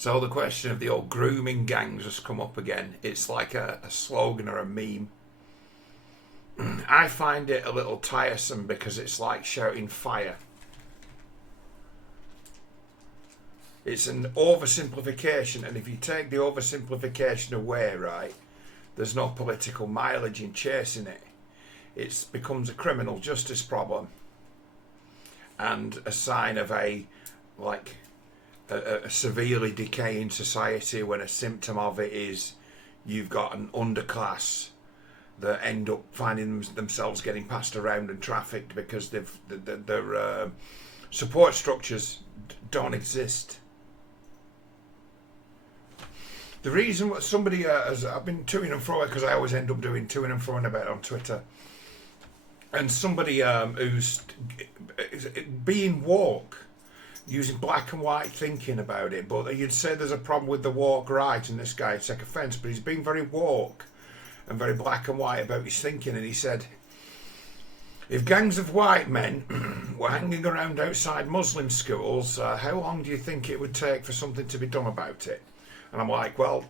So the question of the old grooming gangs has come up again. It's like a slogan or a meme. I find it a little tiresome because it's like shouting fire. It's an oversimplification, and if you take the oversimplification away, right, there's no political mileage in chasing it. It becomes a criminal justice problem and a sign of a severely decaying society, when a symptom of it is you've got an underclass that end up finding themselves getting passed around and trafficked because their support structures don't exist. The reason what somebody I've been toing and fro, because I always end up doing toing and froing about it on Twitter, and somebody who's being woke, using black and white thinking about it, but you'd say there's a problem with the woke right, and this guy would take offence, but he's been very woke and very black and white about his thinking, and he said, if gangs of white men were hanging around outside Muslim schools, how long do you think it would take for something to be done about it? And I'm like, well,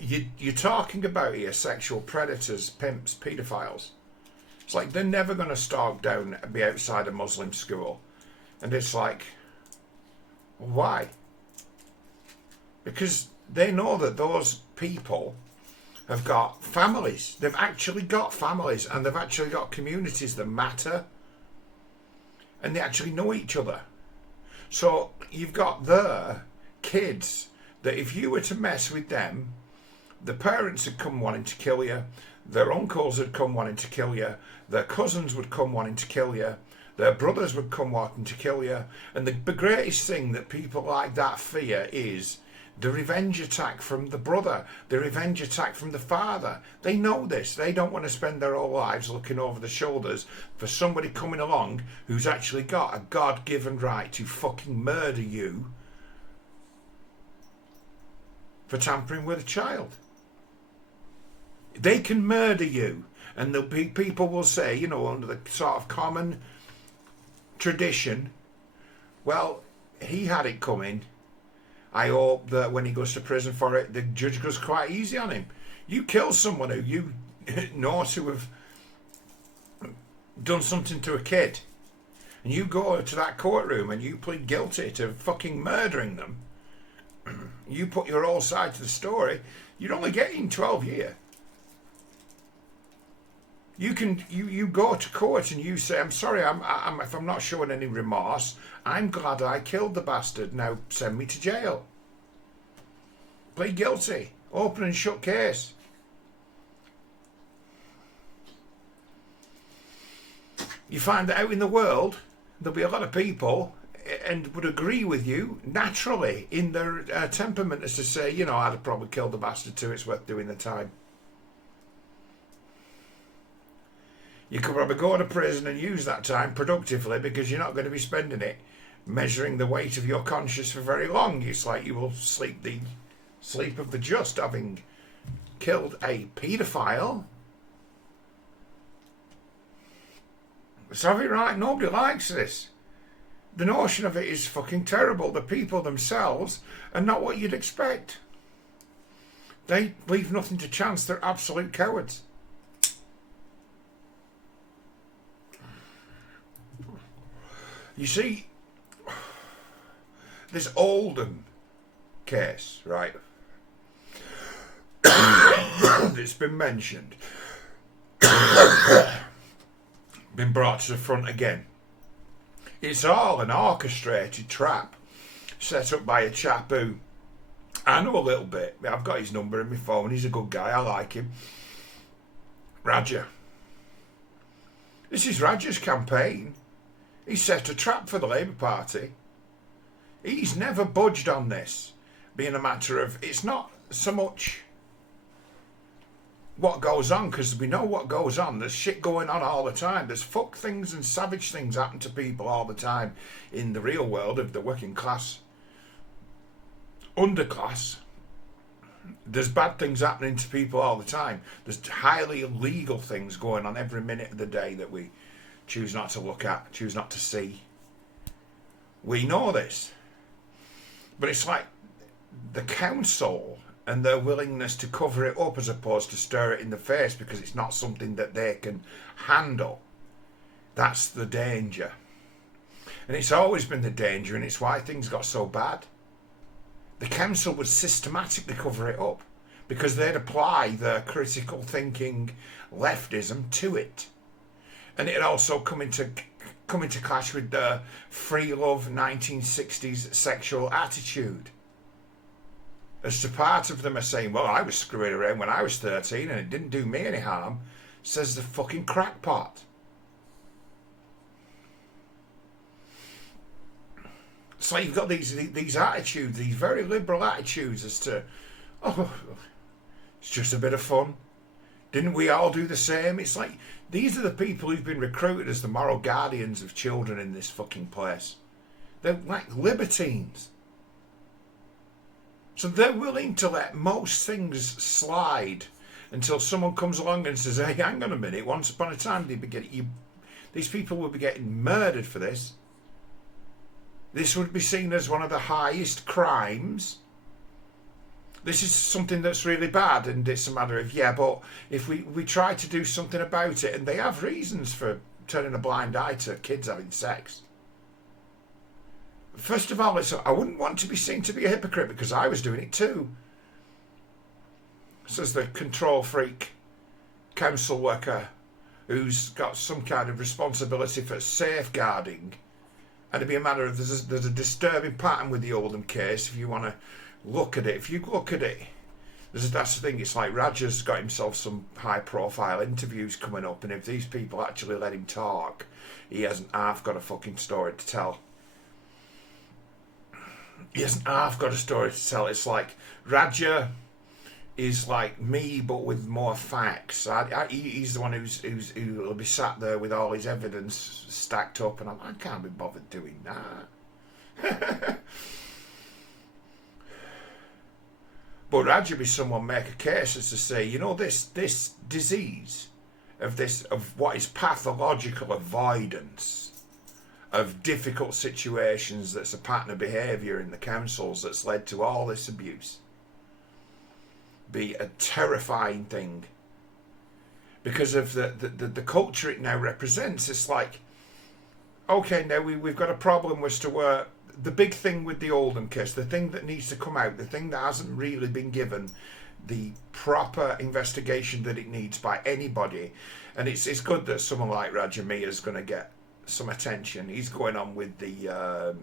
you're talking about here sexual predators, pimps, paedophiles. It's like they're never going to stalk down and be outside a Muslim school. And it's like, why? Because they know that those people have got families. They've actually got families, and they've actually got communities that matter. And they actually know each other. So you've got their kids that if you were to mess with them, the parents would come wanting to kill you, their uncles would come wanting to kill you, their cousins would come wanting to kill you, their brothers would come wanting to kill you. And the greatest thing that people like that fear is the revenge attack from the brother, the revenge attack from the father. They know this. They don't want to spend their whole lives looking over the shoulders for somebody coming along who's actually got a God-given right to fucking murder you for tampering with a child. They can murder you, and there'll be people will say, you know, under the sort of common tradition, well, he had it coming. I hope that when he goes to prison for it, the judge goes quite easy on him. You kill someone who you know to have done something to a kid, and you go to that courtroom and you plead guilty to fucking murdering them. You put your whole side to the story, you're only getting 12 years. You go to court and you say, I'm sorry, if I'm not showing any remorse, I'm glad I killed the bastard, now send me to jail. Plead guilty, open and shut case. You find that out in the world, there'll be a lot of people and would agree with you naturally in their temperament as to say, you know, I'd have probably killed the bastard too, it's worth doing the time. You could probably go to prison and use that time productively, because you're not going to be spending it measuring the weight of your conscience for very long. It's like you will sleep the sleep of the just, having killed a paedophile. So have it right, nobody likes this. The notion of it is fucking terrible. The people themselves are not what you'd expect. They leave nothing to chance. They're absolute cowards. You see, this Oldham case, right, that's been mentioned, been brought to the front again. It's all an orchestrated trap set up by a chap who I know a little bit. I've got his number in my phone. He's a good guy. I like him. Raja. This is Raja's campaign. He set a trap for the Labour Party. He's never budged on this being a matter of, it's not so much what goes on, because we know what goes on. There's shit going on all the time. There's fuck things and savage things happen to people all the time in the real world of the working class, underclass. There's bad things happening to people all the time. There's highly illegal things going on every minute of the day that we choose not to look at, choose not to see. We know this. But it's like the council and their willingness to cover it up as opposed to stir it in the face because it's not something that they can handle. That's the danger. And it's always been the danger, and it's why things got so bad. The council would systematically cover it up because they'd apply their critical thinking leftism to it. And it'd also come into clash with the free love 1960s sexual attitude. As to part of them are saying, well, I was screwing around when I was 13 and it didn't do me any harm, says the fucking crackpot. So you've got these attitudes, these very liberal attitudes as to, oh, it's just a bit of fun. Didn't we all do the same? It's like, these are the people who've been recruited as the moral guardians of children in this fucking place. They're like libertines. So they're willing to let most things slide until someone comes along and says, hey, hang on a minute, once upon a time these people would be getting murdered for this. This would be seen as one of the highest crimes. This is something that's really bad, and it's a matter of, yeah, but if we try to do something about it, and they have reasons for turning a blind eye to kids having sex. First of all, I wouldn't want to be seen to be a hypocrite because I was doing it too. Says the control freak council worker who's got some kind of responsibility for safeguarding. And it'd be a matter of, there's a disturbing pattern with the Oldham case if you want to look at it. If you look at it, that's the thing, it's like Roger's got himself some high profile interviews coming up, and if these people actually let him talk, he hasn't half got a fucking story to tell. He hasn't half got a story to tell. It's like Roger is like me but with more facts. He's the one who'll be sat there with all his evidence stacked up, and I can't be bothered doing that. But Roger be someone make a case as to say, you know, this disease of what is pathological avoidance of difficult situations, that's a pattern of behaviour in the councils that's led to all this abuse, be a terrifying thing because of the culture it now represents. It's like, okay, now we've got a problem as to where the big thing with the Oldham case, the thing that needs to come out, the thing that hasn't really been given the proper investigation that it needs by anybody. And it's good that someone like Roger Mia is going to get some attention. He's going on with the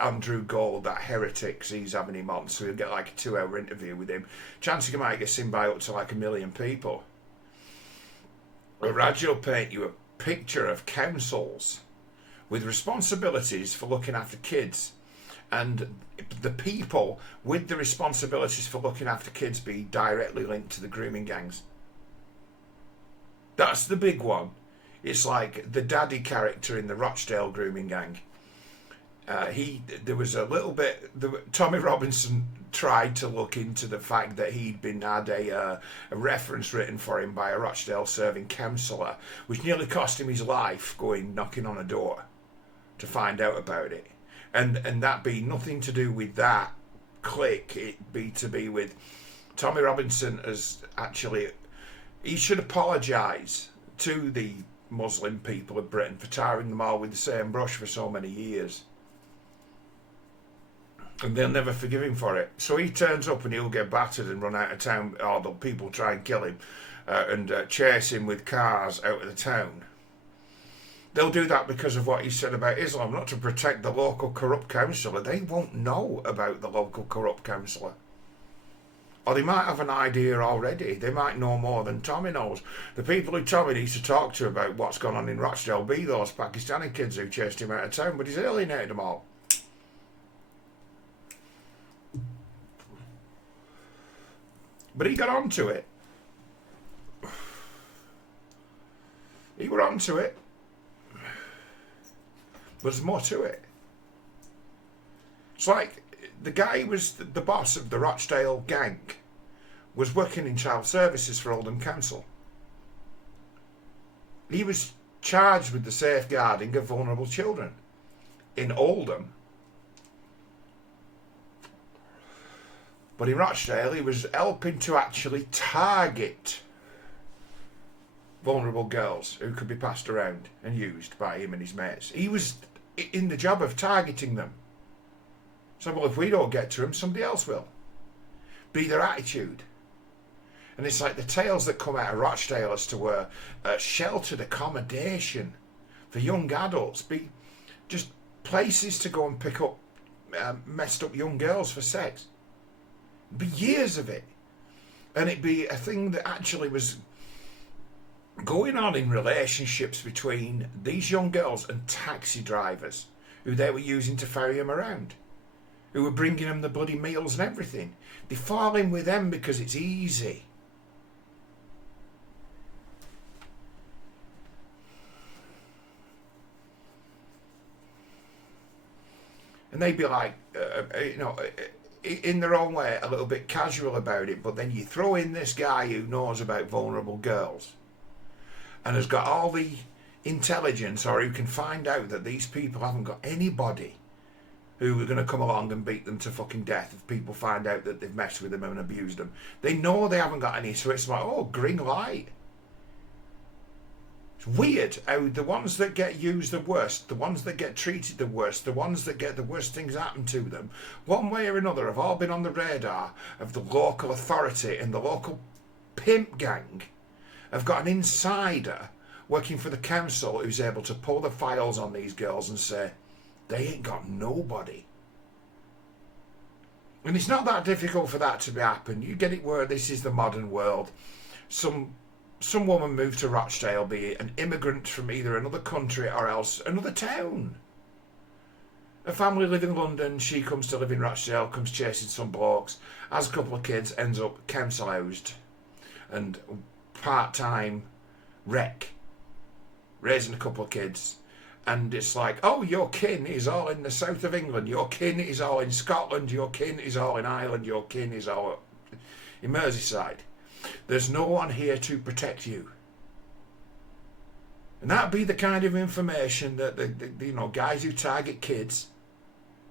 Andrew Gold, that heretics, he's having him on, so he'll get like a 2-hour interview with him. Chances he might get seen by up to like 1 million people. Well, Roger will paint you a picture of councils with responsibilities for looking after kids, and the people with the responsibilities for looking after kids be directly linked to the grooming gangs. That's the big one. It's like the daddy character in the Rochdale grooming gang. There was a little bit. Tommy Robinson tried to look into the fact that he'd had a reference written for him by a Rochdale serving counsellor, which nearly cost him his life, going knocking on a door to find out about it, and that be nothing to do with that clique. It be to be with Tommy Robinson as actually, he should apologise to the Muslim people of Britain for tarring them all with the same brush for so many years, and they'll never forgive him for it. So he turns up and he'll get battered and run out of town, or the people try and kill him and chase him with cars out of the town. They'll do that because of what he said about Islam, not to protect the local corrupt councillor. They won't know about the local corrupt councillor. Or they might have an idea already. They might know more than Tommy knows. The people who Tommy needs to talk to about what's gone on in Rochdale be those Pakistani kids who chased him out of town, but he's alienated them all. But he got onto it. He were onto it. But there's more to it. It's like the guy who was the boss of the Rochdale gang was working in child services for Oldham Council. He was charged with the safeguarding of vulnerable children in Oldham. But in Rochdale, he was helping to actually target vulnerable girls who could be passed around and used by him and his mates. He was in the job of targeting them. So, well, if we don't get to them, somebody else will. Be their attitude. And it's like the tales that come out of Rochdale as to where sheltered accommodation for young adults, be just places to go and pick up messed up young girls for sex. It'd be years of it. And it'd be a thing that actually was going on in relationships between these young girls and taxi drivers who they were using to ferry them around, who were bringing them the bloody meals and everything. They fall in with them because it's easy. And they'd be like, in their own way, a little bit casual about it, but then you throw in this guy who knows about vulnerable girls and has got all the intelligence, or who can find out that these people haven't got anybody who are going to come along and beat them to fucking death if people find out that they've messed with them and abused them. They know they haven't got any, so it's like, oh, green light. It's weird how the ones that get used the worst, the ones that get treated the worst, the ones that get the worst things happen to them, one way or another have all been on the radar of the local authority, and the local pimp gang have got an insider working for the council who's able to pull the files on these girls and say, they ain't got nobody. And it's not that difficult for that to happen. You get it where this is the modern world. Some woman moved to Rochdale, be it an immigrant from either another country or else another town. A family live in London, she comes to live in Rochdale, comes chasing some blokes, has a couple of kids, ends up council housed and part-time wreck, raising a couple of kids. And it's like, oh, your kin is all in the south of England, your kin is all in Scotland, your kin is all in Ireland, your kin is all in Merseyside. There's no one here to protect you. And that'd be the kind of information that the guys who target kids,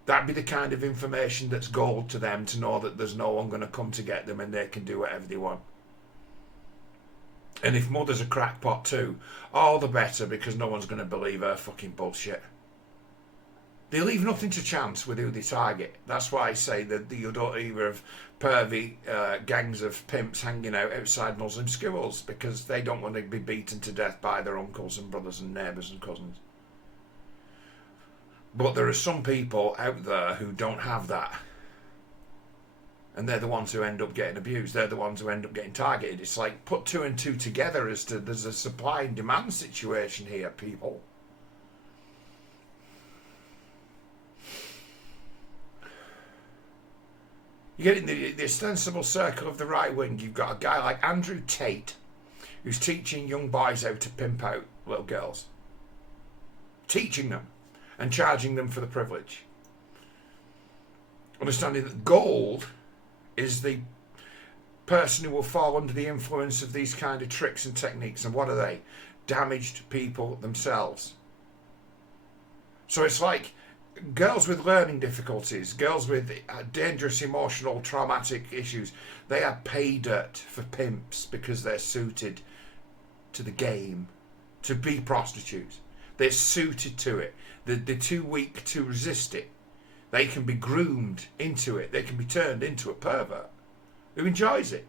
that'd be the kind of information that's gold to them, to know that there's no one going to come to get them and they can do whatever they want. And if mother's a crackpot too, all the better, because no one's going to believe her fucking bullshit. They leave nothing to chance with who they target. That's why I say that you don't either have pervy gangs of pimps hanging out outside Muslim schools, because they don't want to be beaten to death by their uncles and brothers and neighbours and cousins. But there are some people out there who don't have that. And they're the ones who end up getting abused. They're the ones who end up getting targeted. It's like, put two and two together as to there's a supply and demand situation here, people. You get in the ostensible circle of the right wing, you've got a guy like Andrew Tate, who's teaching young boys how to pimp out little girls. Teaching them and charging them for the privilege. Understanding that gold is the person who will fall under the influence of these kind of tricks and techniques. And what are they? Damaged people themselves. So it's like girls with learning difficulties, girls with dangerous emotional traumatic issues, they are pay dirt for pimps because they're suited to the game, to be prostitutes. They're suited to it. They're too weak to resist it. They can be groomed into it. They can be turned into a pervert who enjoys it,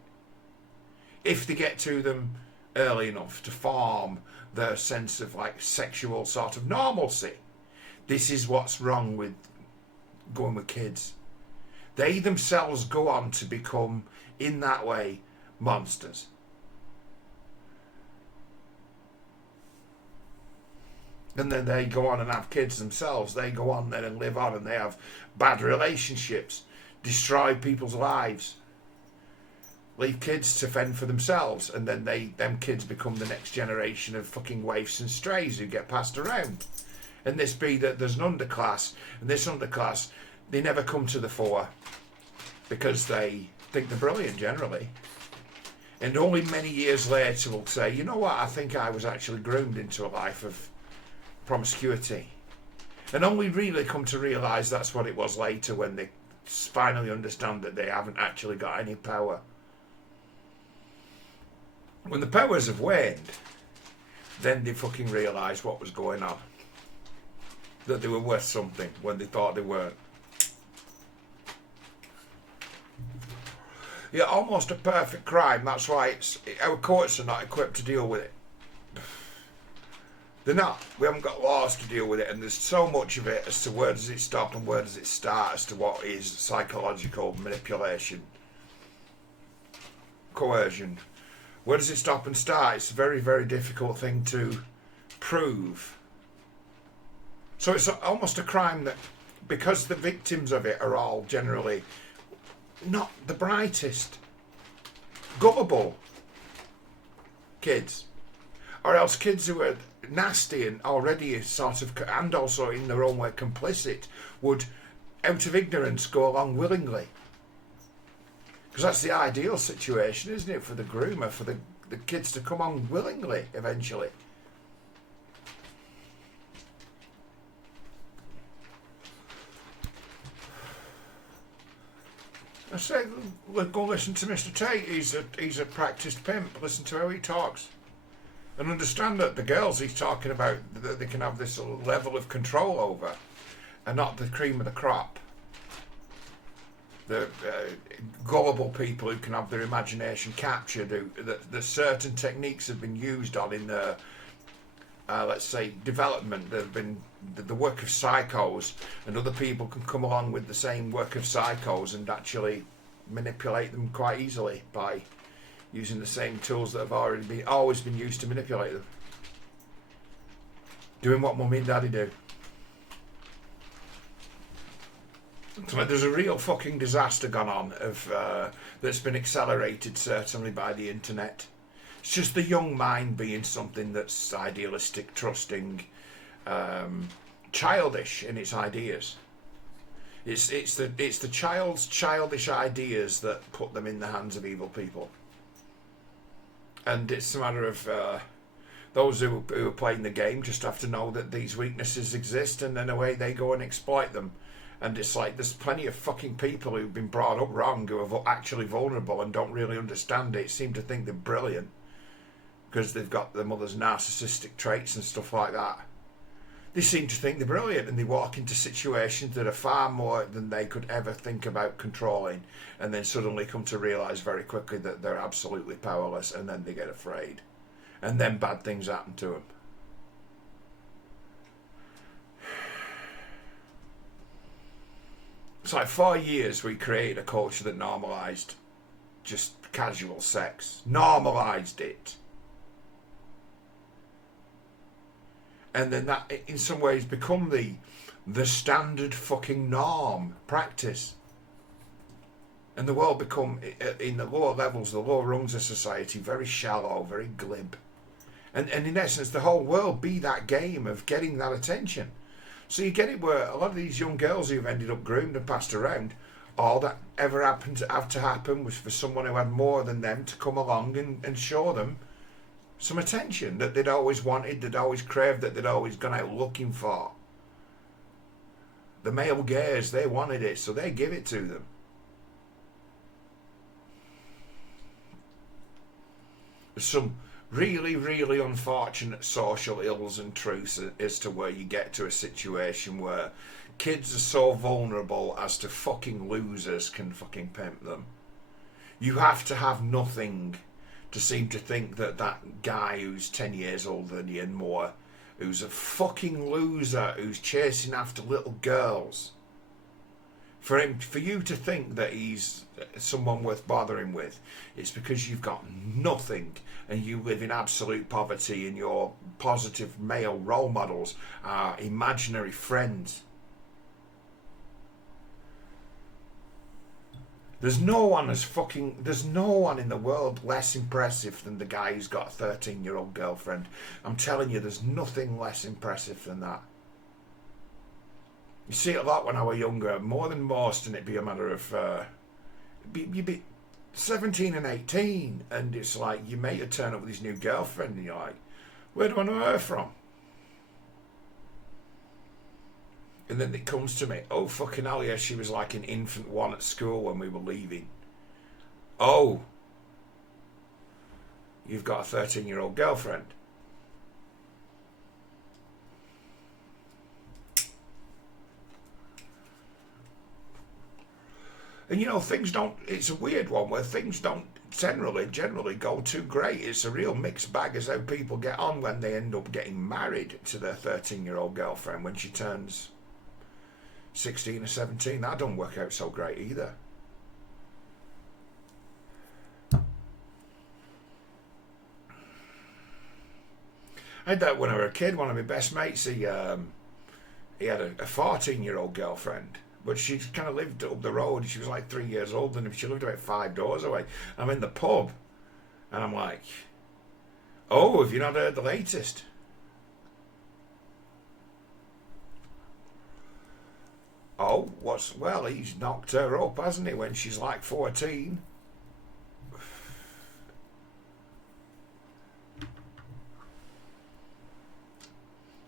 if they get to them early enough to form their sense of like sexual sort of normalcy. This is what's wrong with going with kids. They themselves go on to become, in that way, monsters. And then they go on and have kids themselves. They go on then and live on, and they have bad relationships, destroy people's lives, leave kids to fend for themselves, and then them kids become the next generation of fucking waifs and strays who get passed around. And this be that there's an underclass, and this underclass, they never come to the fore because they think they're brilliant generally. And only many years later will say, you know what, I think I was actually groomed into a life of promiscuity. And only really come to realise that's what it was later, when they finally understand that they haven't actually got any power. When the powers have waned, then they fucking realised what was going on. That they were worth something when they thought they weren't. Yeah, almost a perfect crime. That's why our courts are not equipped to deal with it. They're not. We haven't got laws to deal with it, and there's so much of it as to where does it stop and where does it start as to what is psychological manipulation, coercion. Where does it stop and start? It's a very, very difficult thing to prove. So it's almost a crime that, because the victims of it are all generally not the brightest, gullible kids, or else kids who are nasty and already sort of, and also in their own way complicit, would out of ignorance go along willingly. Because that's the ideal situation, isn't it, for the groomer, for the kids to come on willingly eventually. I say, go listen to Mr. Tate. He's a practiced pimp. Listen to how he talks. And understand that the girls he's talking about, that they can have this level of control over, are not the cream of the crop. The gullible people who can have their imagination captured, the certain techniques have been used on in the, let's say, development. There have been the work of psychos, and other people can come along with the same work of psychos and actually manipulate them quite easily by using the same tools that have always been used to manipulate them. Doing what mummy and daddy do. So there's a real fucking disaster gone on that's been accelerated certainly by the internet. It's just the young mind being something that's idealistic, trusting, childish in its ideas. It's the child's childish ideas that put them in the hands of evil people. And it's a matter of those who are playing the game just have to know that these weaknesses exist, and then away they go and exploit them. And it's like there's plenty of fucking people who've been brought up wrong who are actually vulnerable and don't really understand it, seem to think they're brilliant because they've got their mother's narcissistic traits and stuff like that. They seem to think they're brilliant, and they walk into situations that are far more than they could ever think about controlling, and then suddenly come to realise very quickly that they're absolutely powerless, and then they get afraid. And then bad things happen to them. It's like 4 years we created a culture that normalised just casual sex. Normalised it. And then that, in some ways, become the standard fucking norm practice. And the world become, in the lower levels, the lower rungs of society, very shallow, very glib. And in essence, the whole world be that game of getting that attention. So you get it where a lot of these young girls who've ended up groomed and passed around, all that ever happened to have to happen was for someone who had more than them to come along and show them some attention that they'd always wanted, they'd always craved, that they'd always gone out looking for. The male gaze, they wanted it, so they give it to them. There's some really, really unfortunate social ills and truths as to where you get to a situation where kids are so vulnerable as to fucking losers can fucking pimp them. You have to have nothing to seem to think that guy who's 10 years older than you and more, who's a fucking loser, who's chasing after little girls, for you to think that he's someone worth bothering with, it's because you've got nothing and you live in absolute poverty, and your positive male role models are imaginary friends. There's no one in the world less impressive than the guy who's got a 13-year-old girlfriend. I'm telling you, there's nothing less impressive than that. You see it a lot when I was younger, more than most, and it'd be a matter of you'd be 17 and 18, and it's like your mate would turn up with his new girlfriend, and you're like, where do I know her from? And then it comes to me, oh, fucking hell, yeah, she was like an infant one at school when we were leaving. Oh, you've got a 13-year-old girlfriend. And you know, things don't, it's a weird one where things don't generally go too great. It's a real mixed bag as how people get on when they end up getting married to their 13-year-old girlfriend when she turns 16 or 17. That don't work out so great either. I had that when I was a kid. One of my best mates, he had a 14-year-old girlfriend, but she kind of lived up the road. She was like 3 years older than him. She lived about 5 doors away. I'm in the pub, and I'm like, oh, have you not heard the latest? Oh, well, he's knocked her up, hasn't he, when she's like 14?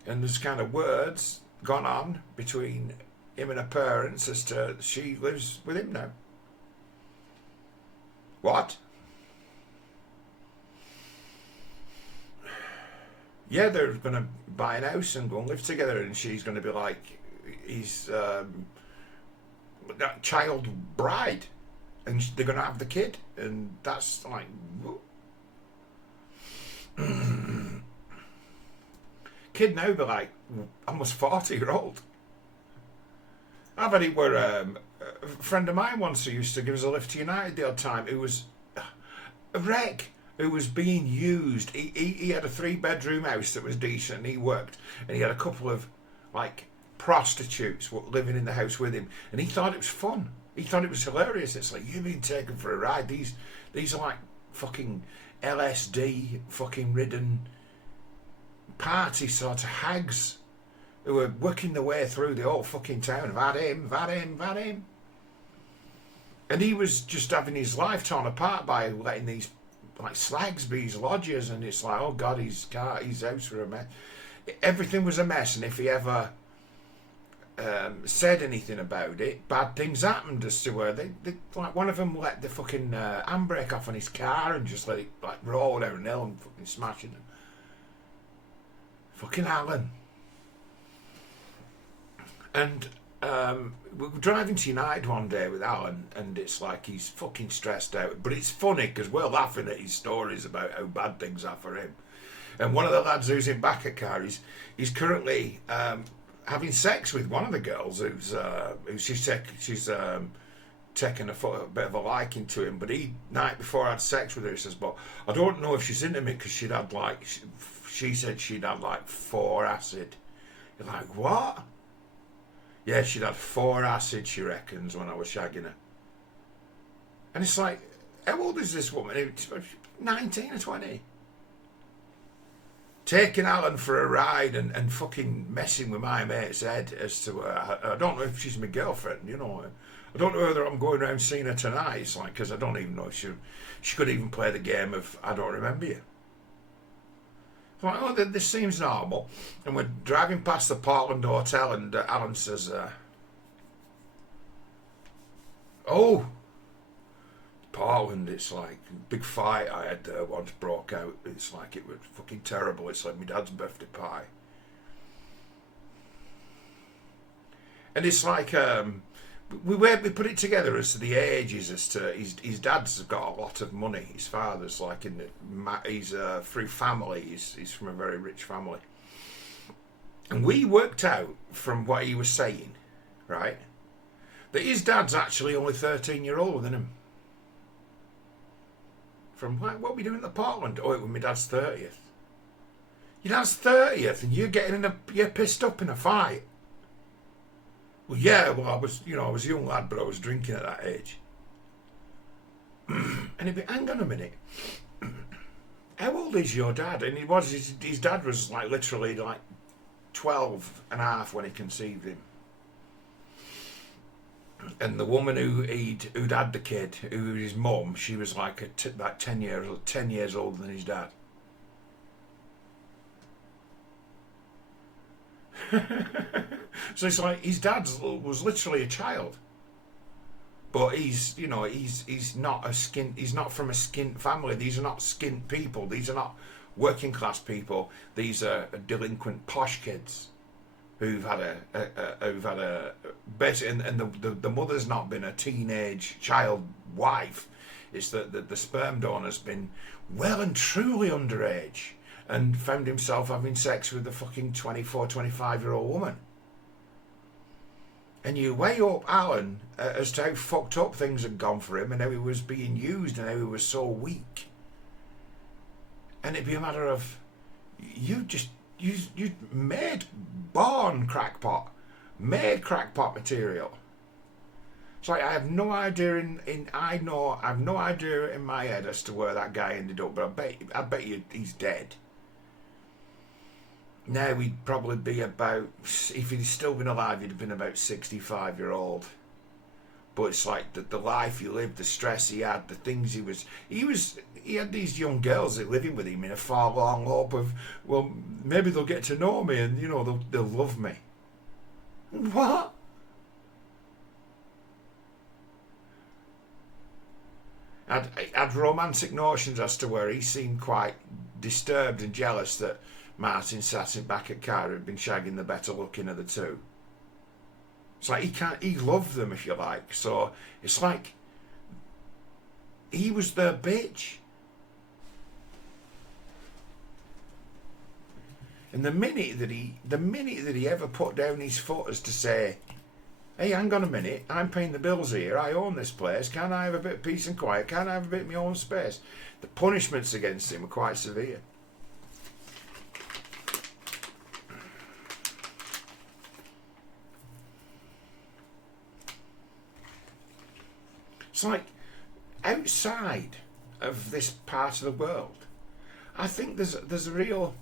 And there's kind of words gone on between him and her parents as to she lives with him now. What? Yeah, they're going to buy an house and go and live together, and she's going to be like his child bride, and they're going to have the kid, and that's like... Kid now be like almost 40-year-old. I've had it where a friend of mine once who used to give us a lift to United the odd time, who was a wreck, who was being used. He had a 3-bedroom house that was decent, and he worked, and he had a couple of like prostitutes living in the house with him, and he thought it was fun. He thought it was hilarious. It's like, you've been taken for a ride. These are like fucking LSD fucking ridden party sort of hags who were working their way through the whole fucking town. I've had him. And he was just having his life torn apart by letting these like slags be his lodgers, and it's like, oh God, his house were a mess. Everything was a mess, and if he ever said anything about it, bad things happened. As to where they like one of them let the fucking handbrake off on his car and just let it like roll down the hill and fucking smashing them. Fucking Alan. And we were driving to United one day with Alan, and it's like he's fucking stressed out. But it's funny because we're laughing at his stories about how bad things are for him. And one of the lads who's in back at car, he's currently having sex with one of the girls who's she's taken a bit of a liking to him. But night before I had sex with her, he says, but I don't know if she's into me because she'd had like... She said she'd had like 4 acid. You're like, what? Yeah, she'd had 4 acid, she reckons, when I was shagging her. And it's like, how old is this woman? 19 or 20? Taking Alan for a ride and fucking messing with my mate's head as to I don't know if she's my girlfriend, you know. I don't know whether I'm going around seeing her tonight. It's like, because I don't even know if she could even play the game of I don't remember you. I'm like, oh, this seems normal. And we're driving past the Portland Hotel, and Alan says, oh, Portland, it's like a big fight I had there once broke out. It's like it was fucking terrible. It's like my dad's birthday pie. And it's like, we put it together as to the ages, as to his dad's got a lot of money. His father's like he's through family. He's from a very rich family, and we worked out from what he was saying, right, that his dad's actually only 13-year-older than him. From what are we doing at the Portland? Oh, it was my dad's 30th. Your dad's 30th, and you're pissed up in a fight. Well, yeah, I was a young lad, but I was drinking at that age. And he'd be, hang on a minute. How old is your dad? And his dad was like literally like 12 and a half when he conceived him. And the woman who'd had the kid, who was his mum, she was like like 10 years older than his dad. So it's like his dad was literally a child, but he's not a skint. He's not from a skint family. These are not skint people. These are not working class people. These are delinquent posh kids who've had a basically, and the mother's not been a teenage child wife. It's that the sperm donor's been well and truly underage and found himself having sex with a fucking 24, 25-year-old woman. And you weigh up Alan as to how fucked up things had gone for him and how he was being used and how he was so weak. And it'd be a matter of, you made born crackpot, made crackpot material. It's like I have no idea I have no idea in my head as to where that guy ended up, but I bet you he's dead. Now he'd probably be about, if he'd still been alive, he'd have been about 65-year-old. But it's like the life he lived, the stress he had, the things he had these young girls that living with him in a far-long hope of, well, maybe they'll get to know me and, they'll love me. What? Had romantic notions as to where he seemed quite disturbed and jealous that Martin sat in back at car had been shagging the better looking of the two. It's like he loved them, if you like. So it's like he was their bitch. And the minute that he ever put down his foot as to say, hey, hang on a minute, I'm paying the bills here, I own this place, can I have a bit of peace and quiet, can I have a bit of my own space? The punishments against him are quite severe. It's like, outside of this part of the world, I think there's a real,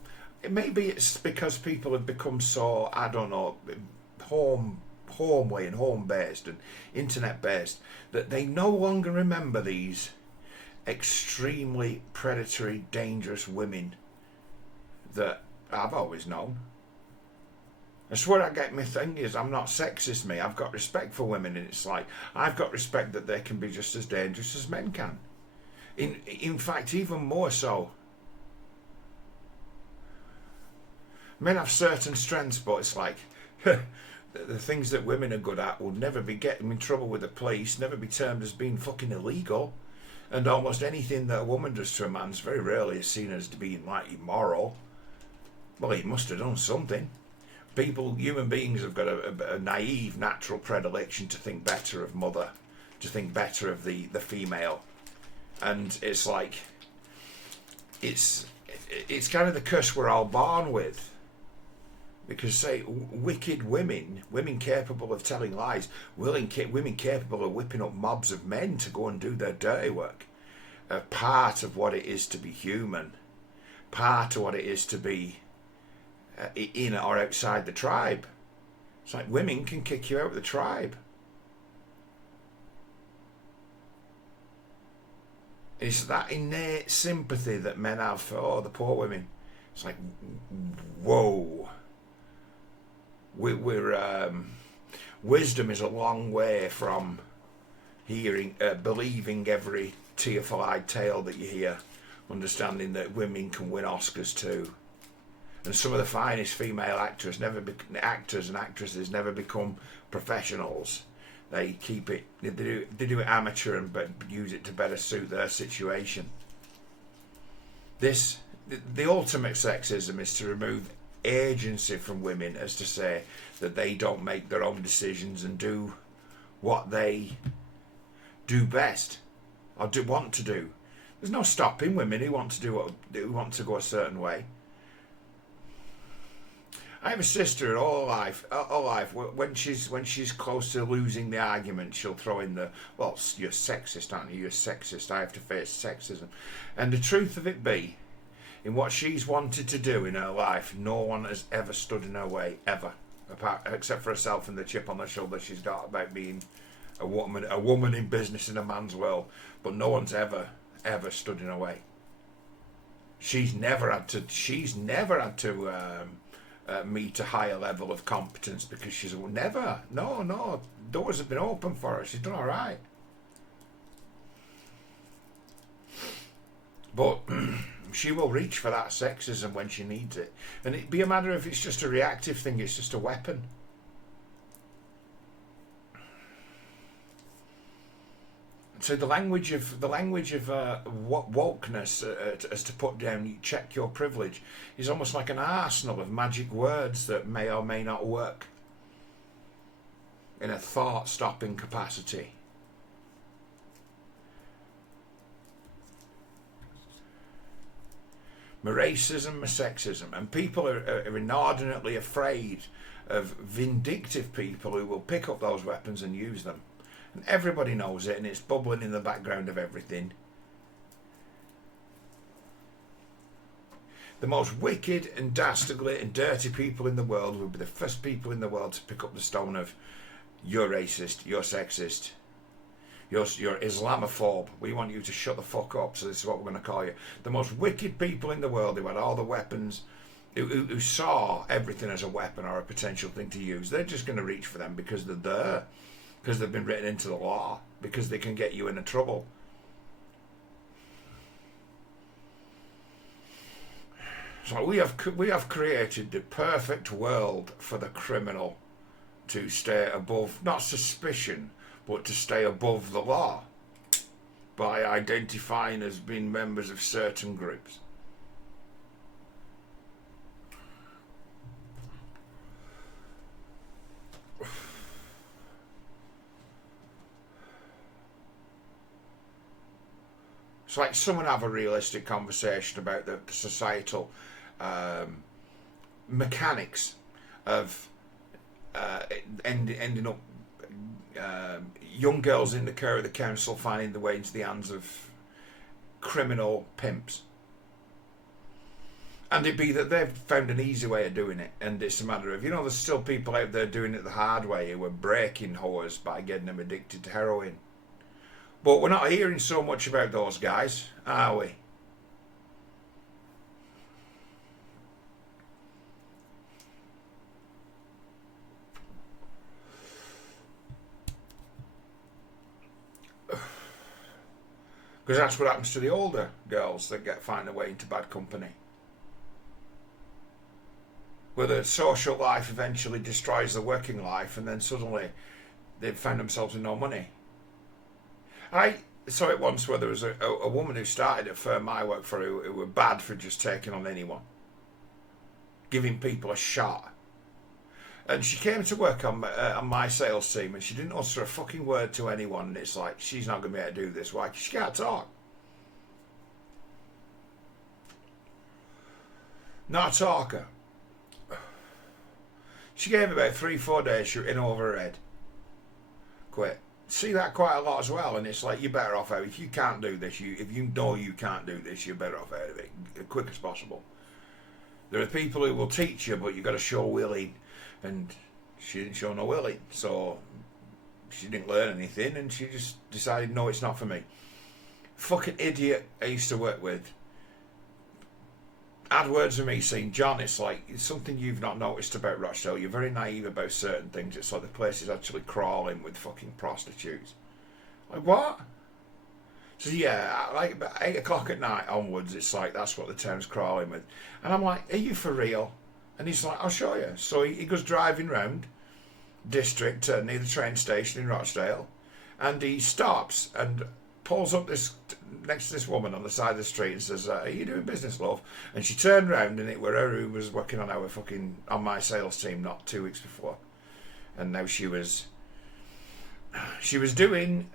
maybe it's because people have become so, I don't know, homely and home-based and internet-based, that they no longer remember these extremely predatory, dangerous women that I've always known. That's where I get my thing is, I'm not sexist, me. I've got respect for women, and it's like, I've got respect that they can be just as dangerous as men can. In fact, even more so. Men have certain strengths, but it's like, the things that women are good at will never be getting in trouble with the police, never be termed as being fucking illegal. And almost anything that a woman does to a man's very rarely is seen as being like immoral. Well, he must have done something. Human beings have got a naive, natural predilection to think better of mother, to think better of the female, and it's like it's kind of the curse we're all born with. Because say wicked women capable of telling lies, women capable of whipping up mobs of men to go and do their dirty work, are part of what it is to be human, part of what it is to be in or outside the tribe. It's like women can kick you out of the tribe. It's that innate sympathy that men have for the poor women. It's like, whoa. Wisdom is a long way from believing every tearful-eyed tale that you hear, understanding that women can win Oscars too. And some of the finest female actors and actresses never become professionals. They keep it. They do it amateur but use it to better suit their situation. The ultimate sexism is to remove agency from women, as to say that they don't make their own decisions and do what they do best or want to do. There's no stopping women who want to go a certain way. I have a sister all her life. When she's close to losing the argument, she'll throw in well, you're sexist, aren't you? You're sexist. I have to face sexism. And the truth of it be, in what she's wanted to do in her life, no one has ever stood in her way, ever, except for herself and the chip on her shoulder she's got about being a woman in business in a man's world. But no one's ever stood in her way. She's never had to meet a higher level of competence because she's never. No, doors have been open for her. She's done all right. But she will reach for that sexism when she needs it. And it'd be a matter of it's just a reactive thing, it's just a weapon. So the language of wokeness, as to put down, check your privilege, is almost like an arsenal of magic words that may or may not work in a thought-stopping capacity. My racism, my sexism, and people are inordinately afraid of vindictive people who will pick up those weapons and use them. And everybody knows it, and it's bubbling in the background of everything. The most wicked and dastardly and dirty people in the world will be the first people in the world to pick up the stone of, you're racist, you're sexist, you're Islamophobe, we want you to shut the fuck up, so this is what we're going to call you. The most wicked people in the world who had all the weapons, who saw everything as a weapon or a potential thing to use, they're just going to reach for them because they're there, because they've been written into the law, because they can get you into trouble. So we have created the perfect world for the criminal to stay above, not suspicion, but to stay above the law by identifying as being members of certain groups. It's like someone have a realistic conversation about the societal mechanics of ending up young girls in the care of the council finding their way into the hands of criminal pimps. And it'd be that they've found an easy way of doing it, and it's a matter of, there's still people out there doing it the hard way who are breaking whores by getting them addicted to heroin. But we're not hearing so much about those guys, are we? Because that's what happens to the older girls that find their way into bad company. Where the social life eventually destroys the working life, and then suddenly they've found themselves with no money. I saw it once where there was a woman who started at a firm I worked for who were bad for just taking on anyone, giving people a shot. And she came to work on my sales team, and she didn't utter a fucking word to anyone. And it's like, she's not going to be able to do this. Why? Because she can't talk. Not a talker. She gave about 3-4 days, she was in over her head. Quit. See that quite a lot as well, and it's like, you're better off out. If you can't do this, if you know you can't do this, you're better off out of it as quick as possible. There are people who will teach you, but you've got to show willing. And she didn't show no willing, so she didn't learn anything, and she just decided, no, it's not for me. Fucking idiot I used to work with had words with me saying, John, it's like, it's something you've not noticed about Rochdale. You're very naive about certain things. It's like the place is actually crawling with fucking prostitutes. Like, what? So yeah, like about 8 o'clock at night onwards, it's like, that's what the town's crawling with. And I'm like, are you for real? And he's like, I'll show you. So he goes driving round district near the train station in Rochdale, and he stops and pulls up next to this woman on the side of the street and says, are you doing business, love? And she turned round, and it were her who was working on my sales team not 2 weeks before. And now she was doing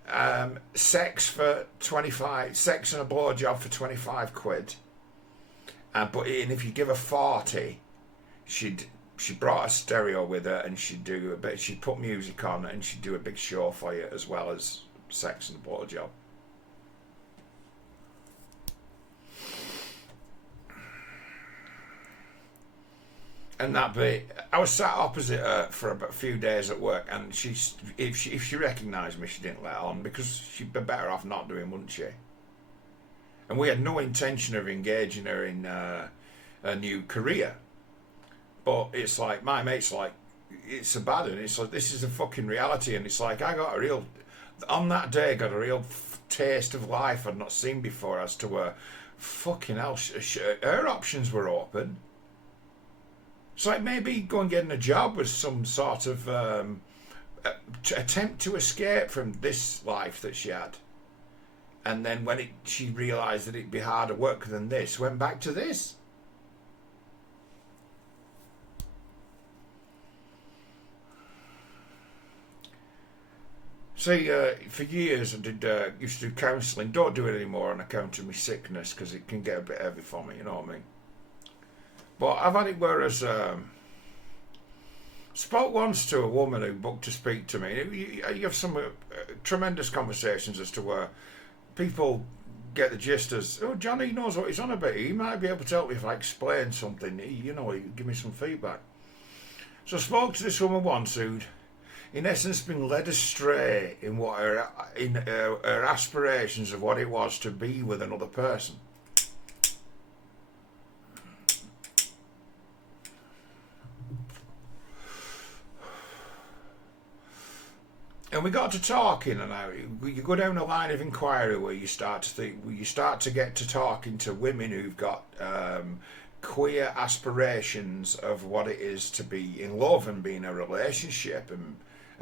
sex and a blowjob for 25 quid. But if you give her 40, she brought a stereo with her, and she'd put music on, and she'd do a big show for you as well as sex and a blowjob. And that bit, I was sat opposite her for about a few days at work, and if she recognised me, she didn't let on, because she'd be better off not doing, wouldn't she? And we had no intention of engaging her in a new career. But it's like, my mate's like, it's a bad one. It's like, this is a fucking reality. And it's like, on that day, I got a real taste of life I'd not seen before as to where, fucking hell, her options were open. It's like maybe go and get a job was some sort of attempt to escape from this life that she had. And then when she realised that it'd be harder work than this, went back to this. See, for years I used to do counselling. Don't do it anymore on account of my sickness because it can get a bit heavy for me, you know what I mean? But I've had it whereas spoke once to a woman who booked to speak to me. You have some tremendous conversations as to where people get the gist as, oh, Johnny knows what he's on about. He might be able to help me if I explain something. He give me some feedback. So I spoke to this woman once who'd, in essence, been led astray in what her aspirations of what it was to be with another person. And we got to talking, and you go down a line of inquiry where you start to get to talking to women who've got queer aspirations of what it is to be in love and be in a relationship and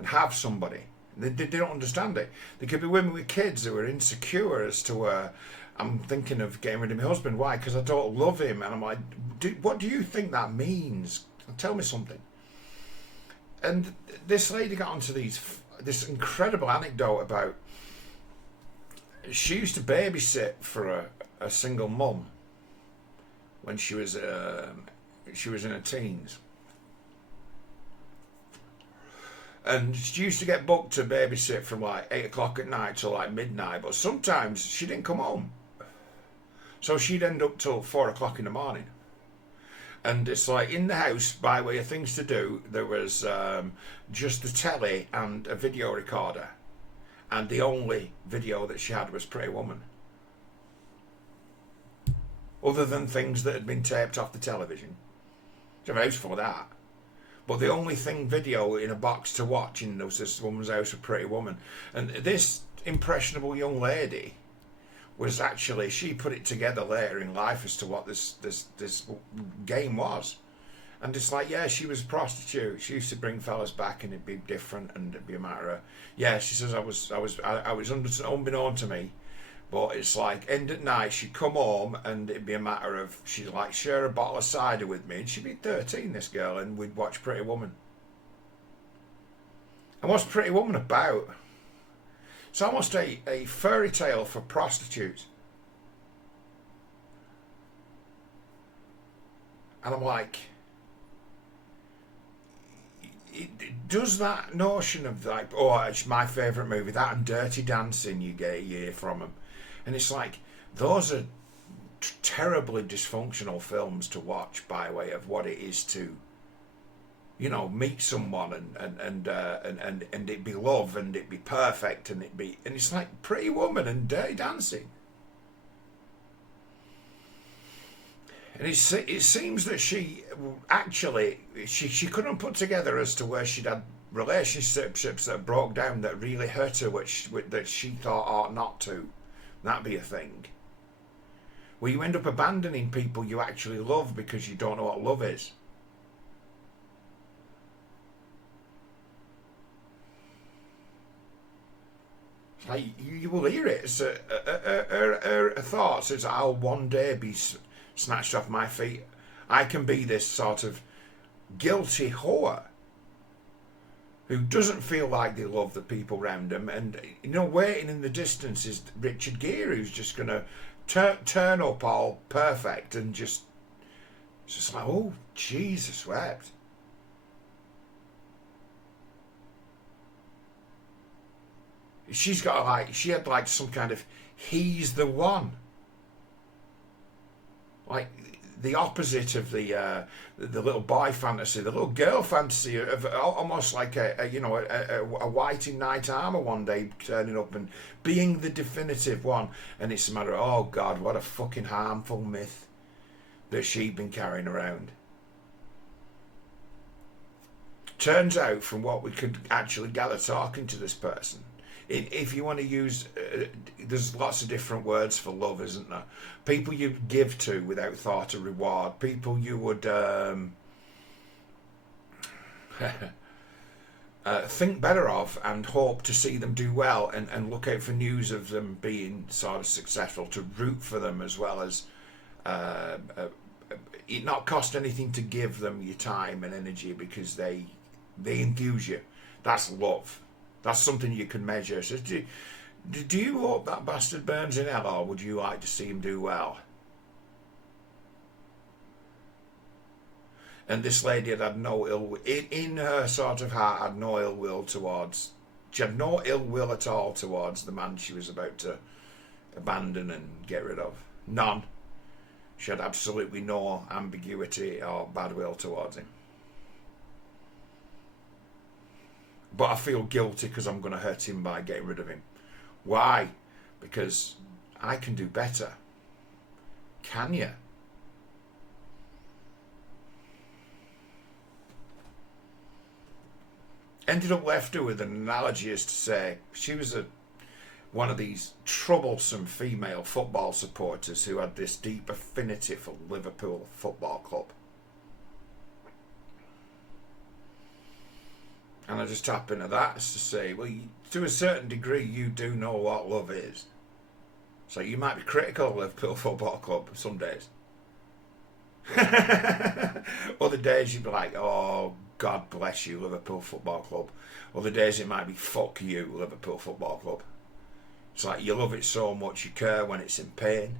have somebody. They don't understand it. There could be women with kids who are insecure as to I'm thinking of getting rid of my husband. Why? Because I don't love him. And I'm like, what do you think that means? Tell me something. And this lady got onto this incredible anecdote about she used to babysit for a single mum when she was in her teens, and she used to get booked to babysit from like 8 o'clock at night till like midnight, but sometimes she didn't come home, so she'd end up till 4 o'clock in the morning. And it's like in the house, by way of things to do, there was just the telly and a video recorder. And the only video that she had was Pretty Woman. Other than things that had been taped off the television. She had a house full of that. But the only video in a box to watch in this woman's house was Pretty Woman. And this impressionable young lady was actually, she put it together later in life as to what this game was. And it's like, yeah, she was a prostitute. She used to bring fellas back and it'd be different and it'd be a matter of, yeah, she says I was unbeknown to me, but it's like end at night she'd come home and it'd be a matter of, she'd like share a bottle of cider with me, and she'd be 13, this girl, and we'd watch Pretty Woman. And what's Pretty Woman about? It's almost a fairy tale for prostitutes. And I'm like, does that notion of like, oh, it's my favourite movie, that and Dirty Dancing you get a year from them. And it's like, those are terribly dysfunctional films to watch by way of what it is to, meet someone and it be love and it be perfect and it's like Pretty Woman and Dirty Dancing. And it seems that she actually she couldn't put together as to where she'd had relationships that broke down that really hurt her, that she thought ought not to. That'd be a thing. Where you end up abandoning people you actually love because you don't know what love is. Like, you will hear it. It's her thoughts is, I'll one day be snatched off my feet. I can be this sort of guilty whore who doesn't feel like they love the people around them. And, waiting in the distance is Richard Gere, who's just going to turn up all perfect and it's just like, oh, Jesus wept. She had some kind of, he's the one. Like the opposite of the little boy fantasy, the little girl fantasy of almost like a white in knight armour one day turning up and being the definitive one. And it's a matter of, oh God, what a fucking harmful myth that she'd been carrying around. Turns out, from what we could actually gather talking to this person, if you want to use, there's lots of different words for love, isn't there? People you give to without thought of reward. People you would think better of and hope to see them do well, and look out for news of them being sort of successful, to root for them, as well as it not cost anything to give them your time and energy because they enthuse you. That's love. That's something you can measure. So do you hope that bastard burns in hell, or would you like to see him do well? And this lady had no ill in her sort of heart, had no ill will towards. She had no ill will at all towards the man she was about to abandon and get rid of. None. She had absolutely no ambiguity or bad will towards him. But I feel guilty because I'm going to hurt him by getting rid of him. Why? Because I can do better. Can you? Ended up left her with an analogy as to say she was one of these troublesome female football supporters who had this deep affinity for Liverpool Football Club. And I just tap into that as to say, well, to a certain degree, you do know what love is. So you might be critical of Liverpool Football Club some days. Other days you'd be like, oh, God bless you, Liverpool Football Club. Other days it might be, fuck you, Liverpool Football Club. It's like you love it so much you care when it's in pain.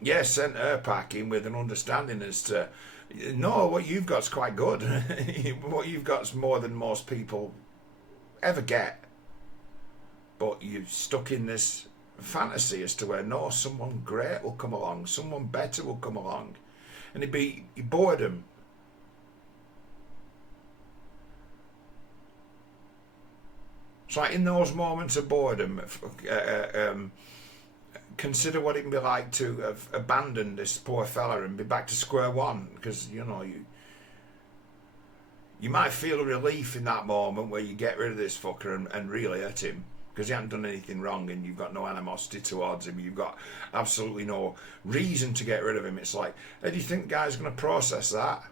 Yes, sent her packing with an understanding as to, no, what you've got's quite good. What you've got's more than most people ever get. But you're stuck in this fantasy as to where, no, someone great will come along, someone better will come along. And it'd be boredom. It's like in those moments of boredom, consider what it'd be like to have abandoned this poor fella and be back to square one, because you might feel a relief in that moment where you get rid of this fucker and really hurt him because he hasn't done anything wrong and you've got no animosity towards him, you've got absolutely no reason to get rid of him. It's like, how do you think the guy's going to process that?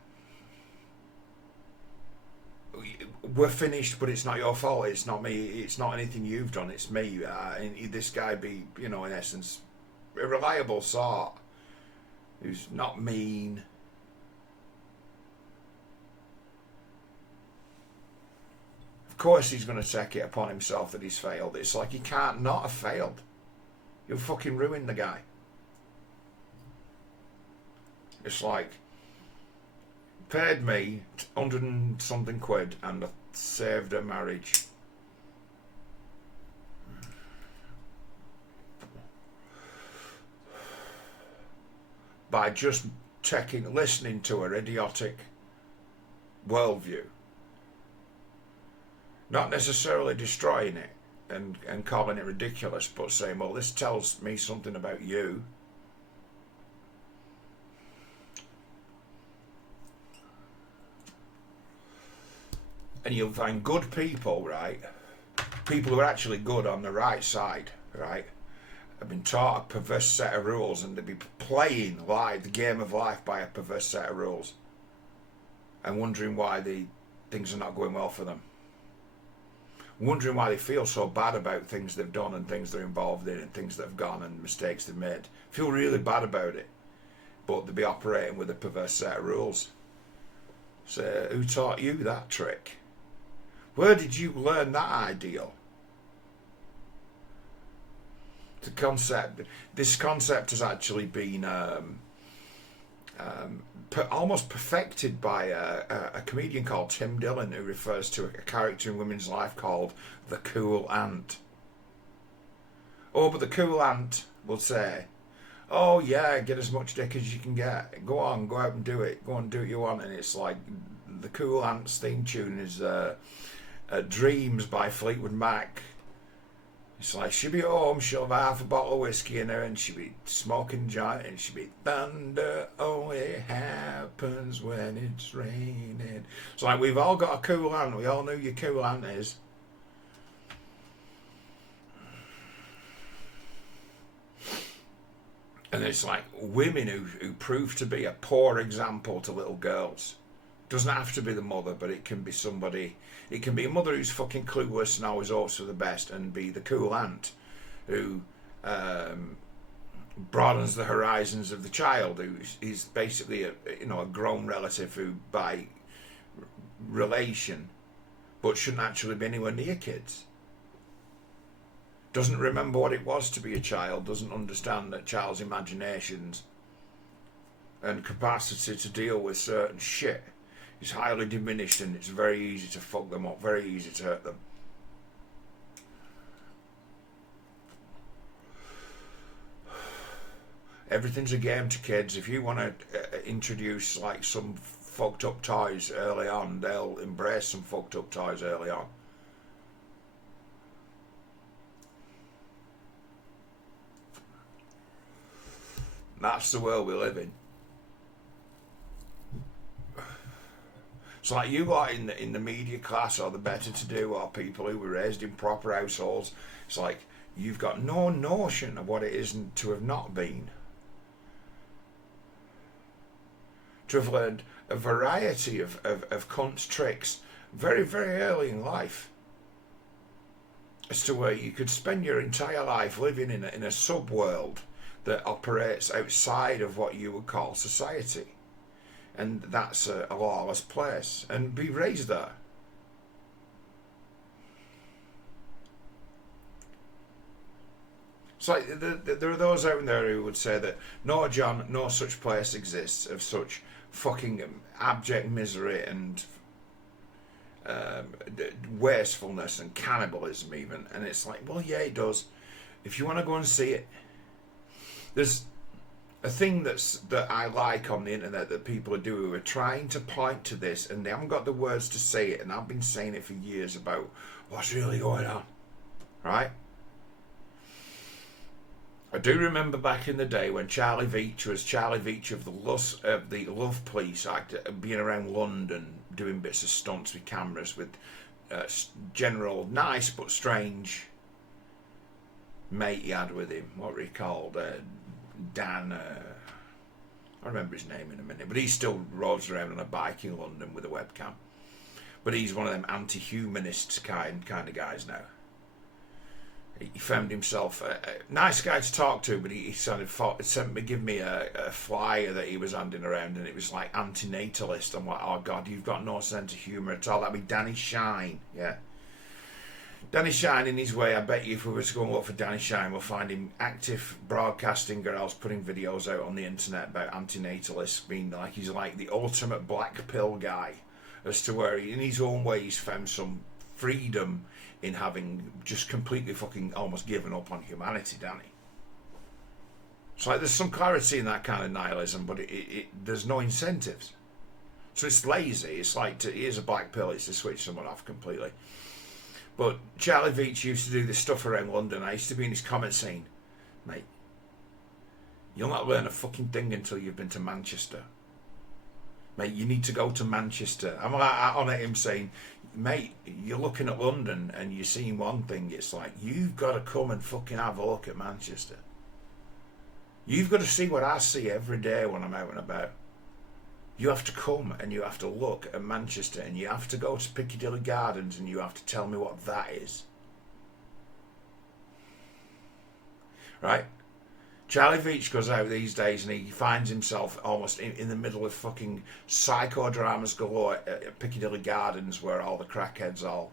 We're finished, but it's not your fault. It's not me. It's not anything you've done. It's me. This guy be, in essence, a reliable sort who's not mean. Of course, he's going to take it upon himself that he's failed. It's like he can't not have failed. You'll fucking ruin the guy. It's like, paid me 100 and something quid and I saved her marriage. By just listening to her idiotic worldview. Not necessarily destroying it and calling it ridiculous, but saying, well, this tells me something about you. And you'll find good people, right? People who are actually good on the right side, right? Have been taught a perverse set of rules and they'll be playing the game of life by a perverse set of rules and wondering why things are not going well for them. Wondering why they feel so bad about things they've done and things they're involved in and things that have gone and mistakes they've made. Feel really bad about it. But they'll be operating with a perverse set of rules. So who taught you that trick? Where did you learn that ideal? This concept has actually been almost perfected by a comedian called Tim Dillon, who refers to a character in Women's Life called the cool ant. Oh, but the cool ant will say, oh yeah, get as much dick as you can get. Go on, go out and do it. Go and do what you want. And it's like the cool ant's theme tune is Dreams by Fleetwood Mac. It's like she'll be at home, she'll have half a bottle of whiskey in her and she'll be smoking joint and she'll be thunder only happens when it's raining. It's like we've all got a cool aunt, we all know your cool aunt is. And it's like women who prove to be a poor example to little girls. Doesn't have to be the mother, but it can be somebody. It can be a mother who's fucking clueless and always hopes for the best, and be the cool aunt who broadens the horizons of the child, who is basically a grown relative who by relation, but shouldn't actually be anywhere near kids. Doesn't remember what it was to be a child, doesn't understand that child's imaginations and capacity to deal with certain shit is highly diminished, and it's very easy to fuck them up, very easy to hurt them. Everything's a game to kids. If you want to introduce like some fucked up toys early on, they'll embrace some fucked up toys early on. That's the world we live in. It's like you lot in the media class, or the better to do, or people who were raised in proper households. It's like you've got no notion of what it is to have not been. To have learned a variety of cunts tricks very, very early in life. As to where you could spend your entire life living in a sub-world that operates outside of what you would call society, and that's a lawless place, and be raised there. It's like there are those out there who would say that no, John, no such place exists of such fucking abject misery and wastefulness and cannibalism even, and it's like, well, yeah, it does. If you want to go and see it, there's a thing that I like on the internet that people are doing, who are trying to point to this, and they haven't got the words to say it, and I've been saying it for years about what's really going on, right? I do remember back in the day when Charlie Veitch was Charlie Veitch of the Love Police, being around London doing bits of stunts with cameras with general nice but strange mate he had with him. What were he called? Dan. I remember his name in a minute, but he still roves around on a bike in London with a webcam. But he's one of them anti-humanists kind of guys now. He found himself a nice guy to talk to, but he gave me a flyer that he was handing around, and it was like anti-natalist. I'm like, oh God, you've got no sense of humour at all. That'd be Danny Shine, yeah. Danny Shine, in his way, I bet you if we were to go and look for Danny Shine, we'll find him active broadcasting girls putting videos out on the internet about anti-natalists, being like he's like the ultimate black pill guy, as to where he, in his own way, he's found some freedom in having just completely fucking almost given up on humanity, Danny. It's like there's some clarity in that kind of nihilism, but there's no incentives. So it's lazy. It's like, here's a black pill, it's to switch someone off completely. But Charlie Veitch used to do this stuff around London. I used to be in his comment saying, mate, you'll not learn a fucking thing until you've been to Manchester. Mate, you need to go to Manchester. I'm like on at him saying, mate, you're looking at London and you're seeing one thing. It's like, you've got to come and fucking have a look at Manchester. You've got to see what I see every day when I'm out and about. You have to come and you have to look at Manchester, and you have to go to Piccadilly Gardens, and you have to tell me what that is. Right? Charlie Veitch goes out these days and he finds himself almost in the middle of fucking psychodramas galore at Piccadilly Gardens, where all the crackheads all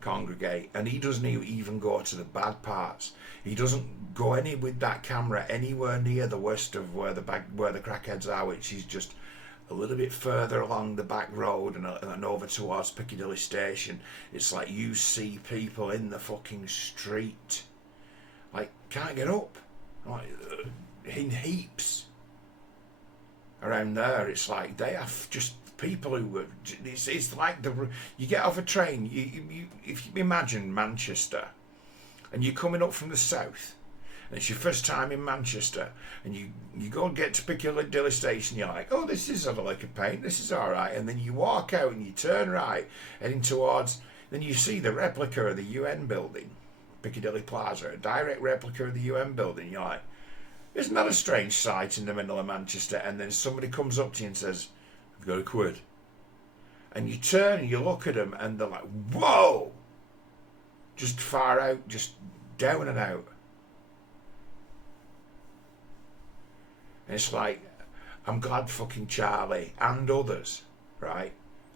congregate, and he doesn't even go to the bad parts. He doesn't go with that camera anywhere near the worst of where the crackheads are, which is just a little bit further along the back road and over towards Piccadilly Station. It's like you see people in the fucking street, like, can't get up, like in heaps around there. It's like they have just people who it's like you get off a train, you if you imagine Manchester and you're coming up from the south, and it's your first time in Manchester, and you go and get to Piccadilly Station, you're like, oh, this is a lick of paint, this is alright, and then you walk out and you turn right, heading towards, then you see the replica of the UN building, Piccadilly Plaza, a direct replica of the UN building, you're like, isn't that a strange sight in the middle of Manchester? And then somebody comes up to you and says, I've got a quid. And you turn and you look at them and they're like, whoa! Just far out, just down and out. And it's like, I'm glad fucking Charlie and others, right?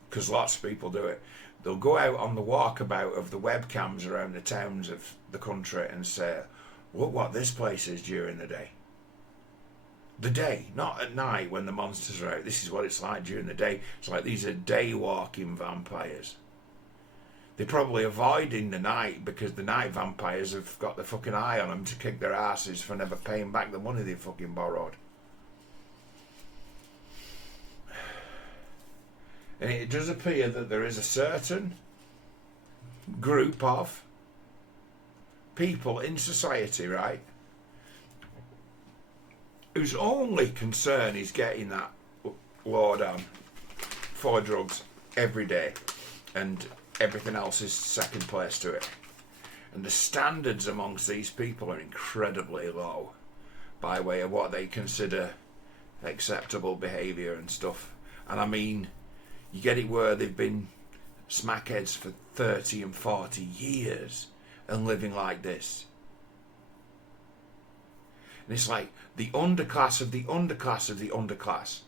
Because lots of people do it. They'll go out on the walkabout of the webcams around the towns of the country and say, look what this place is during the day. The day, not at night when the monsters are out. This is what it's like during the day. It's like these are day walking vampires. They're probably avoiding the night because the night vampires have got the fucking eye on them to kick their asses for never paying back the money they fucking borrowed. And it does appear that there is a certain group of people in society, right, whose only concern is getting that load on for drugs every day, and everything else is second place to it. And the standards amongst these people are incredibly low by way of what they consider acceptable behaviour and stuff. And I mean, you get it where they've been smackheads for 30 and 40 years and living like this. And it's like the underclass of the underclass of the underclass.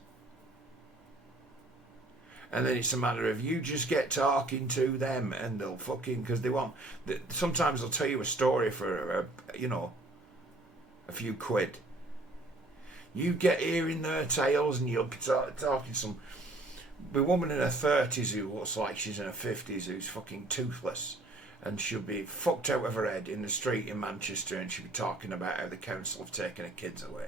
And then it's a matter of you just get talking to them and they'll fucking, because they want, sometimes they'll tell you a story for, a few quid. You get hearing their tales and you'll be talking to some woman in her 30s who looks like she's in her 50s, who's fucking toothless. And she'll be fucked out of her head in the street in Manchester, and she'll be talking about how the council have taken her kids away.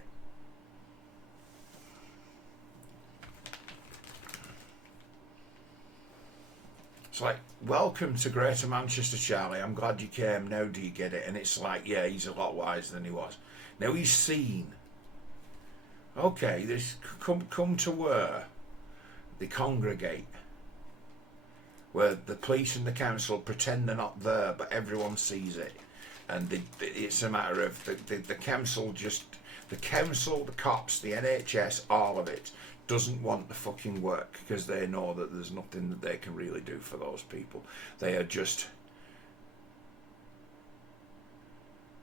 It's like, welcome to Greater Manchester, Charlie. I'm glad you came. Now do you get it? And it's like, yeah, he's a lot wiser than he was. Now he's seen. Okay, this come to where they congregate, where the police and the council pretend they're not there, but everyone sees it, and it's a matter of the council, the cops, the NHS, all of it doesn't want the fucking work because they know that there's nothing that they can really do for those people. They are just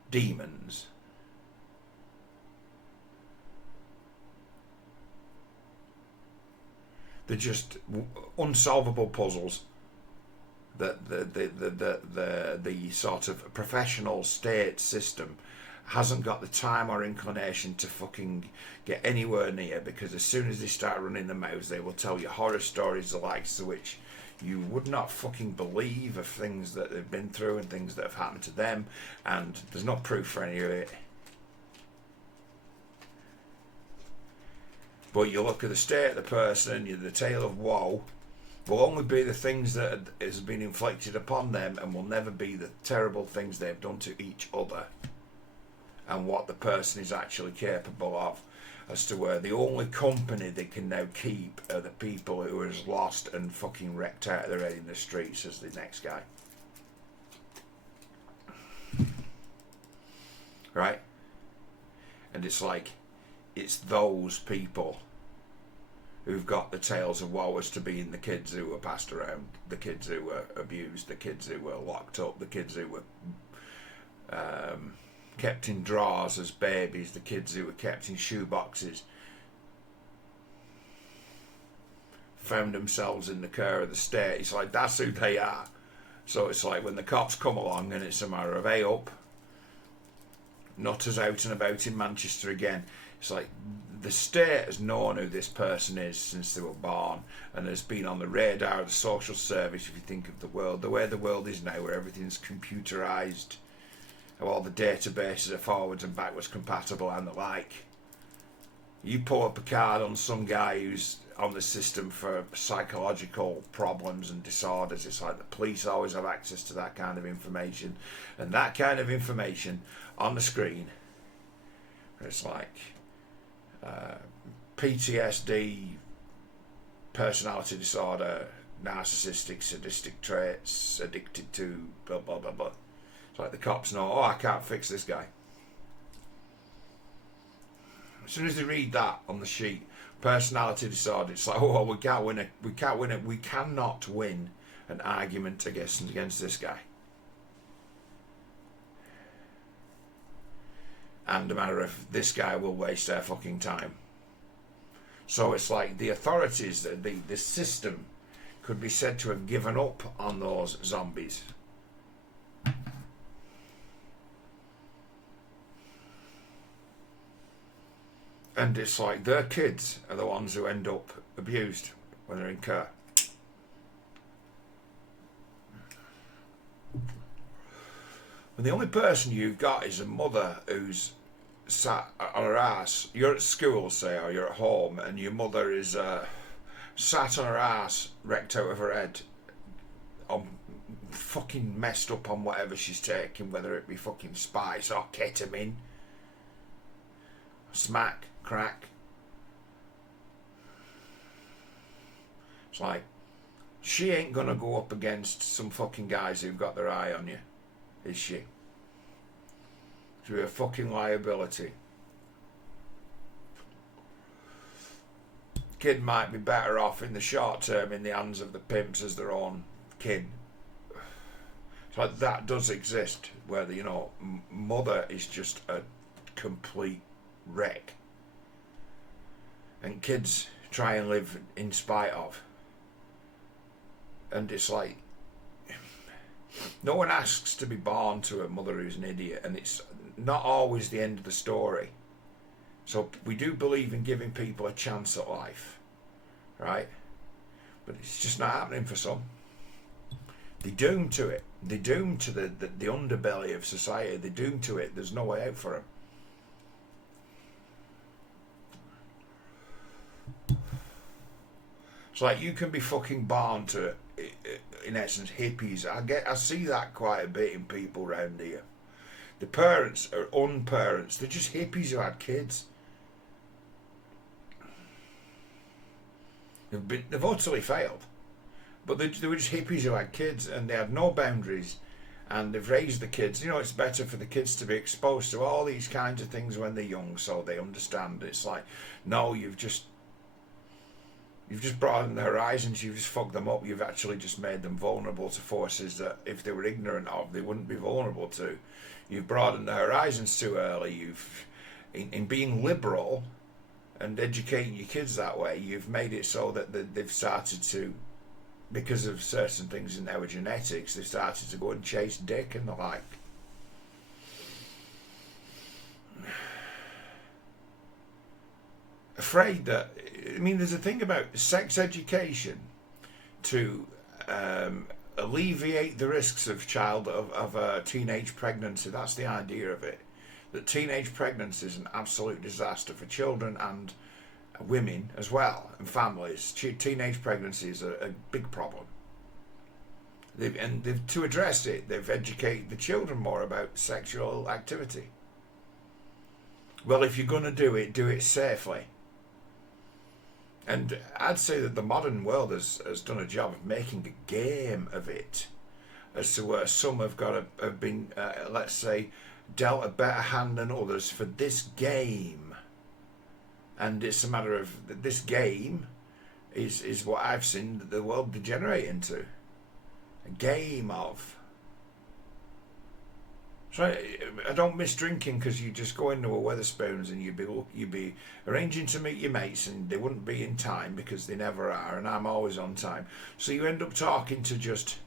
demons. They're just unsolvable puzzles that the sort of professional state system hasn't got the time or inclination to fucking get anywhere near, because as soon as they start running their mouths, they will tell you horror stories the likes of which you would not fucking believe, of things that they've been through and things that have happened to them, and there's no proof for any of it. But you look at the state of the person, the tale of woe will only be the things that has been inflicted upon them, and will never be the terrible things they've done to each other, and what the person is actually capable of, as to where the only company they can now keep are the people who are as lost and fucking wrecked out of their head in the streets as the next guy. Right? And it's like, it's those people who've got the tales of woe as to being the kids who were passed around, the kids who were abused, the kids who were locked up, the kids who were kept in drawers as babies, the kids who were kept in shoe boxes, found themselves in the care of the state. It's like, that's who they are. So it's like when the cops come along and it's a matter of, hey up, nutters out and about in Manchester again. It's like the state has known who this person is since they were born, and has been on the radar of the social service. If you think of the world, the way the world is now, where everything's computerised, how all the databases are forwards and backwards compatible and the like. You pull up a card on some guy who's on the system for psychological problems and disorders. It's like the police always have access to that kind of information, and that kind of information on the screen. It's like PTSD, personality disorder, narcissistic, sadistic traits, addicted to blah blah blah blah. It's like the cops know, oh, I can't fix this guy. As soon as they read that on the sheet, personality disorder, it's like, oh, we cannot win an argument against this guy. And no matter if this guy will waste their fucking time. So it's like the authorities, the system could be said to have given up on those zombies. And it's like their kids are the ones who end up abused when they're in care. And the only person you've got is a mother who's sat on her ass. You're at school, say, or you're at home, and your mother is sat on her ass, wrecked out of her head, on fucking messed up on whatever she's taking, whether it be fucking spice or ketamine, smack, crack. It's like, she ain't gonna go up against some fucking guys who've got their eye on you, is she? She'll be a fucking liability. Kid might be better off in the short term in the hands of the pimps as their own kid. So that does exist, where the, mother is just a complete wreck, and kids try and live in spite of. And it's like, no one asks to be born to a mother who's an idiot, and it's not always the end of the story. So we do believe in giving people a chance at life, right? But it's just not happening for some. They're doomed to it. They're doomed to the underbelly of society. They're doomed to it. There's no way out for them. It's like you can be fucking born to, in essence, hippies. I see that quite a bit in people around here. The parents are unparents. They're just hippies who had kids. They've utterly failed. But they were just hippies who had kids, and they had no boundaries, and they've raised the kids. It's better for the kids to be exposed to all these kinds of things when they're young, so they understand. It's like, no, you've just broadened the horizons. You've just fucked them up. You've actually just made them vulnerable to forces that if they were ignorant of, they wouldn't be vulnerable to. You've broadened the horizons too early. In being liberal and educating your kids that way, you've made it so that they've started to, because of certain things in our genetics, they've started to go and chase dick and the like. Afraid that, there's a thing about sex education to alleviate the risks of teenage pregnancy. That's the idea of it. That teenage pregnancy is an absolute disaster for children and women as well, and families. Teenage pregnancy is a big problem. To address it, they've educated the children more about sexual activity. Well, if you're going to do it safely. And I'd say that the modern world has done a job of making a game of it, as to where some have been, let's say, dealt a better hand than others for this game. And it's a matter of this game is what I've seen the world degenerate into. A game of. So I don't miss drinking, because you just go into a Wetherspoons and you'd be arranging to meet your mates, and they wouldn't be in time because they never are, and I'm always on time. So you end up talking to just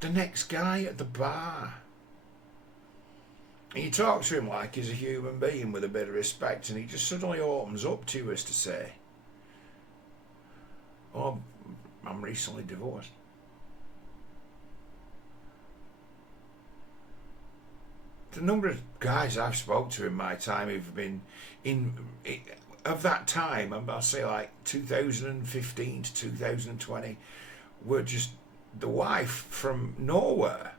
the next guy at the bar. And you talk to him like he's a human being with a bit of respect, and he just suddenly opens up to you as to say, oh, I'm recently divorced. The number of guys I've spoke to in my time who've been of that time, I'll say like 2015 to 2020, were just the wife from nowhere.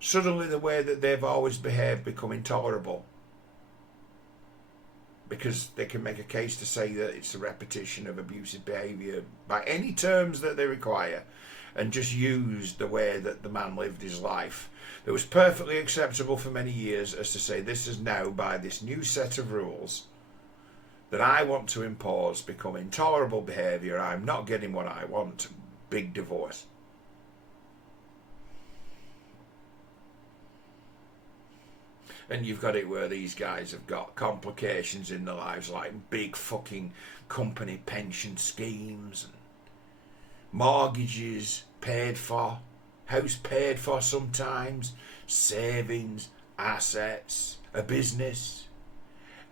Suddenly the way that they've always behaved become intolerable. Because they can make a case to say that it's a repetition of abusive behaviour by any terms that they require, and just use the way that the man lived his life that was perfectly acceptable for many years, as to say this is now, by this new set of rules that I want to impose, become intolerable behaviour. I'm not getting what I want. Big divorce. And you've got it where these guys have got complications in their lives, like big fucking company pension schemes and mortgages paid for, house paid for sometimes, savings, assets, a business.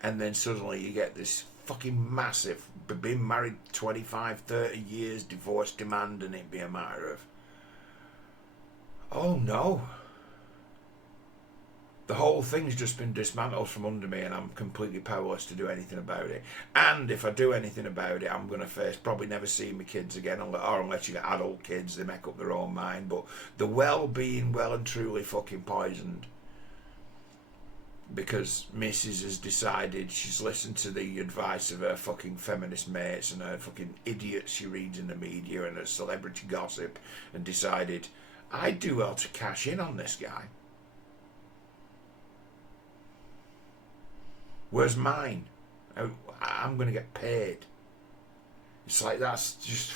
And then suddenly you get this fucking massive, been married 25, 30 years, divorce demand, and it be a matter of, oh no. The whole thing's just been dismantled from under me, and I'm completely powerless to do anything about it. And if I do anything about it, I'm going to face probably never see my kids again, or unless you get adult kids, they make up their own mind. But the well-being well and truly fucking poisoned. Because Mrs. has decided she's listened to the advice of her fucking feminist mates and her fucking idiots she reads in the media and her celebrity gossip, and decided, I'd do well to cash in on this guy. Where's mine? I'm going to get paid. It's like, that's just,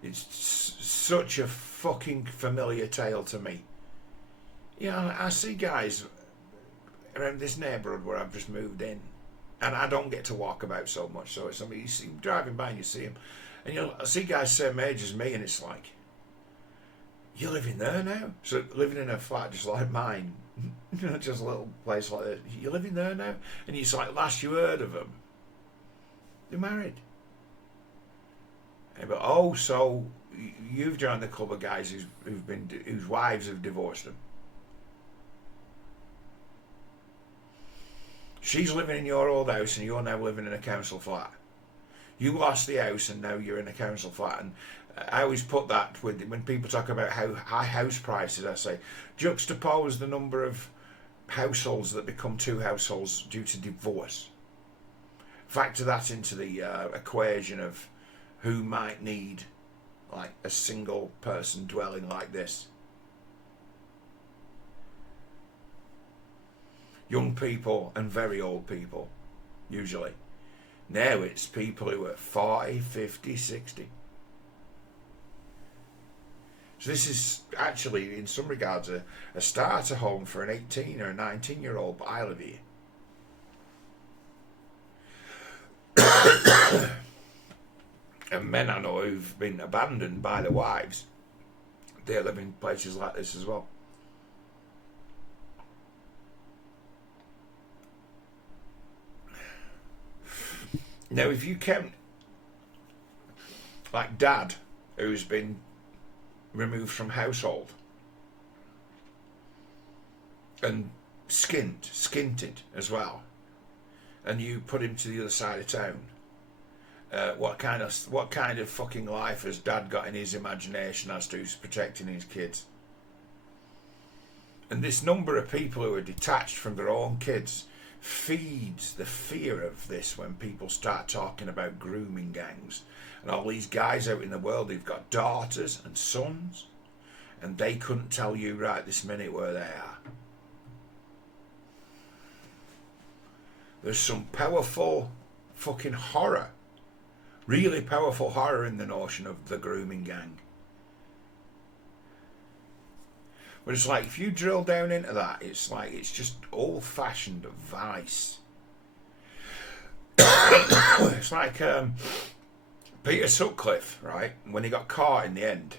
it's such a fucking familiar tale to me. You know, I see guys around this neighbourhood where I've just moved in, and I don't get to walk about so much, so it's something you see driving by and you see them, and I see guys same age as me, and it's like, you're living there now? So living in a flat just like mine, just a little place like that, you're living there now? And it's like, last you heard of them, they're married. And but, oh, so you've joined the club of guys whose wives have divorced them. She's living in your old house and you're now living in a council flat. You lost the house and now you're in a council flat. And I always put that with, when people talk about how high house prices, I say, juxtapose the number of households that become two households due to divorce. Factor that into the equation of who might need like a single person dwelling like this. Young people and very old people, usually. Now it's people who are 40, 50, 60. So this is actually, in some regards, a starter home for an 18 or a 19-year-old, but I live here. And men I know who've been abandoned by their wives, they live in places like this as well. Now, if you count, like dad, who's been removed from household and skinted as well, and you put him to the other side of town, what kind of fucking life has dad got in his imagination as to who's protecting his kids? And this number of people who are detached from their own kids feeds the fear of this when people start talking about grooming gangs and all these guys out in the world who've got daughters and sons, and they couldn't tell you right this minute where they are. There's some powerful fucking horror, really powerful horror in the notion of the grooming gang. But it's like, if you drill down into that, it's like, it's just old-fashioned vice. It's like Peter Sutcliffe, right? When he got caught in the end,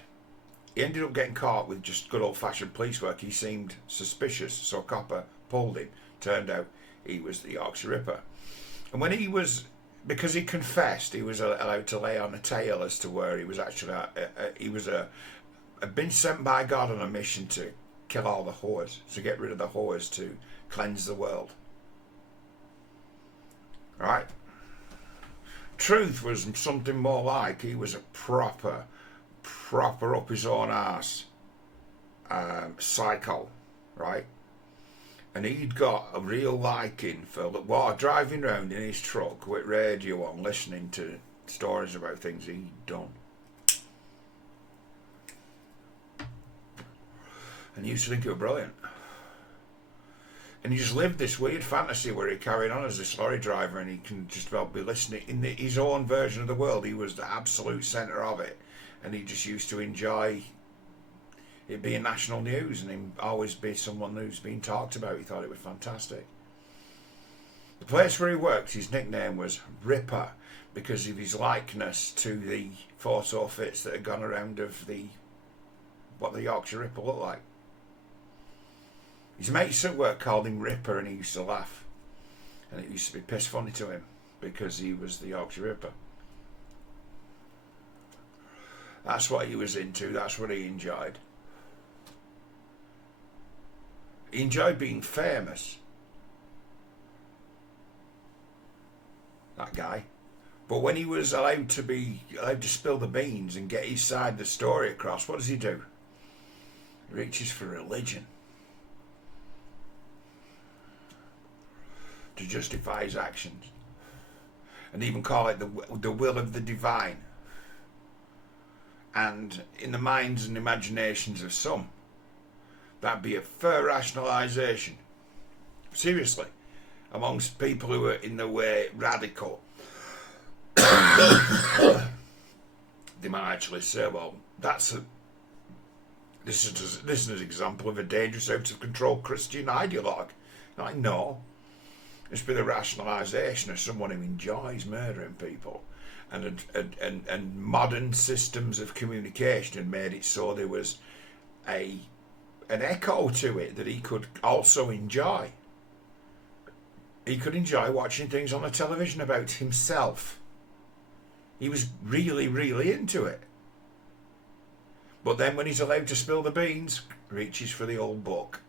he ended up getting caught with just good old-fashioned police work. He seemed suspicious, so a copper pulled him. Turned out he was the Yorkshire Ripper. And when he was, because he confessed, he was allowed to lay on a tale as to where he was actually, had been sent by God on a mission to kill all the whores, to get rid of the whores, to cleanse the world. Right? truth was something more like he was a proper up his own arse psycho, right? And he'd got a real liking for driving around in his truck with radio on, listening to stories about things he'd done. And he used to think it was brilliant. And he just lived this weird fantasy where he carried on as this lorry driver, and he can just about be listening in his own version of the world. He was the absolute centre of it, and he just used to enjoy it being national news and him always be someone who's been talked about. He thought it was fantastic. The place where he worked, his nickname was Ripper, because of his likeness to the photo fits that had gone around of what the Yorkshire Ripper looked like. His mates at work called him Ripper, and he used to laugh, and it used to be piss funny to him because he was the Yorkshire Ripper. That's what he was into. That's what he enjoyed. He enjoyed being famous, that guy. But when he was allowed to spill the beans and get his side of the story across, what does he do? He reaches for religion to justify his actions, and even call it the will of the divine. And in the minds and imaginations of some, that'd be a fair rationalisation. Seriously, amongst people who are in the way radical, they might actually say, well, this is an example of a dangerous, out of control Christian ideologue. Like, no, it's been a rationalisation of someone who enjoys murdering people, and modern systems of communication had made it so there was an echo to it that he could also enjoy. He could enjoy watching things on the television about himself. He was really, really into it. But then when he's allowed to spill the beans, reaches for the old book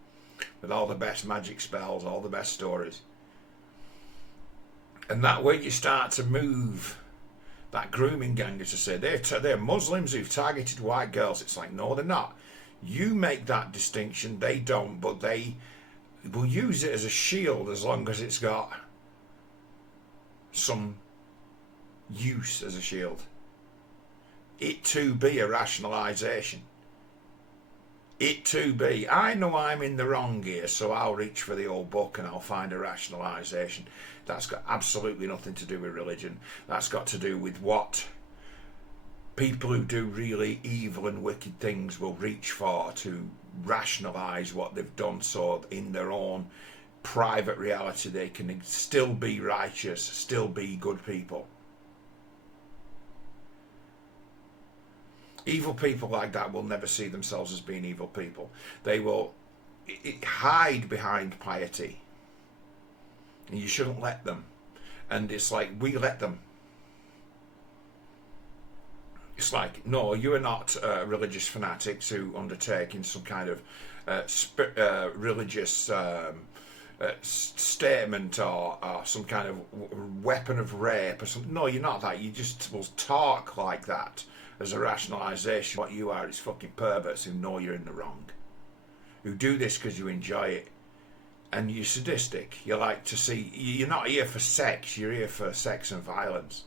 with all the best magic spells, all the best stories. And that way you start to move that grooming gang, as I say, they're Muslims who've targeted white girls. It's like, no, they're not. You make that distinction, they don't, but they will use it as a shield as long as it's got some use as a shield. It too be a rationalisation. It too be, I know I'm in the wrong here, so I'll reach for the old book and I'll find a rationalisation. That's got absolutely nothing to do with religion. That's got to do with what people who do really evil and wicked things will reach for to rationalise what they've done, so in their own private reality they can still be righteous, still be good people. Evil people like that will never see themselves as being evil people. They will hide behind piety. And you shouldn't let them. And it's like, we let them. It's like, no, you are not religious fanatics who undertake in some kind of religious statement or some kind of weapon of rape or something. No, you're not that. You just will talk like that as a rationalisation. What you are is fucking perverts who know you're in the wrong, who do this because you enjoy it, and you're sadistic. You like to see, you're not here for sex, you're here for sex and violence.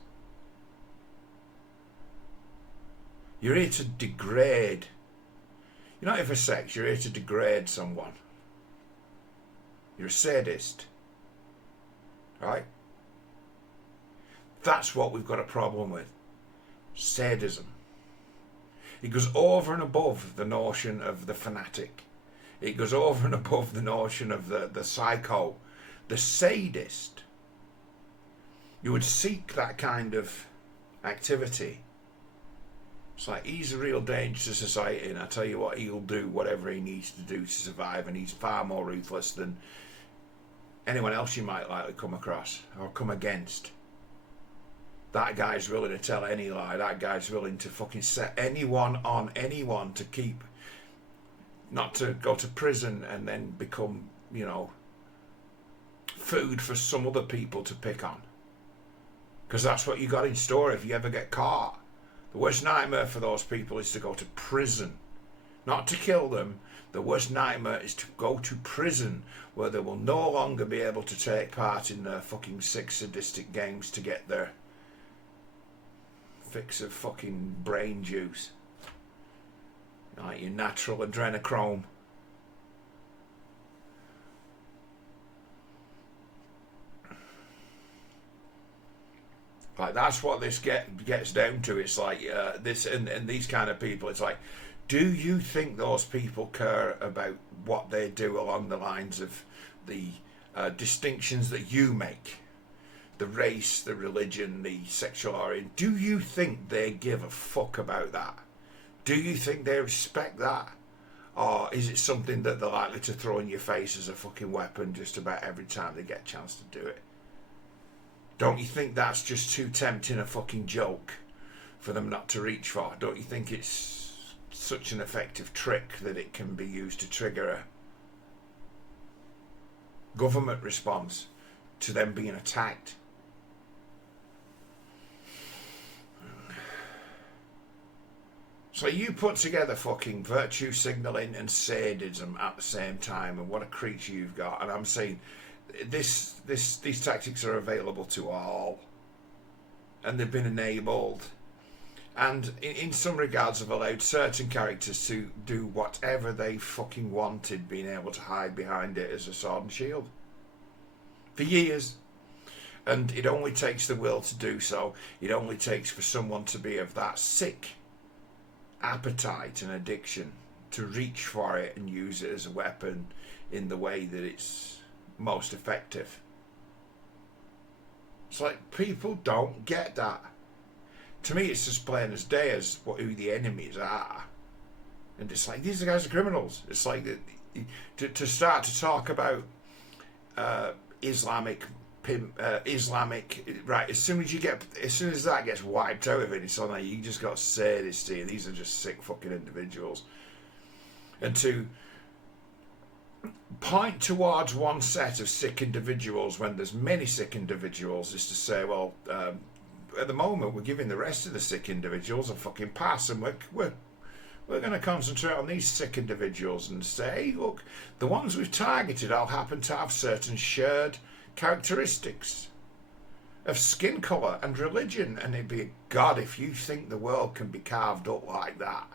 You're here to degrade. You're not here for sex, you're here to degrade someone. You're a sadist, right? That's what we've got a problem with. Sadism. It goes over and above the notion of the fanatic. It goes over and above the notion of the psycho, the sadist. You would seek that kind of activity. It's like, he's a real danger to society, and I tell you what, he'll do whatever he needs to do to survive, and he's far more ruthless than anyone else you might likely come across or come against. That guy's willing to tell any lie. That guy's willing to fucking set anyone on anyone to keep, not to go to prison and then become, food for some other people to pick on. because that's what you got in store if you ever get caught. The worst nightmare for those people is to go to prison. Not to kill them. The worst nightmare is to go to prison where they will no longer be able to take part in their fucking sick sadistic games to get their fix of fucking brain juice. Like your natural adrenochrome. Like, that's what this gets down to. It's like this and these kind of people. It's like, do you think those people care about what they do along the lines of the distinctions that you make? The race, the religion, the sexual orientation. Do you think they give a fuck about that? Do you think they respect that? Or is it something that they're likely to throw in your face as a fucking weapon just about every time they get a chance to do it? Don't you think that's just too tempting a fucking joke for them not to reach for? Don't you think it's such an effective trick that it can be used to trigger a government response to them being attacked? So you put together fucking virtue signalling and sadism at the same time, and what a creature you've got. And I'm saying these tactics are available to all, and they've been enabled, and in some regards have allowed certain characters to do whatever they fucking wanted, being able to hide behind it as a sword and shield for years. And it only takes the will to do so. It only takes for someone to be of that sick appetite and addiction to reach for it and use it as a weapon in the way that it's most effective. It's like, people don't get that. To me, it's just plain as day as who the enemies are. And it's like, these guys are criminals. It's like to start to talk about Islamic right, as soon as that gets wiped out of it, it's on like, you just got sadists here. These are just sick fucking individuals. And to point towards one set of sick individuals when there's many sick individuals is to say, well, at the moment we're giving the rest of the sick individuals a fucking pass, and we're going to concentrate on these sick individuals and say, hey, look, the ones we've targeted all happen to have certain shared characteristics of skin colour and religion, and it'd be, God, if you think the world can be carved up like that.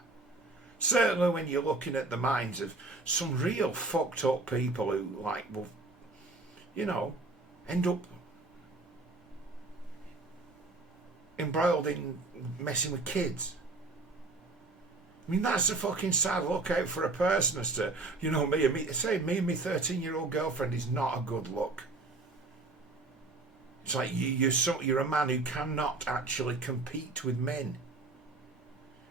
Certainly when you're looking at the minds of some real fucked up people who, like, will, you know, end up embroiled in messing with kids. I mean, that's a fucking sad lookout for a person as to, you know, me and my 13-year-old girlfriend is not a good look. It's like you're a man who cannot actually compete with men.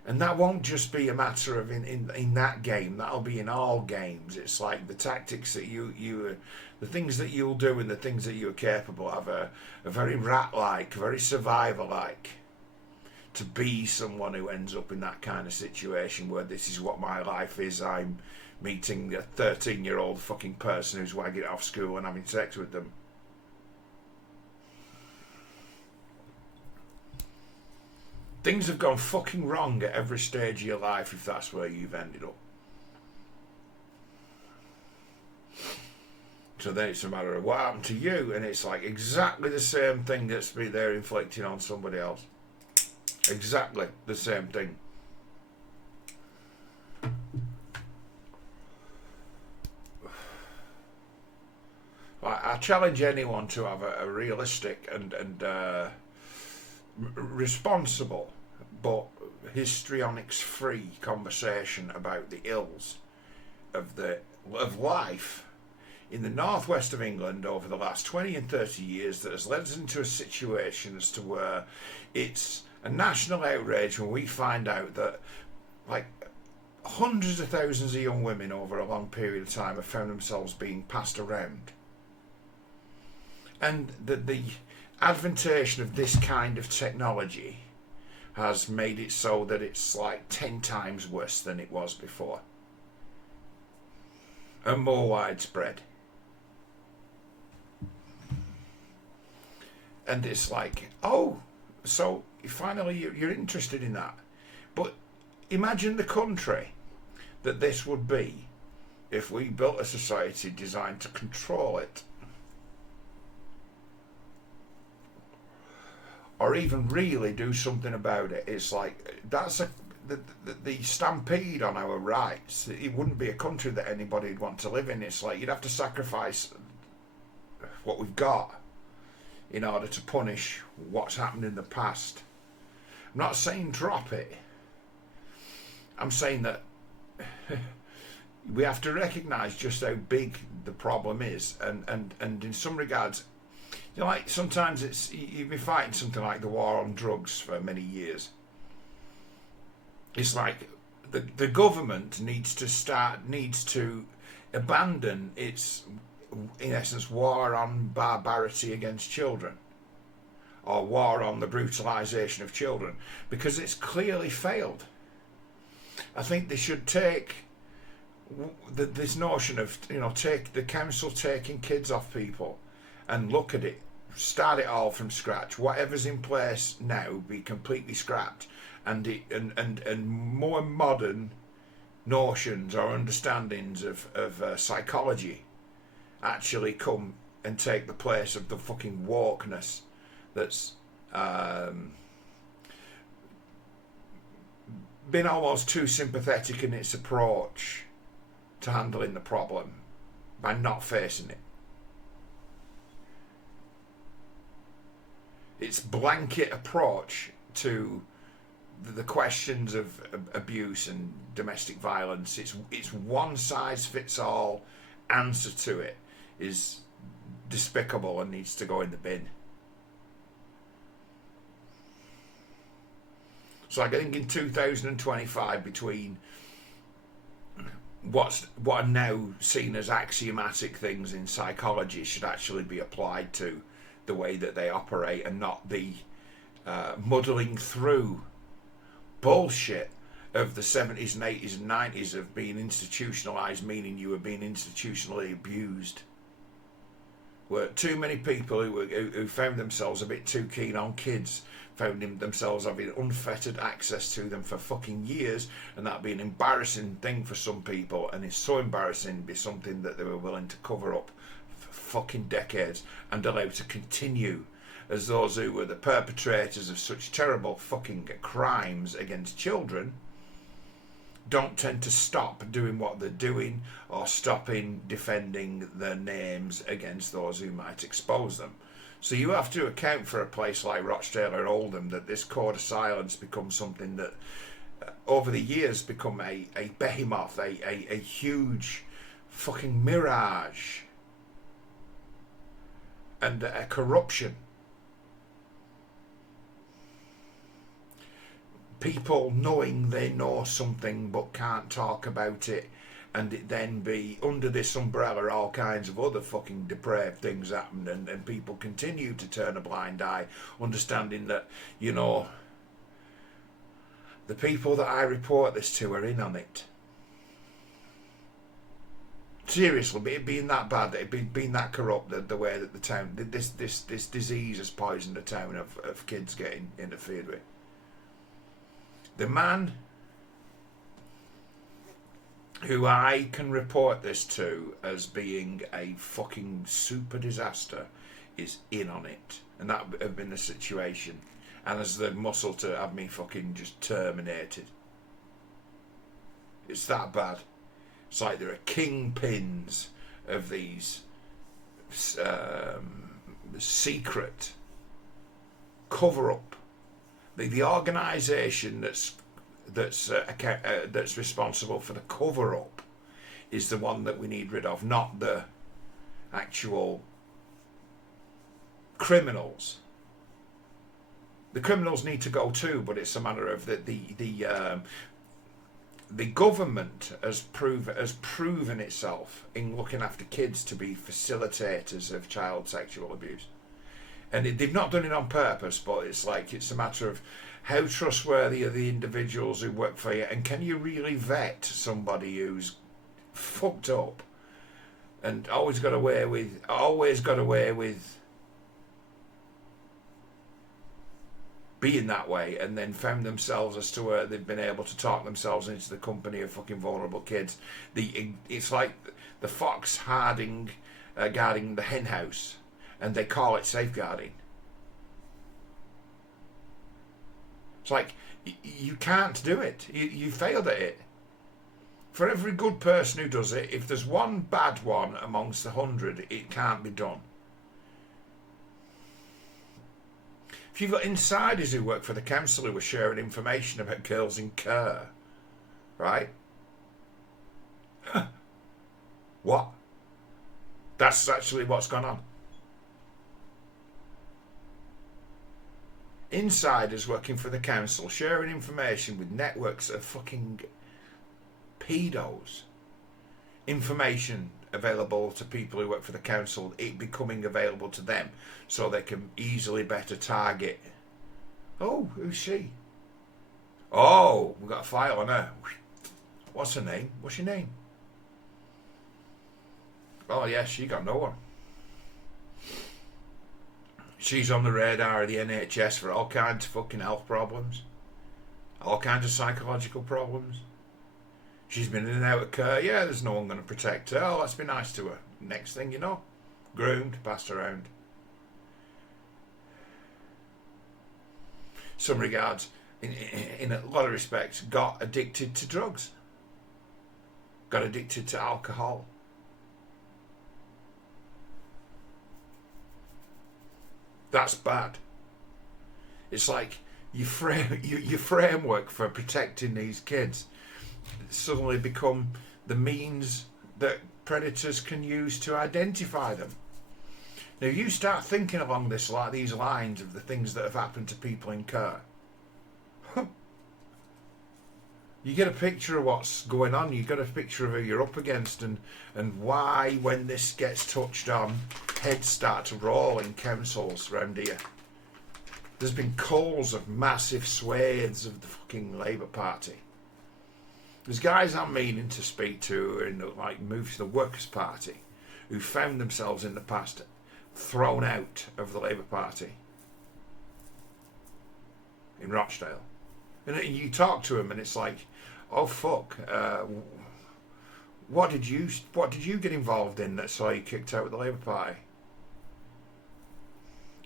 And that won't just be a matter of in that game. That'll be in all games. It's like the tactics that the things that you'll do and the things that you're capable of are very rat-like, very survivor-like. To be someone who ends up in that kind of situation where this is what my life is. I'm meeting a 13-year-old fucking person who's wagging it off school and having sex with them. Things have gone fucking wrong at every stage of your life if that's where you've ended up. So then it's a matter of what happened to you, and it's like exactly the same thing that's been there inflicting on somebody else. Exactly the same thing. I challenge anyone to have a realistic and responsible but histrionics-free conversation about the ills of life in the northwest of England over the last 20 and 30 years that has led us into a situation as to where it's a national outrage when we find out that, like, hundreds of thousands of young women over a long period of time have found themselves being passed around. And the adventation of this kind of technology has made it so that it's like 10 times worse than it was before. And more widespread. And it's like, oh, so finally you're interested in that. But imagine the country that this would be if we built a society designed to control it. Or even really do something about it. It's like, that's the stampede on our rights. It wouldn't be a country that anybody would want to live in. It's like you'd have to sacrifice what we've got in order to punish what's happened in the past. I'm not saying drop it. I'm saying that we have to recognise just how big the problem is, and in some regards, you know, like sometimes it's, you've been fighting something like the war on drugs for many years. It's like the government needs to abandon its, in essence, war on barbarity against children, or war on the brutalisation of children, because it's clearly failed. I think they should take this notion of, you know, take the council taking kids off people and look at it, start it all from scratch. Whatever's in place now be completely scrapped, and more modern notions or understandings of psychology actually come and take the place of the fucking wokeness that's been almost too sympathetic in its approach to handling the problem by not facing it. Its blanket approach to the questions of abuse and domestic violence, its one size fits all answer to it is despicable and needs to go in the bin. So I think in 2025, between what are now seen as axiomatic things in psychology should actually be applied to the way that they operate, and not the muddling through bullshit of the 70s and 80s and 90s of being institutionalised, meaning you were being institutionally abused. Were too many people who found themselves a bit too keen on kids, found themselves having unfettered access to them for fucking years, and that being an embarrassing thing for some people, and it's so embarrassing to be something that they were willing to cover up for fucking decades and allow to continue, as those who were the perpetrators of such terrible fucking crimes against children don't tend to stop doing what they're doing, or stopping defending their names against those who might expose them. So you have to account for a place like Rochdale or Oldham that this code of silence becomes something that over the years become a behemoth, a huge fucking mirage, and a corruption. People knowing they know something but can't talk about it, and it then be under this umbrella all kinds of other fucking depraved things happen, and people continue to turn a blind eye, understanding that, you know, the people that I report this to are in on it. Seriously, it being that bad, it being that corrupt, the way that the town, this disease has poisoned the town of kids getting interfered with. The man who I can report this to as being a fucking super disaster is in on it, and that would have been the situation, and has the muscle to have me fucking just terminated. It's that bad. It's like there are kingpins of these secret cover-up. The organisation that's responsible for the cover-up is the one that we need rid of, not the actual criminals. The criminals need to go too, but it's a matter of the government has proven itself in looking after kids to be facilitators of child sexual abuse. And they've not done it on purpose, but it's like, it's a matter of how trustworthy are the individuals who work for you, and can you really vet somebody who's fucked up and always got away with being that way, and then found themselves as to where they've been able to talk themselves into the company of fucking vulnerable kids. It's like the fox guarding the hen house, and they call it safeguarding. It's like, you can't do it. You failed at it. For every good person who does it, if there's one bad one amongst the 100, it can't be done. If you've got insiders who work for the council who are sharing information about girls in care, right? What? That's actually what's gone on. Insiders working for the council sharing information with networks of fucking pedos. Information available to people who work for the council, it becoming available to them so they can easily better target. Oh, who's she? Oh, we've got a file on her. What's her name? What's your name? Oh yeah, she got no one. She's on the radar of the NHS for all kinds of fucking health problems, all kinds of psychological problems. She's been in and out of care. Yeah, there's no one going to protect her. Oh, let's be nice to her. Next thing you know, groomed, passed around. Some regards, in a lot of respects, got addicted to drugs. Got addicted to alcohol. That's bad. It's like your framework for protecting these kids suddenly become the means that predators can use to identify them. Now you start thinking along these lines of the things that have happened to people in care. You get a picture of what's going on. You get a picture of who you're up against, and why, when this gets touched on, heads start to roll in councils round here. There's been calls of massive swathes of the fucking Labour Party. There's guys I'm meaning to speak to and like move to the Workers' Party who found themselves in the past thrown out of the Labour Party in Rochdale. And you talk to them and it's like, oh fuck, what did you get involved in that saw you kicked out of the Labour Party?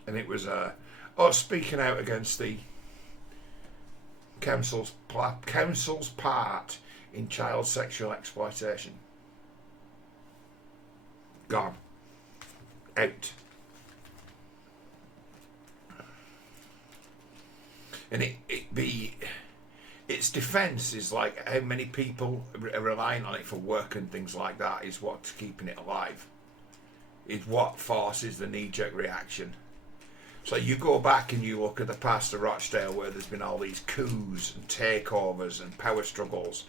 And it was speaking out against the council's part in child sexual exploitation. Gone. Out. And its defence is like how many people are relying on it for work and things like that is what's keeping it alive. Is what forces the knee-jerk reaction. So you go back and you look at the past of Rochdale where there's been all these coups and takeovers and power struggles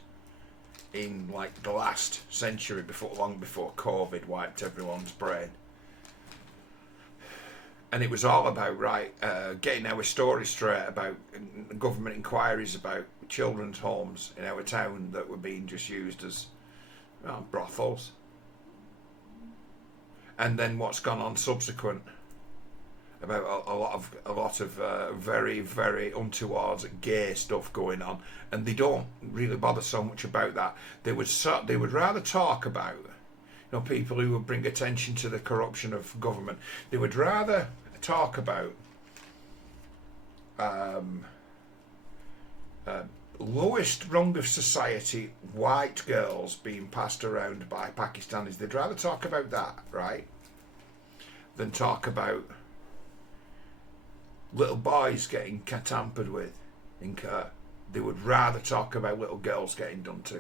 in like the last century, long before COVID wiped everyone's brain. And it was all about getting our story straight about government inquiries about children's homes in our town that were being just used as brothels. And then what's gone on subsequent about a lot of very, very untoward gay stuff going on, and they don't really bother so much about that. They would rather talk about people who would bring attention to the corruption of government. They would rather talk about lowest rung of society white girls being passed around by Pakistanis. They'd rather talk about that, right, than talk about little boys getting tampered with in care. They would rather talk about little girls getting done to.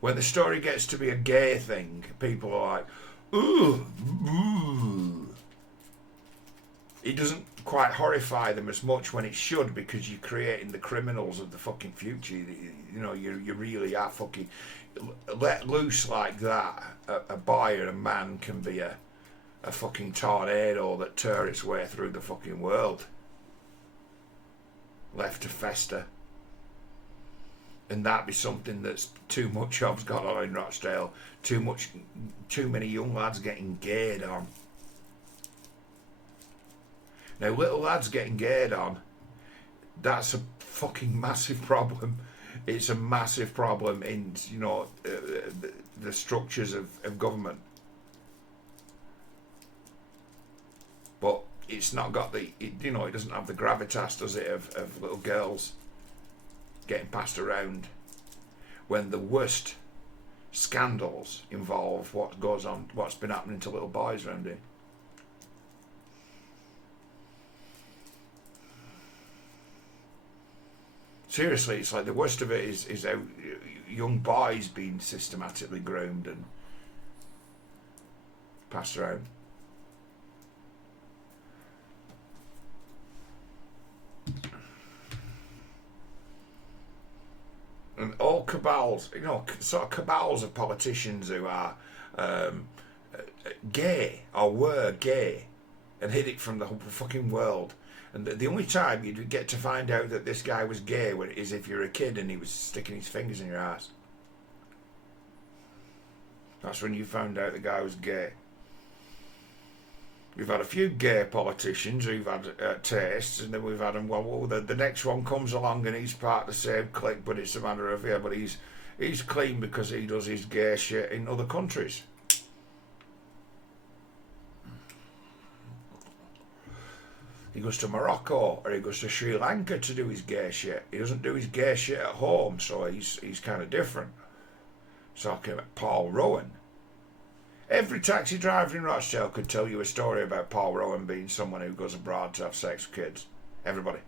When the story gets to be a gay thing, people are like, ooh, ooh. It doesn't quite horrify them as much when it should, because you're creating the criminals of the fucking future. You really are fucking let loose like that. A boy or a man can be a fucking tornado that tears its way through the fucking world, left to fester. And that be something that's too much of's got on in Rochdale. Too many young lads getting gayed on. Now, little lads getting gayed on That's a fucking massive problem. It's a massive problem in, you know, the structures of government. But it's not got the, you know, it doesn't have the gravitas, does it, of little girls getting passed around when the worst scandals involve what goes on, what's been happening to little boys around here. Seriously, it's like the worst of it is how young boys being systematically groomed and passed around. And all cabals, you know, sort of cabals of politicians who are gay or were gay and hid it from the whole fucking world. And the only time you'd get to find out that this guy was gay is if you're a kid and he was sticking his fingers in your ass. That's when you found out the guy was gay. We've had a few gay politicians who've had tastes, and then we've had them, well, the next one comes along and he's part of the same clique, but it's a matter of, yeah, but he's clean because he does his gay shit in other countries. He goes to Morocco or he goes to Sri Lanka to do his gay shit. He doesn't do his gay shit at home, so he's kind of different. Talking about Paul Rowan. Every taxi driver in Rochdale could tell you a story about Paul Rowan being someone who goes abroad to have sex with kids. Everybody.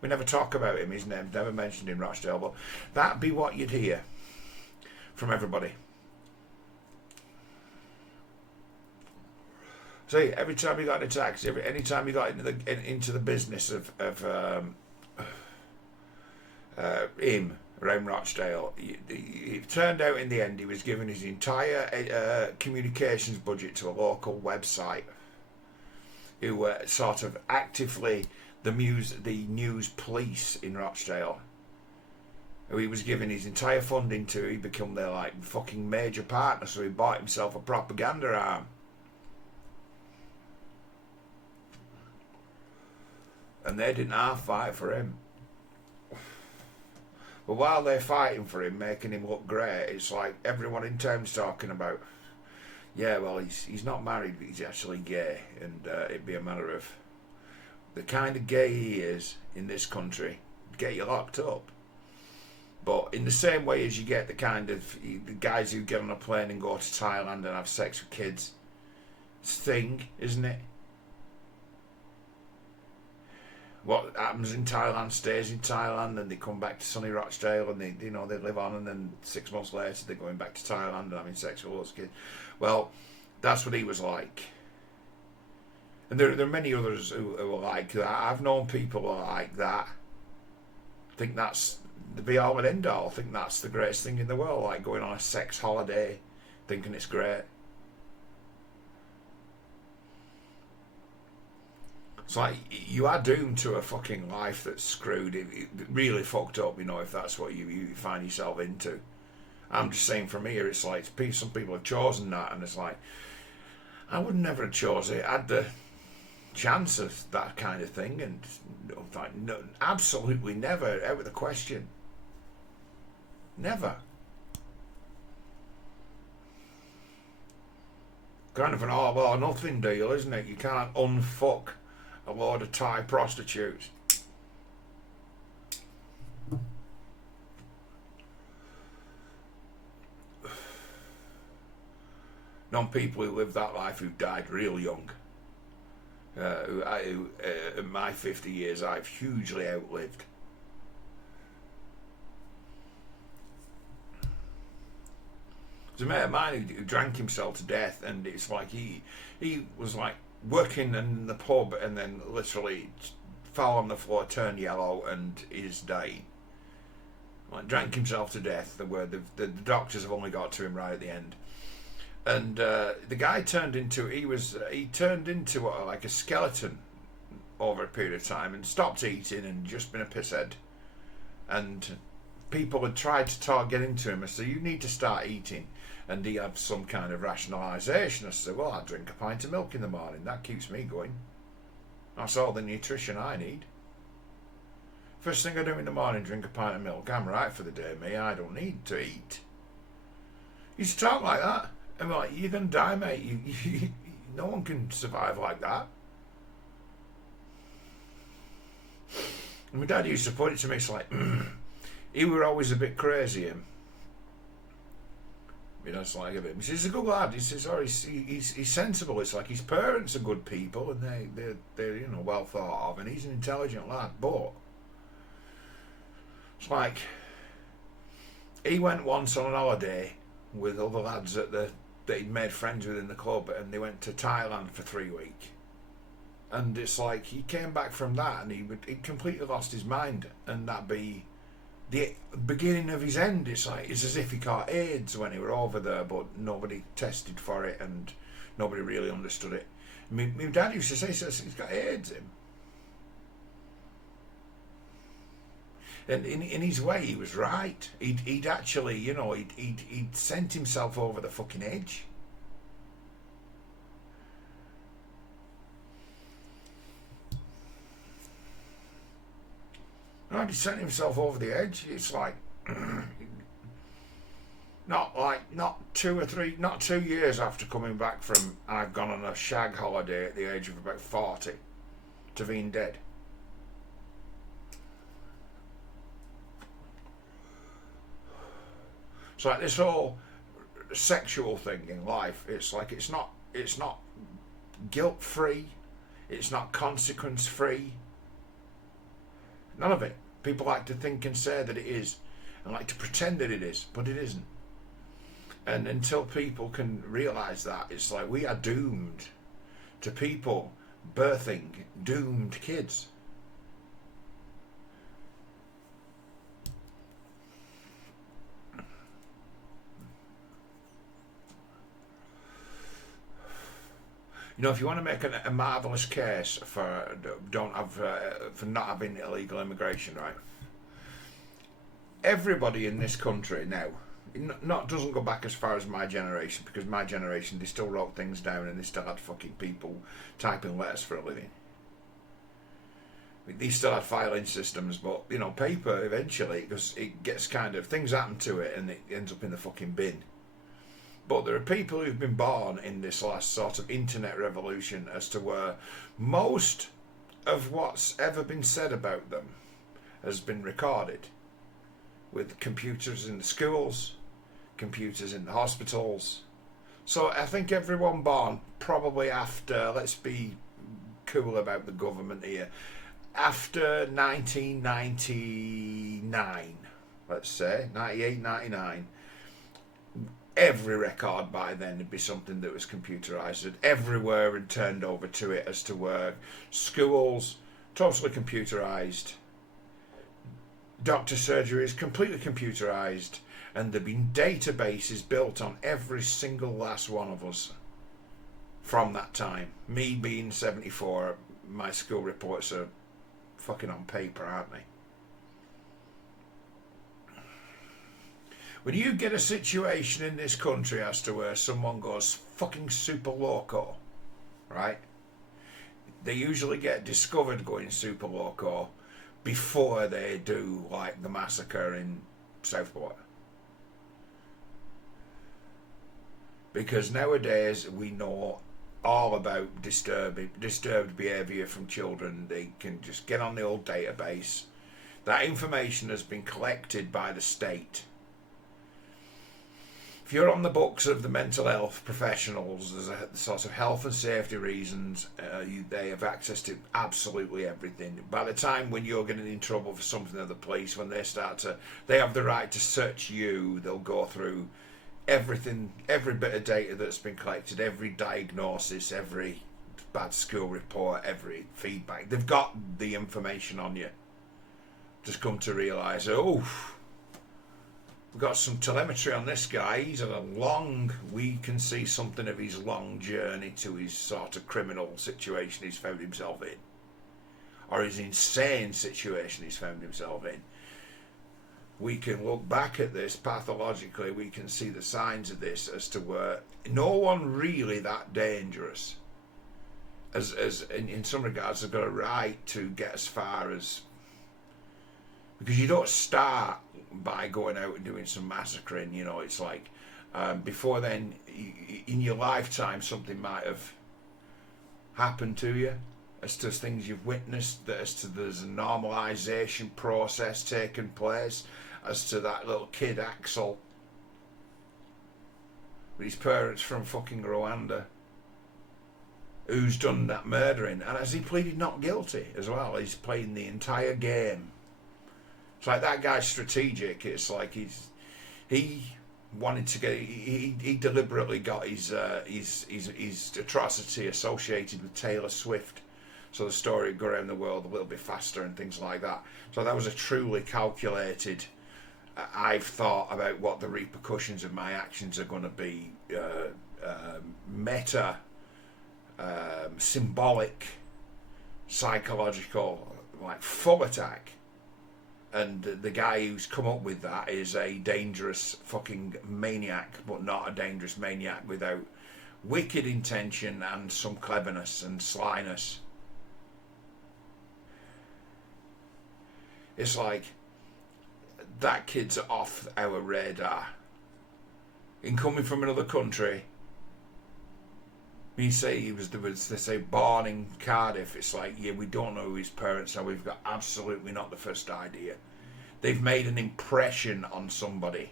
We never talk about him, his name's never mentioned in Rochdale, but that'd be what you'd hear from everybody. See, every time you got in a taxi, any time you got into the business of him around Rochdale, it turned out in the end he was giving his entire communications budget to a local website who were sort of actively the news police in Rochdale, who he was giving his entire funding to. He became their like fucking major partner, so he bought himself a propaganda arm. And they didn't half fight for him. But while they're fighting for him, making him look great, it's like everyone in town's talking about, yeah, well, he's not married, but he's actually gay. And it'd be a matter of the kind of gay he is in this country, get you locked up. But in the same way as you get the kind of the guys who get on a plane and go to Thailand and have sex with kids, it's a thing, isn't it? What happens in Thailand stays in Thailand, and they come back to sunny Rochdale, and they live on, and then 6 months later they're going back to Thailand and having sex with all those kids. Well, that's what he was like. And there are many others who are like that. I've known people who are like that. I think that's the be all and end all. I think that's the greatest thing in the world, like going on a sex holiday, thinking it's great. It's like you are doomed to a fucking life that's screwed, really fucked up, if that's what you find yourself into. I'm just saying from here, it's like some people have chosen that, and it's like, I would never have chosen it. I had the chance of that kind of thing, and like, no, absolutely never, out of the question. Never. Kind of an all or nothing deal, isn't it? You can't unfuck a load of Thai prostitutes. Known people who lived that life who died real young. Who in my 50 years I've hugely outlived. There's a mate of mine who drank himself to death, and it's like he was like working in the pub and then literally fell on the floor, turned yellow, and is dying. Like, drank himself to death. The doctors have only got to him right at the end. And the guy turned into like a skeleton over a period of time, and stopped eating and just been a pisshead. And people had tried to get into him and said, you need to start eating. And he had some kind of rationalisation. I said, well, I drink a pint of milk in the morning. That keeps me going. That's all the nutrition I need. First thing I do in the morning, drink a pint of milk. I'm right for the day, me. I don't need to eat. He used to talk like that. I'm like, you're going to die, mate. No one can survive like that. And my dad used to put it to me, it's like, he were always a bit crazy, him. You know, it's like a bit. He says, he's a good lad. He says, oh, he's sensible. It's like his parents are good people and they're you know, well thought of, and he's an intelligent lad. But it's like he went once on an holiday with other lads that he'd made friends with in the club, and they went to Thailand for 3 weeks. And it's like he came back from that and he completely lost his mind, and that'd be the beginning of his end. It's like it's as if he caught AIDS when he were over there, but nobody tested for it and nobody really understood it. My dad used to say, he's got AIDS, him. And in his way, he was right. He'd actually, you know, he'd sent himself over the fucking edge. He sent himself over the edge. It's like not 2 years after coming back from I've gone on a shag holiday at the age of about 40 to being dead. It's like this whole sexual thing in life. It's like it's not guilt free. It's not consequence free. None of it. People like to think and say that it is, and like to pretend that it is, but it isn't. And until people can realise that, it's like we are doomed to people birthing doomed kids. You know, if you want to make a marvellous case for for not having illegal immigration, right? Everybody in this country now, doesn't go back as far as my generation, because my generation, they still wrote things down and they still had fucking people typing letters for a living. They still had filing systems, but, you know, paper eventually, because it gets kind of, things happen to it and it ends up in the fucking bin. But there are people who've been born in this last sort of internet revolution as to where most of what's ever been said about them has been recorded, with computers in the schools, computers in the hospitals. So I think everyone born probably after, let's be cool about the government here, after 1999, let's say, 98, 99, every record by then would be something that was computerised, and everywhere had turned over to it, as to where schools, totally computerised, doctor surgeries, completely computerised, and there'd been databases built on every single last one of us from that time. Me being 74, my school reports are fucking on paper, aren't they? When you get a situation in this country as to where someone goes fucking super loco, right? They usually get discovered going super loco before they do, like the massacre in Southport. Because nowadays we know all about disturbed behaviour from children. They can just get on the old database. That information has been collected by the state. If you're on the books of the mental health professionals, there's a sort of health and safety reasons, they have access to absolutely everything. By the time when you're getting in trouble for something of the police, when they have the right to search you, they'll go through everything, every bit of data that's been collected, every diagnosis, every bad school report, every feedback. They've got the information on you. Just come to realise, we've got some telemetry on this guy. He's had we can see something of his long journey to his sort of criminal situation he's found himself in, or his insane situation he's found himself in. We can look back at this pathologically. We can see the signs of this as to where no one really that dangerous, as in some regards, have got a right to get as far as Because you don't start by going out and doing some massacring, you know. It's like before then, in your lifetime, something might have happened to you, as to things you've witnessed, as to there's a normalization process taking place, as to that little kid Axel with his parents from fucking Rwanda, who's done that murdering, and as he pleaded not guilty as well, he's playing the entire game. It's like that guy's strategic. It's like he wanted to get, he deliberately got his atrocity associated with Taylor Swift, so the story would go around the world a little bit faster and things like that. So that was a truly calculated. I've thought about what the repercussions of my actions are going to be, meta, symbolic, psychological, like full attack. And the guy who's come up with that is a dangerous fucking maniac, but not a dangerous maniac without wicked intention and some cleverness and slyness. It's like that kid's off our radar. In coming from another country, when you say they say born in Cardiff, it's like, yeah, we don't know who his parents are. We've got absolutely not the first idea. They've made an impression on somebody.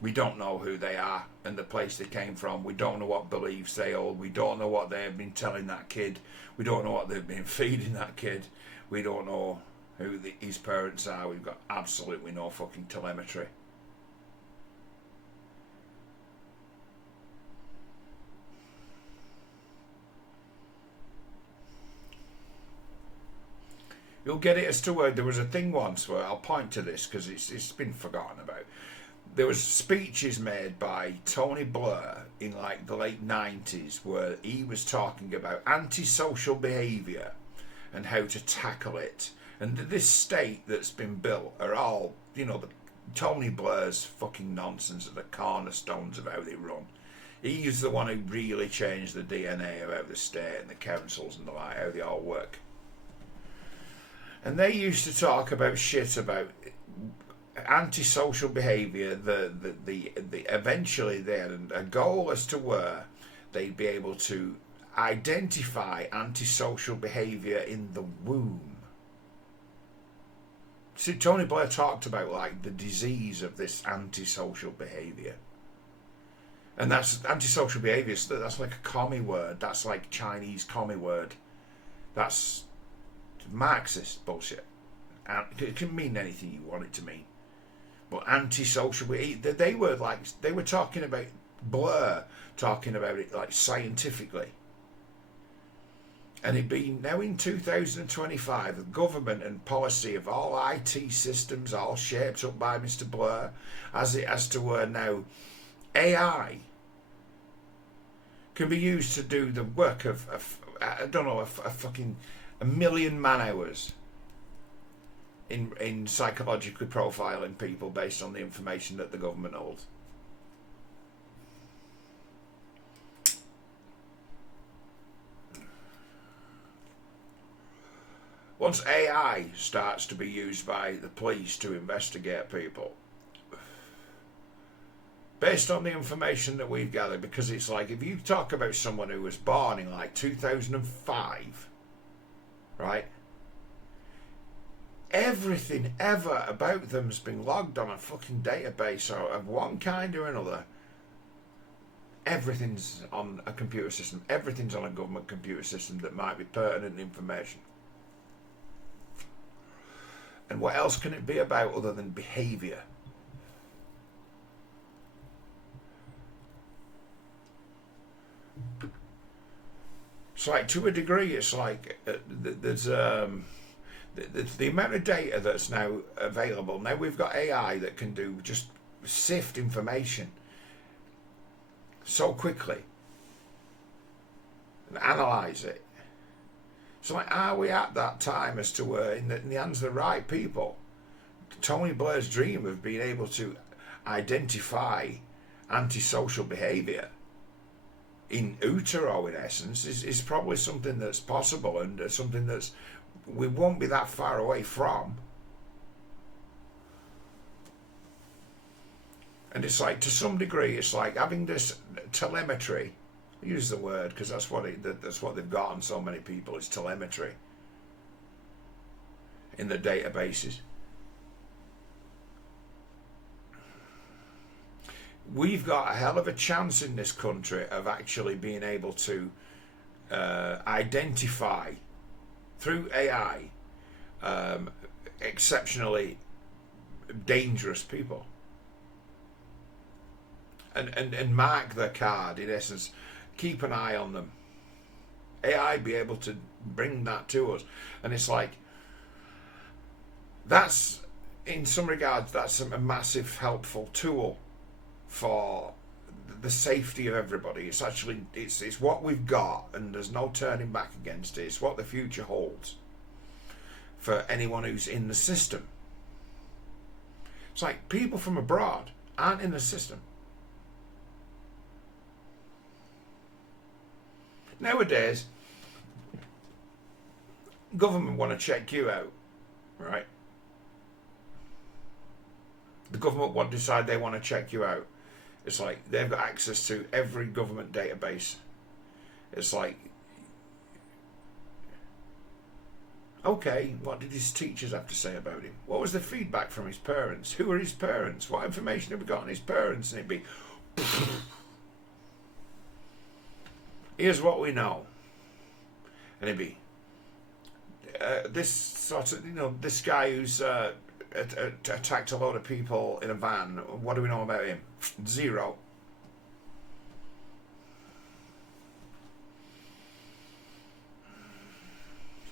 We don't know who they are and the place they came from. We don't know what beliefs they hold. We don't know what they've been telling that kid. We don't know what they've been feeding that kid. We don't know who his parents are. We've got absolutely no fucking telemetry. You'll get it as to where there was a thing once where I'll point to this because it's been forgotten about. There was speeches made by Tony Blair in like the late 90s where he was talking about antisocial behaviour and how to tackle it. And this state that's been built are all, you know, the Tony Blair's fucking nonsense are the cornerstones of how they run. He's the one who really changed the DNA about the state and the councils and the like, how they all work. And they used to talk about shit about antisocial behaviour. Eventually they had a goal as to where they'd be able to identify antisocial behaviour in the womb. See, Tony Blair talked about like the disease of this antisocial behaviour. And that's antisocial behaviour, that's like a commie word. That's like Chinese commie word. That's Marxist bullshit. It can mean anything you want it to mean. But antisocial, they were talking about Blair, talking about it like scientifically. And it being now in 2025, the government and policy of all IT systems, all shaped up by Mr. Blair, as to where now AI can be used to do the work of I don't know, a fucking 1 million man hours in psychologically profiling people based on the information that the government holds. Once AI starts to be used by the police to investigate people, based on the information that we've gathered, because it's like if you talk about someone who was born in like 2005, right? Everything ever about them's been logged on a fucking database or of one kind or another. Everything's on a computer system. Everything's on a government computer system that might be pertinent information. And what else can it be about other than behaviour? It's like, to a degree, it's like there's the amount of data that's now available. Now we've got AI that can do just sift information so quickly and analyse it. So like, are we at that time as to where in the hands of the right people, Tony Blair's dream of being able to identify antisocial behaviour in utero, in essence, is probably something that's possible and something that's we won't be that far away from. And it's like, to some degree, it's like having this telemetry. I use the word because that's what they've got on so many people, is telemetry in the databases. We've got a hell of a chance in this country of actually being able to identify through AI exceptionally dangerous people and mark their card, in essence, keep an eye on them. AI be able to bring that to us, and it's like, that's, in some regards, that's a massive helpful tool for the safety of everybody. It's actually, it's what we've got, and there's no turning back against it. It's what the future holds for anyone who's in the system. It's like, people from abroad aren't in the system. Nowadays, government want to check you out, right? The government want to decide they want to check you out. It's like they've got access to every government database. It's like, okay, what did his teachers have to say about him? What was the feedback from his parents? Who are his parents? What information have we got on his parents? And it'd be, here's what we know. And it'd be, this sort of, this guy who's attacked a load of people in a van, what do we know about him? Zero.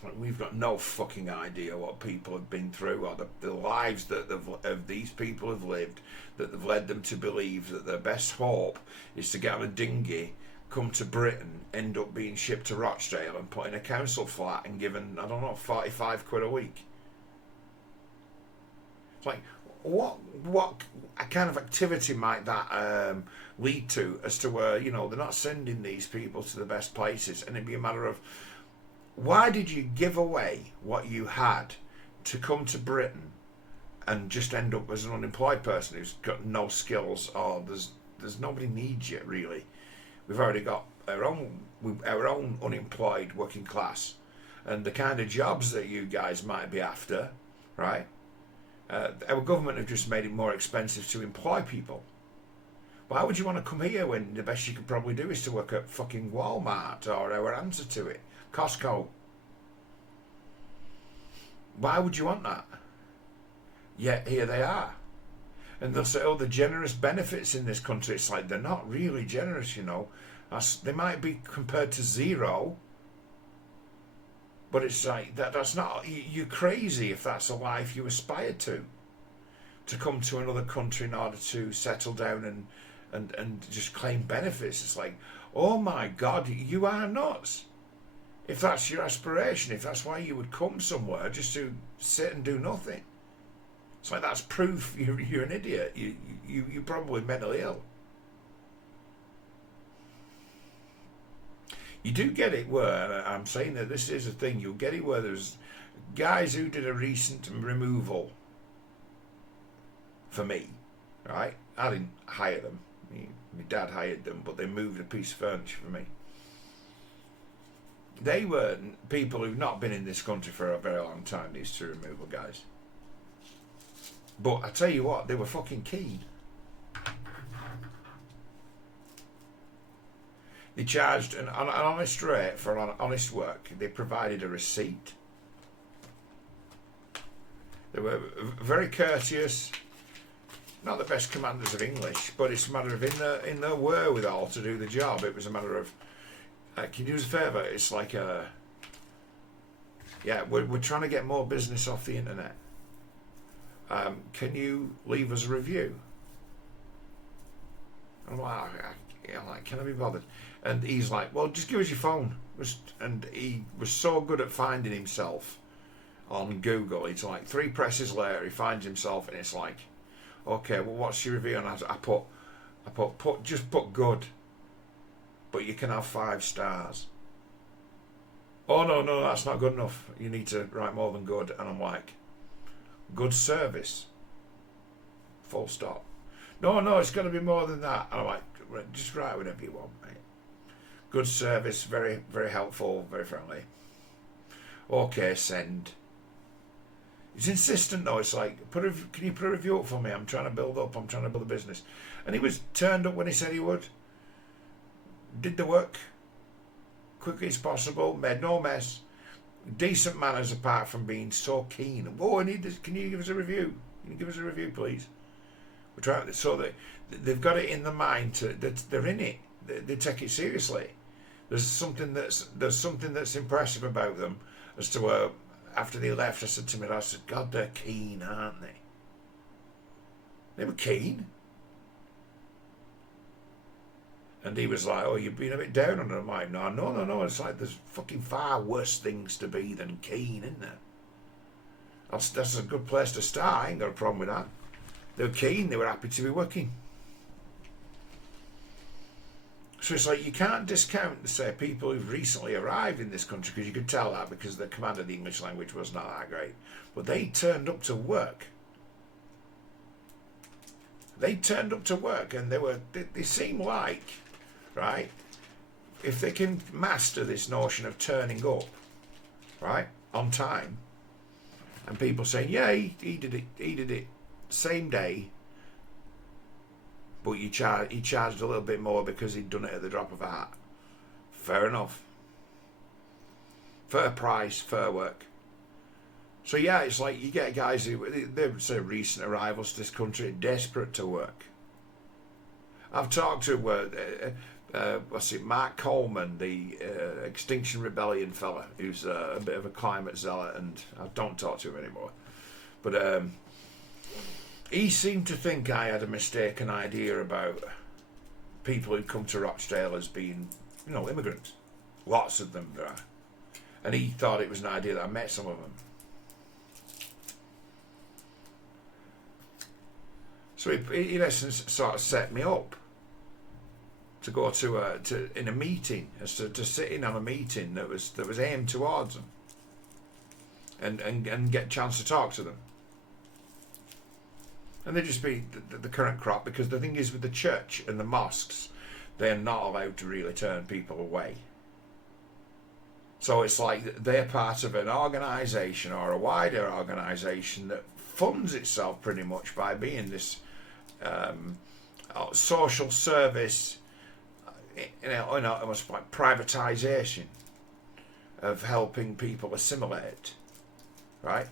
Like, we've got no fucking idea what people have been through, or the lives that of these people have lived, that have led them to believe that their best hope is to get on a dinghy, come to Britain, end up being shipped to Rochdale and put in a council flat and given, I don't know, 45 quid a week. It's like, what kind of activity might that lead to, as to where, they're not sending these people to the best places, and it'd be a matter of, why did you give away what you had to come to Britain and just end up as an unemployed person who's got no skills, or there's nobody needs you, really. We've already got our own unemployed working class, and the kind of jobs that you guys might be after, right? Our government have just made it more expensive to employ people. Why would you want to come here when the best you could probably do is to work at fucking Walmart, or our answer to it, Costco? Why would you want that? Yet here they are. And they'll say, oh, the generous benefits in this country. It's like, they're not really generous, They might be compared to zero. But it's like, that's not, you're crazy if that's a life you aspire to come to another country in order to settle down and just claim benefits. It's like, oh my God, you are nuts. If that's your aspiration, if that's why you would come somewhere just to sit and do nothing. It's like, that's proof you're an idiot. You're probably mentally ill. You do get it where, I'm saying that this is a thing, you'll get it where there's guys who did a recent removal for me, right? I didn't hire them. My dad hired them, but they moved a piece of furniture for me. They were people who've not been in this country for a very long time, these two removal guys. But I tell you what, they were fucking keen. They charged an honest rate for honest work. They provided a receipt. They were very courteous. Not the best commanders of English, but it's a matter of in their wherewithal to do the job. It was a matter of, can you do us a favour? It's like we're trying to get more business off the internet. Can you leave us a review? I'm like, can I be bothered? And he's like, well, just give us your phone. And he was so good at finding himself on Google. It's like 3 presses later, he finds himself, and it's like, okay, well, what's your review? And I put good, but you can have 5 stars. Oh, no, that's not good enough. You need to write more than good. And I'm like, good service. Full stop. No, it's got to be more than that. And I'm like, just write whatever you want, mate. Good service, very, very helpful, very friendly. Okay, send. He's insistent though. It's like, can you put a review up for me? I'm trying to build up. I'm trying to build a business. And he was turned up when he said he would. Did the work quickly as possible. Made no mess. Decent manners apart from being so keen. Oh, I need this. Can you give us a review? Can you give us a review, please? We're trying so that they've got it in the mind that they're in it. They take it seriously. There's something that's impressive about them. As to after they left, I said to me, I said, God, they're keen, aren't they? They were keen. And he was like, oh, you've been a bit down on it. I'm like, no. It's like there's fucking far worse things to be than keen, isn't there? That's a good place to start. I ain't got a problem with that. They were keen. They were happy to be working. So it's like you can't discount, say, people who've recently arrived in this country, because you could tell that because the command of the English language was not that great. But they turned up to work. They turned up to work, and they seem like, right, if they can master this notion of turning up, right, on time, and people saying, yeah, he did it same day, but he charged a little bit more because he'd done it at the drop of a hat. Fair enough. Fair price, fair work. So yeah, it's like you get guys who they're so recent arrivals to this country, desperate to work. I've talked to Mark Coleman, the Extinction Rebellion fella, who's a bit of a climate zealot, and I don't talk to him anymore. But he seemed to think I had a mistaken idea about people who come to Rochdale as being, immigrants. Lots of them there are. And he thought it was an idea that I met some of them. So he in essence sort of set me up to go to in a meeting, to sit in on a meeting that was aimed towards them, and get a chance to talk to them. And they just be the current crop, because the thing is with the church and the mosques, they're not allowed to really turn people away. So it's like they're part of an organisation or a wider organisation that funds itself pretty much by being this social service, almost like privatisation of helping people assimilate, right?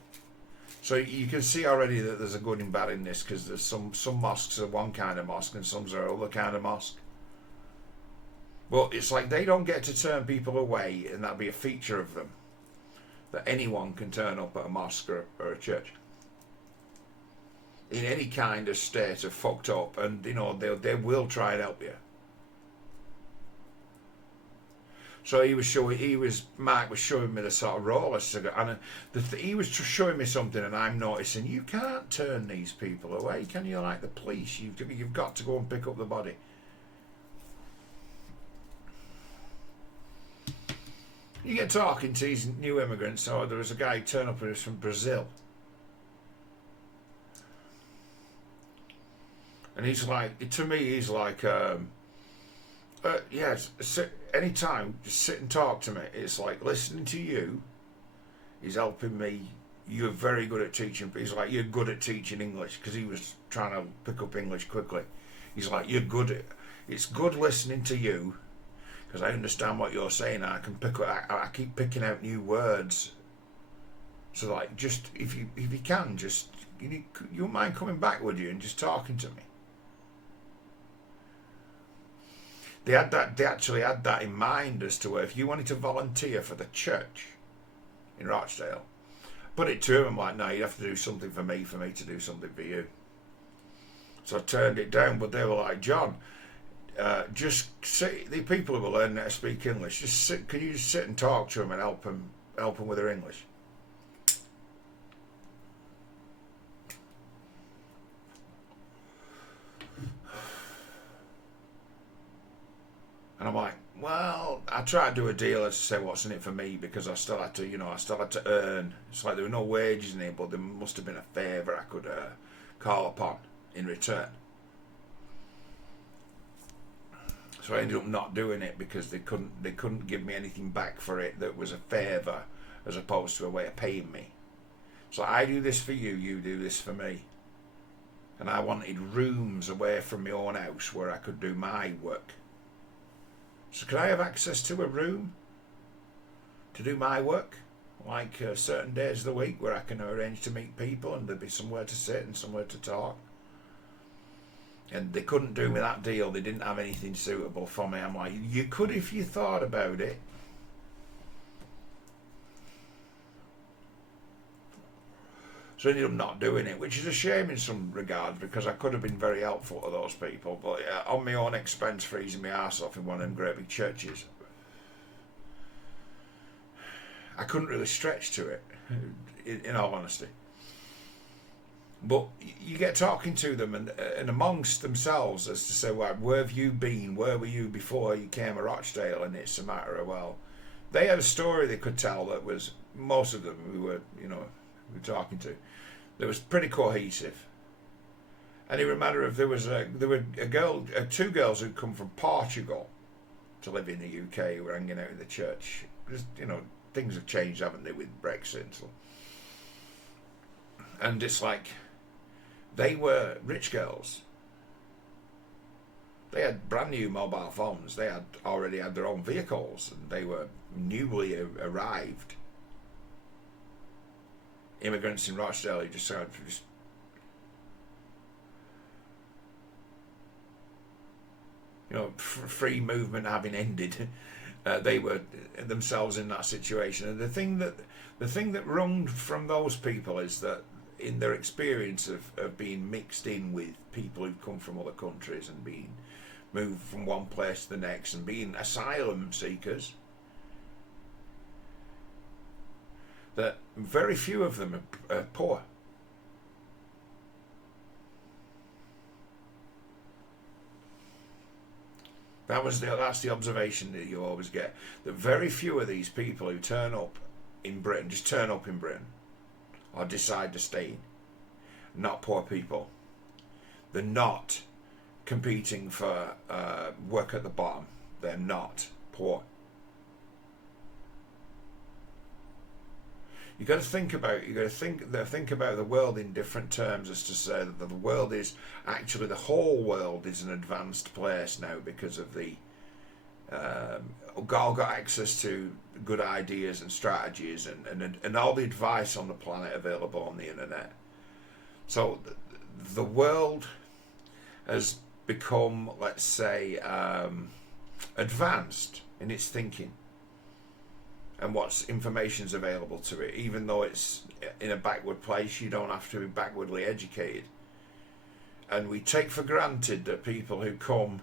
So you can see already that there's a good and bad in this, because there's some mosques are one kind of mosque and some are other kind of mosque. But it's like they don't get to turn people away, and that'd be a feature of them, that anyone can turn up at a mosque or a church in any kind of state of fucked up, and they will try and help you. So Mark was showing me the sort of role, and he was showing me something, and I'm noticing you can't turn these people away, can you? Like the police, you've got to go and pick up the body. You get talking to these new immigrants. So there was a guy who turned up, who was from Brazil, and he's like, to me, he's like, yes, anytime, just sit and talk to me. It's like listening to you. He's helping me. You're very good at teaching. He's like, you're good at teaching English, because he was trying to pick up English quickly. He's like, you're good at. It's good listening to you, because I understand what you're saying. I can pick up. I keep picking out new words. So like, just if you can, just you wouldn't mind coming back, would you, and just talking to me. They actually had that in mind, as to where if you wanted to volunteer for the church in Rochdale, put it to him. I'm like, no, you have to do something for me to do something for you. So I turned it down, but they were like, John, just sit. The people who are learning how to speak English, just sit. Can you just sit and talk to them and help them with their English? And I'm like, well, I tried to do a deal to say what's in it for me, because I still had to earn. It's like there were no wages in it, but there must have been a favour I could call upon in return. So I ended up not doing it because they couldn't give me anything back for it that was a favour as opposed to a way of paying me. So I do this for you, you do this for me. And I wanted rooms away from my own house where I could do my work. So could I have access to a room to do my work? Like certain days of the week where I can arrange to meet people and there'd be somewhere to sit and somewhere to talk. And they couldn't do me that deal. They didn't have anything suitable for me. I'm like, you could if you thought about it. So I ended up not doing it, which is a shame in some regards because I could have been very helpful to those people. But on my own expense, freezing my arse off in one of them great big churches, I couldn't really stretch to it, in all honesty. But you get talking to them and amongst themselves as to say, well, where have you been? Where were you before you came to Rochdale? And it's a matter of, well, they had a story they could tell that was, most of them we were talking to, that was pretty cohesive. And it was a matter of there were two girls who'd come from Portugal to live in the UK who were hanging out in the church. Because, things have changed, haven't they, with Brexit? And it's like, they were rich girls. They had brand new mobile phones. They had already had their own vehicles, and they were newly arrived immigrants in Rochdale. You just free movement having ended. They were themselves in that situation, and the thing that wrung from those people is that in their experience of being mixed in with people who've come from other countries and being moved from one place to the next and being asylum seekers, that very few of them are poor. That's the observation that you always get, that very few of these people who turn up in Britain, or decide to stay in, not poor people. They're not competing for work at the bottom. They're not poor. You've got to think about the world in different terms, as to say that the world is actually, the whole world is an advanced place now because of the all got access to good ideas and strategies and all the advice on the planet available on the internet. So the world has become, let's say, advanced in its thinking and what information's available to it. Even though it's in a backward place, you don't have to be backwardly educated. And we take for granted that people who come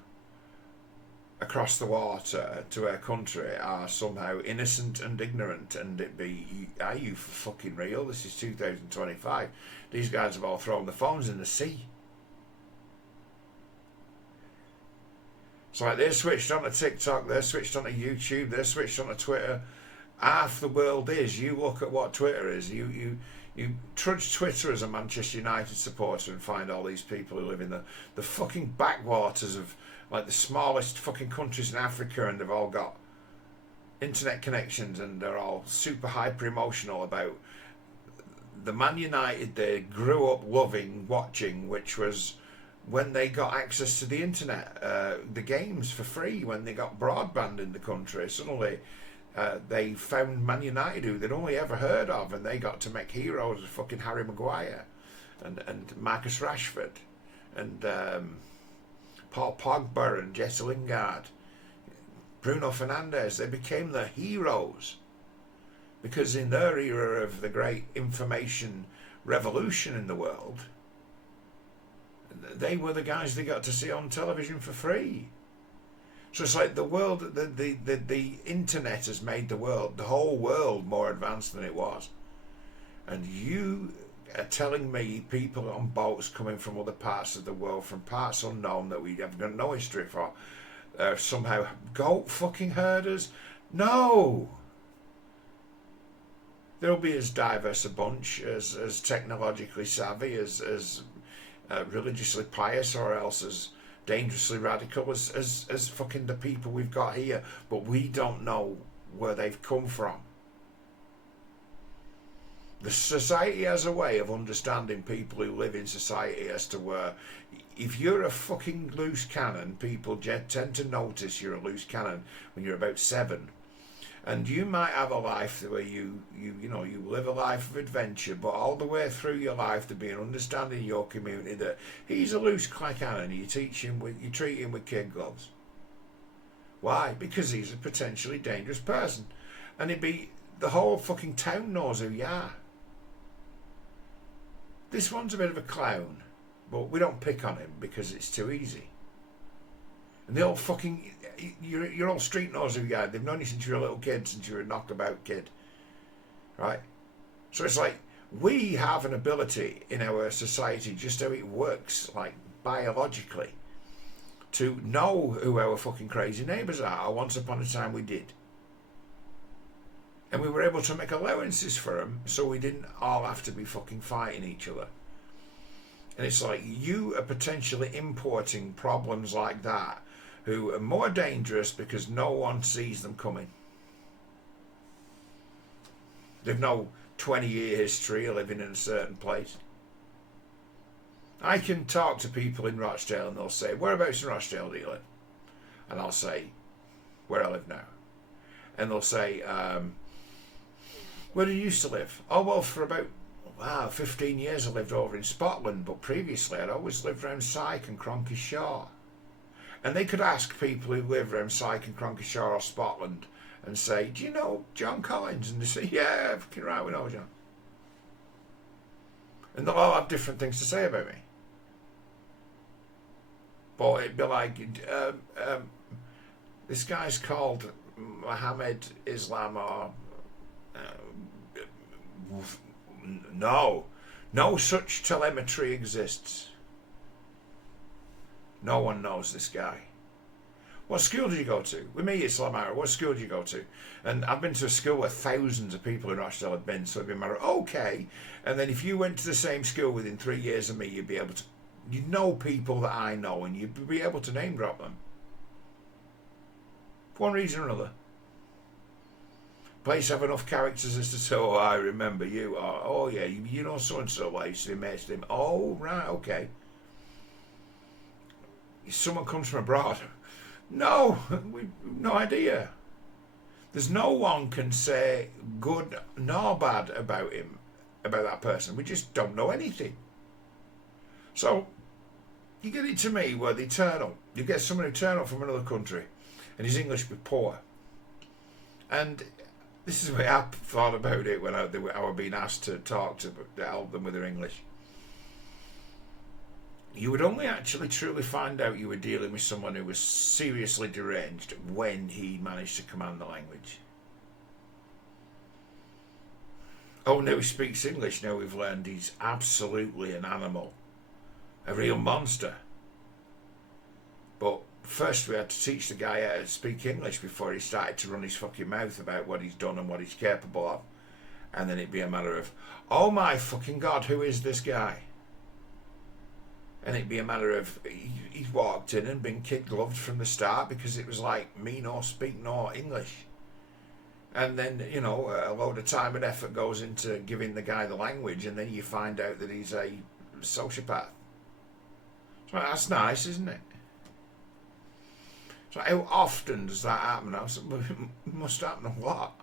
across the water to our country are somehow innocent and ignorant, and are you for fucking real? This is 2025. These guys have all thrown the phones in the sea. So like, they're switched on to TikTok, they're switched on to YouTube, they're switched on to Twitter. Half the world is. You look at what Twitter is. You trudge Twitter as a Manchester United supporter and find all these people who live in the fucking backwaters of like the smallest fucking countries in Africa, and they've all got internet connections and they're all super hyper emotional about the Man United they grew up loving watching, which was when they got access to the internet, the games for free, when they got broadband in the country. Suddenly they found Man United, who they'd only ever heard of, and they got to make heroes of fucking Harry Maguire and Marcus Rashford and Paul Pogba and Jesse Lingard, Bruno Fernandes. They became the heroes because in their era of the great information revolution in the world, they were the guys they got to see on television for free. So it's like the world, the internet has made the whole world more advanced than it was. And you are telling me people on boats coming from other parts of the world, from parts unknown that we have got no history for, somehow goat fucking herders? No! There'll be as diverse a bunch, as technologically savvy, as religiously pious, or else as dangerously radical as fucking the people we've got here, but we don't know where they've come from. The society has a way of understanding people who live in society as to where, if you're a fucking loose cannon, people tend to notice you're a loose cannon when you're about 7. And you might have a life where you live a life of adventure, but all the way through your life to be an understanding in your community that he's a loose cannon. You treat him with kid gloves. Why? Because he's a potentially dangerous person, and the whole fucking town knows who you are. This one's a bit of a clown, but we don't pick on him because it's too easy. And the old fucking, your old street knows who you are. They've known you since you were a little kid, since you were a knockabout kid. Right? So it's like, we have an ability in our society, just how it works, like biologically, to know who our fucking crazy neighbours are. Once upon a time we did. And we were able to make allowances for them, so we didn't all have to be fucking fighting each other. And it's like, you are potentially importing problems like that, who are more dangerous because no one sees them coming. They've no 20-year history of living in a certain place. I can talk to people in Rochdale and they'll say, whereabouts in Rochdale do you live? And I'll say, where I live now. And they'll say, where do you used to live? Oh, well, for about 15 years I lived over in Scotland, but previously I'd always lived around Syke and Cronky Shore. And they could ask people who live around Syke and Cronky Shore or Scotland and say, do you know John Collins? And they say, yeah, fucking right, we know John. And they'll all have different things to say about me. But it'd be like, this guy's called Mohammed Islam or... no such telemetry exists. No one knows this guy. What school did you go to? With me, it's Lamara. What school did you go to? And I've been to a school where thousands of people in Rochdale have been, so it'd be a matter of, okay. And then if you went to the same school within 3 years of me, you'd be able to, you know people that I know, and you'd be able to name drop them. For one reason or another. Place have enough characters as to say, oh, I remember you. Or, oh, yeah, you know so-and-so, well, I used to be mates with him. Oh, right, okay. Someone comes from abroad. No, we've no idea. There's no one can say good nor bad about him, about that person. We just don't know anything. So, you get it to me where they turn up. You get someone who turn up from another country, and his English be poor. And this is the way I thought about it when I were being asked to talk to help them with their English. You would only actually truly find out you were dealing with someone who was seriously deranged when he managed to command the language. Oh, now he speaks English. Now we've learned he's absolutely an animal. A real monster. But first we had to teach the guy how to speak English before he started to run his fucking mouth about what he's done and what he's capable of. And then it'd be a matter of, oh my fucking God, who is this guy? And it'd be a matter of, he's walked in and been kid-gloved from the start because it was like, me no speak no English. And then, you know, a load of time and effort goes into giving the guy the language, and then you find out that he's a sociopath. So that's nice, isn't it? So how often does that happen? It must happen a lot.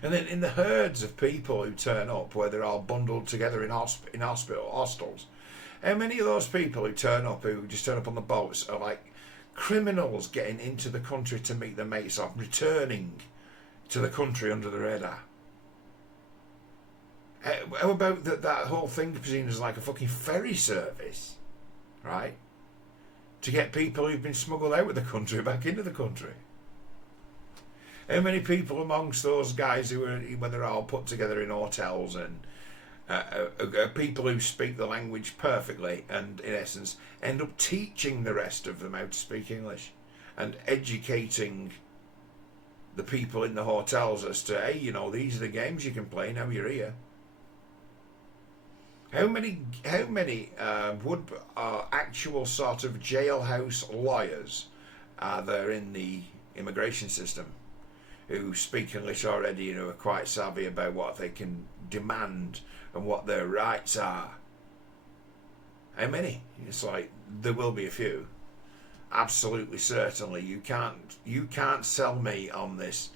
And then in the herds of people who turn up, where they're all bundled together in hostels, how many of those people who just turn up on the boats are like criminals getting into the country to meet their mates off, returning to the country under the radar? How about that whole thing seen as like a fucking ferry service, right? To get people who've been smuggled out of the country back into the country. How many people amongst those guys when they're all put together in hotels and people who speak the language perfectly and in essence end up teaching the rest of them how to speak English and educating the people in the hotels as to, hey, you know, these are the games you can play now you're here. How many would actual sort of jailhouse lawyers are there in the immigration system who speak English already, you know, are quite savvy about what they can demand and what their rights are? How many? It's like there will be a few. Absolutely, certainly. You can't sell me on this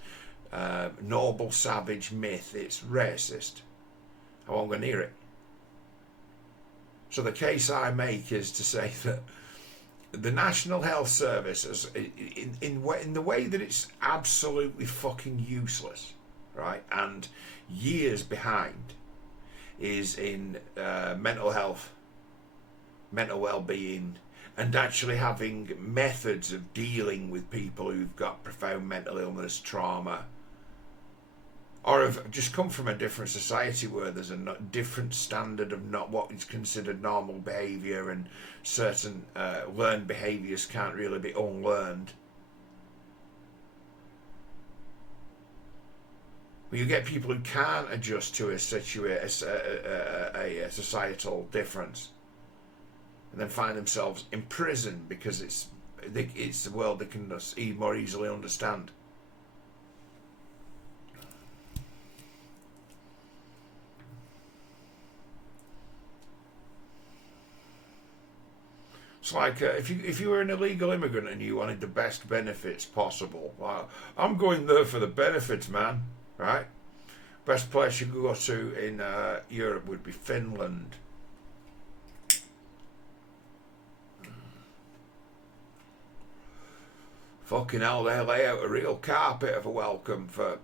noble savage myth. It's racist. I won't go near it. So the case I make is to say that the National Health Service, is, in the way that it's absolutely fucking useless, right, and years behind, is in mental health, mental well-being, and actually having methods of dealing with people who've got profound mental illness, trauma, or have just come from a different society where there's a different standard of not what is considered normal behaviour, and certain learned behaviours can't really be unlearned. Well, you get people who can't adjust to a societal difference, and then find themselves imprisoned because it's the world they can more easily understand. It's like if you were an illegal immigrant and you wanted the best benefits possible, well, I'm going there for the benefits, man. Right? Best place you could go to in Europe would be Finland. Fucking hell, they lay out a real carpet of a welcome for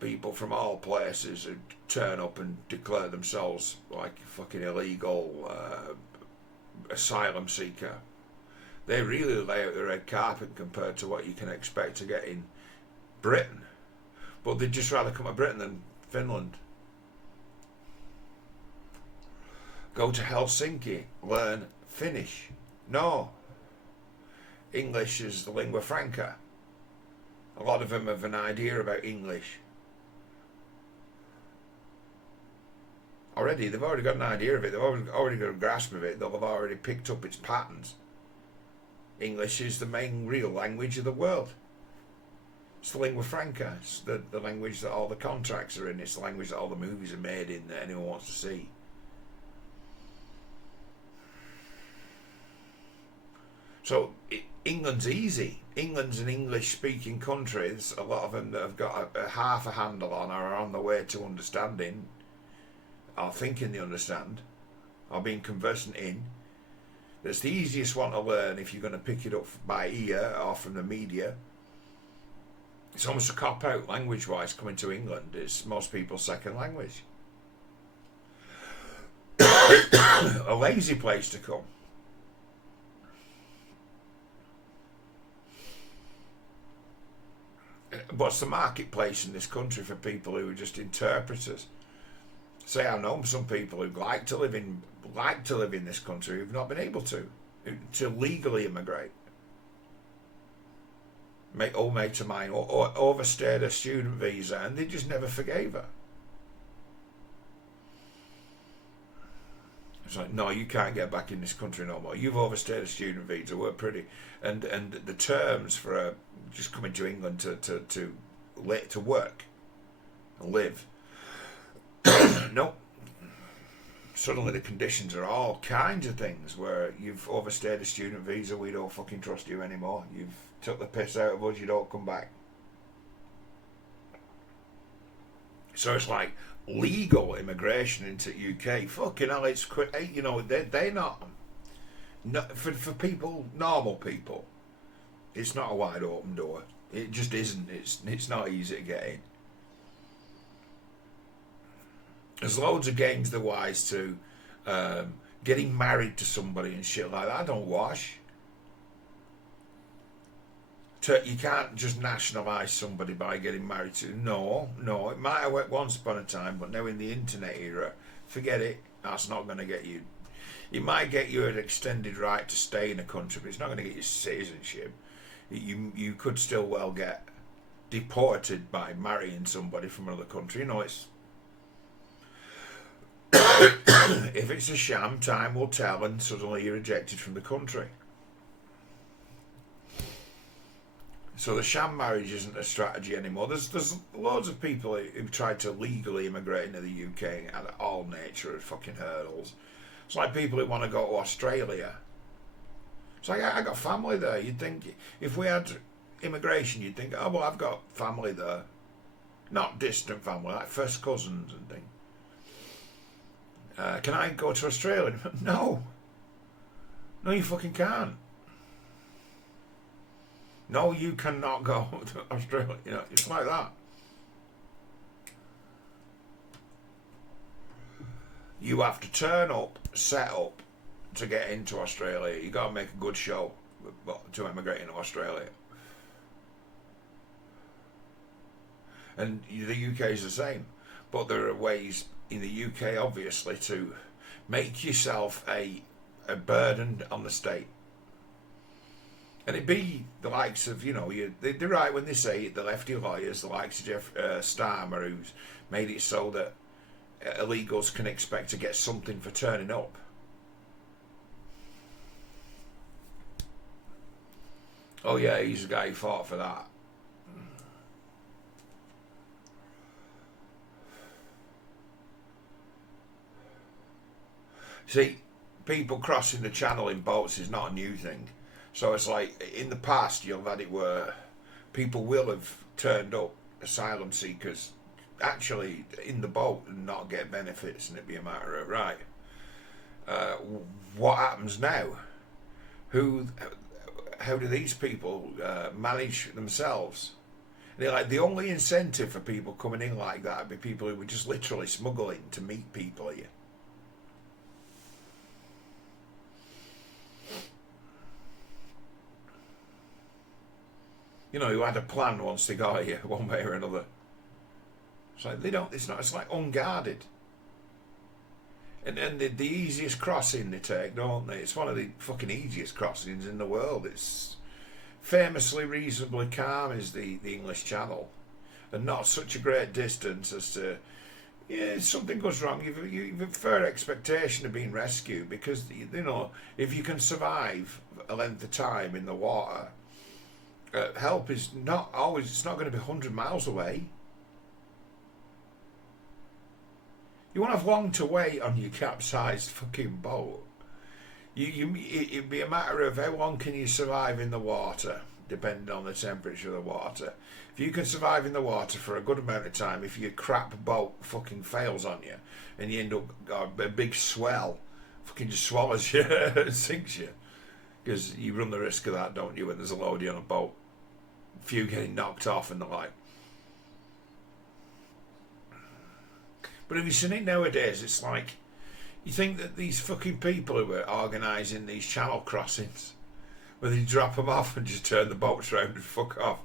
people from all places who turn up and declare themselves like fucking illegal asylum seeker. They really lay out the red carpet compared to what you can expect to get in Britain. But they'd just rather come to Britain than Finland. Go to Helsinki, learn Finnish. No. English is the lingua franca. A lot of them have an idea about English. They've already got an idea of it. They've already got a grasp of it. They'll have already picked up its patterns. English is the main real language of the world. It's the lingua franca. It's the language that all the contracts are in. It's the language that all the movies are made in that anyone wants to see. So England's easy. England's an English-speaking country. There's a lot of them that have got a half a handle on or are on the way to understanding, or thinking they understand, or being conversant in. That's the easiest one to learn if you're going to pick it up by ear or from the media. It's almost a cop-out language-wise coming to England. It's most people's second language. A lazy place to come. What's the marketplace in this country for people who are just interpreters? Say, I know some people who like to live in this country who've not been able to legally immigrate. Old mate of mine or overstayed a student visa and they just never forgave her. It's like, no, you can't get back in this country no more. You've overstayed a student visa. We're pretty, and the terms for just coming to England to work and live. No. Suddenly the conditions are all kinds of things where you've overstayed a student visa, we don't fucking trust you anymore. You've took the piss out of us, you don't come back. So it's like legal immigration into UK. Fucking hell, it's you know, they're not for people, normal people. It's not a wide open door. It just isn't. It's not easy to get in. There's loads of games they're wise to. Getting married to somebody and shit like that. I don't wash. You can't just nationalise somebody by getting married to. No. It might have worked once upon a time, but now in the internet era, forget it. That's not going to get you. It might get you an extended right to stay in a country, but it's not going to get you citizenship. You could still well get deported by marrying somebody from another country. You know, it's If it's a sham, time will tell, and suddenly you're ejected from the country. So the sham marriage isn't a strategy anymore. There's loads of people who've tried to legally immigrate into the UK at all nature of fucking hurdles. It's like people who want to go to Australia. It's like, I got family there. You'd think, if we had immigration, you'd think, oh, well, I've got family there. Not distant family, like first cousins and things. Can I go to Australia? No. No, you fucking can't. No, you cannot go to Australia. You know, it's like that. You have to turn up, set up to get into Australia. You got to make a good show to immigrate into Australia. And the UK is the same, but there are ways in the UK, obviously, to make yourself a burden on the state. And it'd be the likes of, you know, they're right when they say it, the lefty lawyers, the likes of Jeff Starmer, who's made it so that illegals can expect to get something for turning up. Oh yeah, he's the guy who fought for that. See, people crossing the channel in boats is not a new thing. So it's like, in the past, you've had it where people will have turned up, asylum seekers, actually in the boat and not get benefits, and it'd be a matter of, right, what happens now? How do these people manage themselves? And they're like, the only incentive for people coming in like that would be people who were just literally smuggling to meet people here. You know, who had a plan once they got here, one way or another. It's like it's like unguarded. And then the easiest crossing they take, don't they? It's one of the fucking easiest crossings in the world. It's famously reasonably calm is the English Channel. And not such a great distance as to, yeah, if something goes wrong, you've a fair expectation of being rescued, because, you know, if you can survive a length of time in the water, help is not always, it's not going to be 100 miles away. You won't have long to wait on your capsized fucking boat. It'd be a matter of how long can you survive in the water, depending on the temperature of the water. If you can survive in the water for a good amount of time, if your crap boat fucking fails on you and you end up a big swell fucking just swallows you and sinks you, because you run the risk of that, don't you, when there's a loadie on a boat, a few getting knocked off and the like. But have you seen it nowadays? It's like, you think that these fucking people who are organising these channel crossings, where they drop them off and just turn the boats around and fuck off,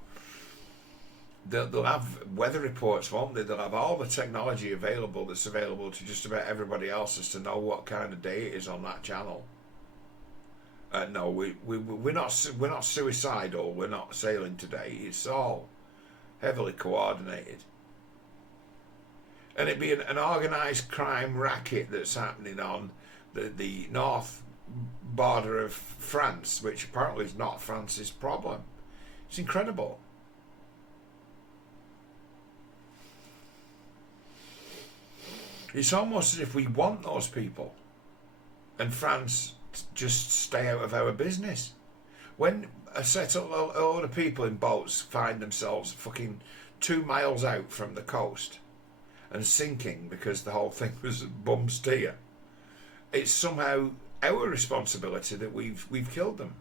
they'll have weather reports, won't they? They'll have all the technology available that's available to just about everybody else as to know what kind of day it is on that channel. No, we're not suicidal. We're not sailing today. It's all heavily coordinated. And it'd be an organised crime racket that's happening on the north border of France, which apparently is not France's problem. It's incredible. It's almost as if we want those people, and France just stay out of our business. When a load of people in boats find themselves fucking 2 miles out from the coast and sinking because the whole thing was bum steer, it's somehow our responsibility that we've killed them.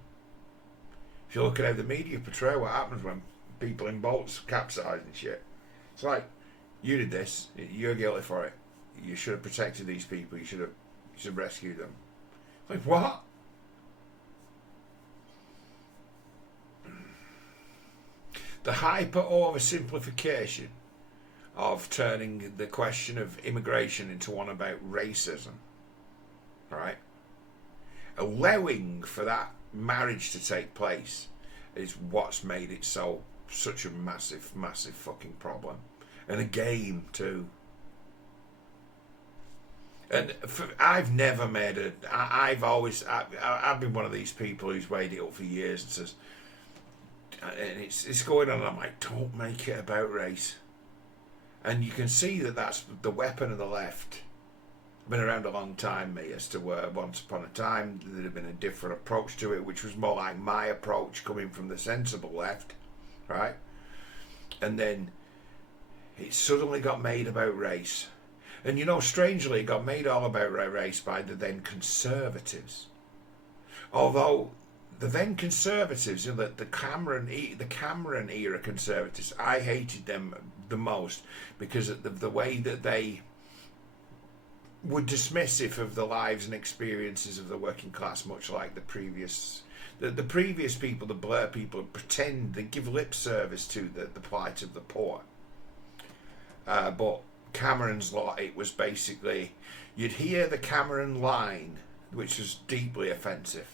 If you look at how the media portray what happens when people in boats capsize and shit, it's like, you did this, you're guilty for it, you should have protected these people, you should have rescued them. Like, what? The hyper oversimplification of turning the question of immigration into one about racism, right? Allowing for that marriage to take place is what's made it such a massive fucking problem. And a game too. And I've never made I've been one of these people who's weighed it up for years and says, and it's going on. And I'm like, don't make it about race. And you can see that that's the weapon of the left. Been around a long time, me, as to where once upon a time there'd have been a different approach to it, which was more like my approach coming from the sensible left, right? And then it suddenly got made about race. And you know, strangely, it got made all about race by the then conservatives. Although the then conservatives, you know, the Cameron era conservatives, I hated them the most because of the way that they were dismissive of the lives and experiences of the working class, much like the previous people, the Blair people, pretend they give lip service to the plight of the poor. But Cameron's lot, it was basically, you'd hear the Cameron line, which was deeply offensive,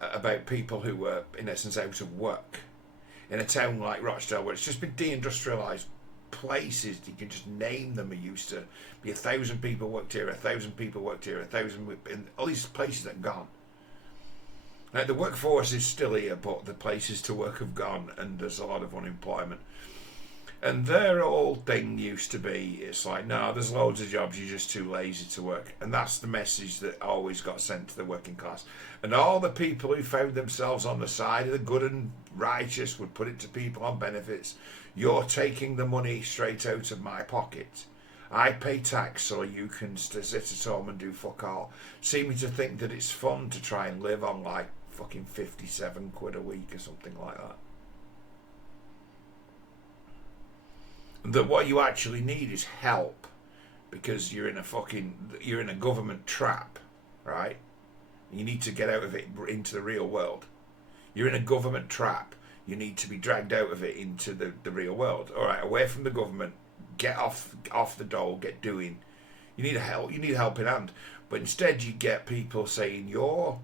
about people who were, in essence, out of work. In a town like Rochdale, where it's just been deindustrialised places, you can just name them. It used to be 1,000 people worked here, 1,000 people worked here, 1,000, and all these places that are gone. Now, the workforce is still here, but the places to work have gone, and there's a lot of unemployment. And their old thing used to be, it's like, no, there's loads of jobs, you're just too lazy to work. And that's the message that always got sent to the working class. And all the people who found themselves on the side of the good and righteous would put it to people on benefits. You're taking the money straight out of my pocket. I pay tax so you can sit at home and do fuck all. Seeming to think that it's fun to try and live on like fucking 57 quid a week or something like that. That what you actually need is help, because you're in a government trap, right? You need to get out of it into the real world. You're in a government trap. You need to be dragged out of it into the real world. All right, away from the government, get off the dole, get doing. You need a helping hand. But instead you get people saying you're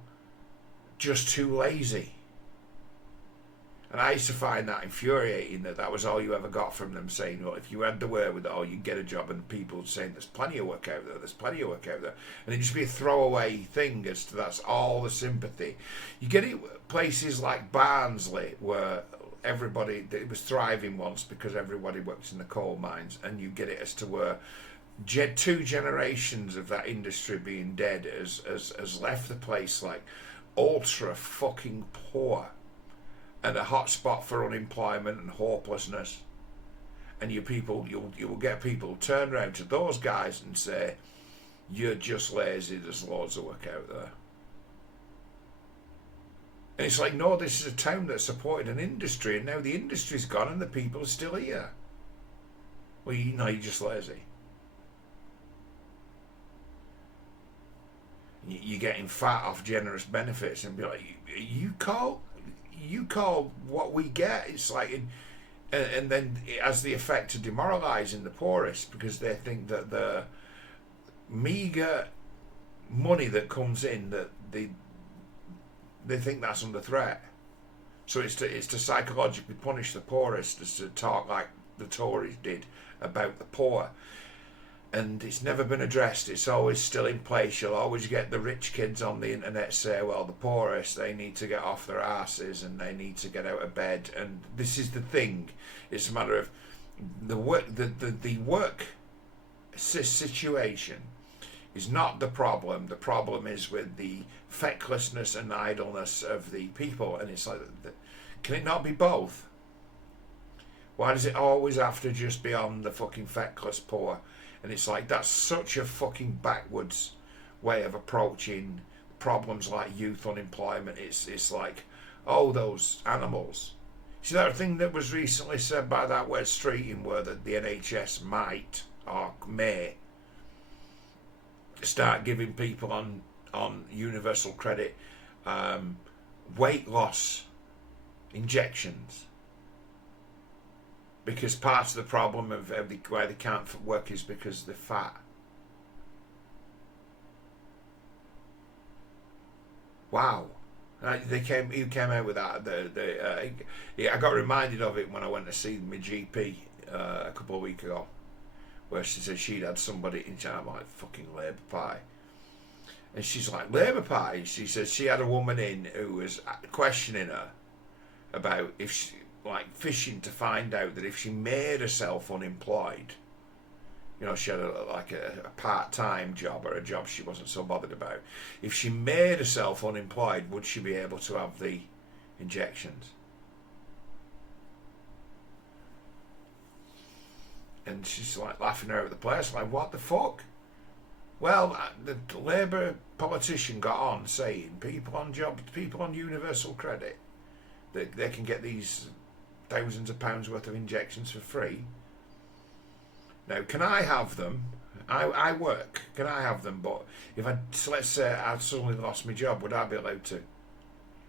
just too lazy. And I used to find that infuriating, that was all you ever got from them, saying, well, if you had the wherewithal, you'd get a job, and people saying, there's plenty of work out there, there's plenty of work out there. And it'd just be a throwaway thing as to that's all the sympathy. You get it places like Barnsley, where it was thriving once because everybody worked in the coal mines, and you get it as to where 2 generations of that industry being dead has left the place like ultra fucking poor, and a hot spot for unemployment and hopelessness. And you will get people turn around to those guys and say, you're just lazy, there's loads of work out there. And it's like, no, this is a town that supported an industry, and now the industry's gone and the people are still here. Well, you're just lazy. You're getting fat off generous benefits, and be like, you call what we get, it's like, and then it has the effect of demoralising the poorest, because they think that the meagre money that comes in, that they think that's under threat. So it's to psychologically punish the poorest, is to talk like the Tories did about the poor. And it's never been addressed. It's always still in place. You'll always get the rich kids on the internet say, well, the poorest, they need to get off their asses and they need to get out of bed. And this is the thing. It's a matter of the work situation is not the problem. The problem is with the fecklessness and idleness of the people. And it's like, can it not be both? Why does it always have to just be on the fucking feckless poor? And it's like, that's such a fucking backwards way of approaching problems like youth unemployment. It's like, oh, those animals. See, that thing that was recently said by that West Streeting, where the NHS might or may start giving people on universal credit weight loss injections. Because part of the problem of why they can't work is because they're fat. Wow. He came out with that. I got reminded of it when I went to see my GP a couple of weeks ago, where she said she'd had somebody in China, like fucking Labour Party. And she's like, Labour Party? She says she had a woman in who was questioning her about if she, like, fishing to find out that if she made herself unemployed, you know, she had a part-time job or a job she wasn't so bothered about. If she made herself unemployed, would she be able to have the injections? And she's like laughing out of the place, like, what the fuck? Well, the Labour politician got on saying people on jobs, people on universal credit, they can get these thousands of pounds worth of injections for free. Now, can I have them? I work. Can I have them? But if let's say I'd suddenly lost my job, would I be allowed to?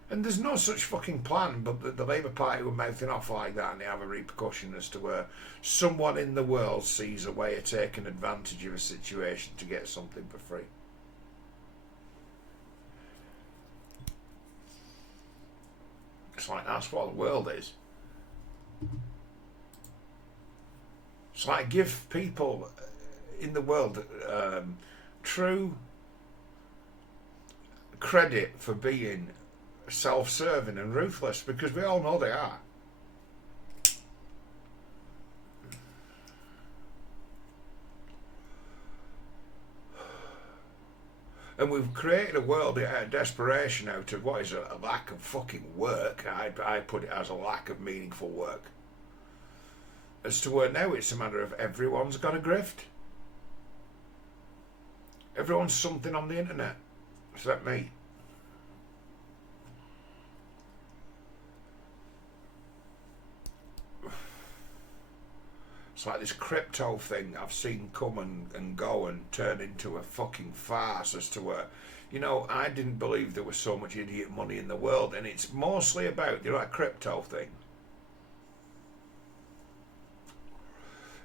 And there's no such fucking plan, but the Labour Party were mouthing off like that, and they have a repercussion as to where someone in the world sees a way of taking advantage of a situation to get something for free. It's like, that's what the world is. It's like, give people in the world true credit for being self-serving and ruthless, because we all know they are. And we've created a world out of desperation out of what is a lack of fucking work. I put it as a lack of meaningful work. As to where now it's a matter of everyone's got a grift. Everyone's something on the internet, except me. It's like this crypto thing I've seen come and go and turn into a fucking farce as to where, you know, I didn't believe there was so much idiot money in the world, and it's mostly about, you know, that crypto thing.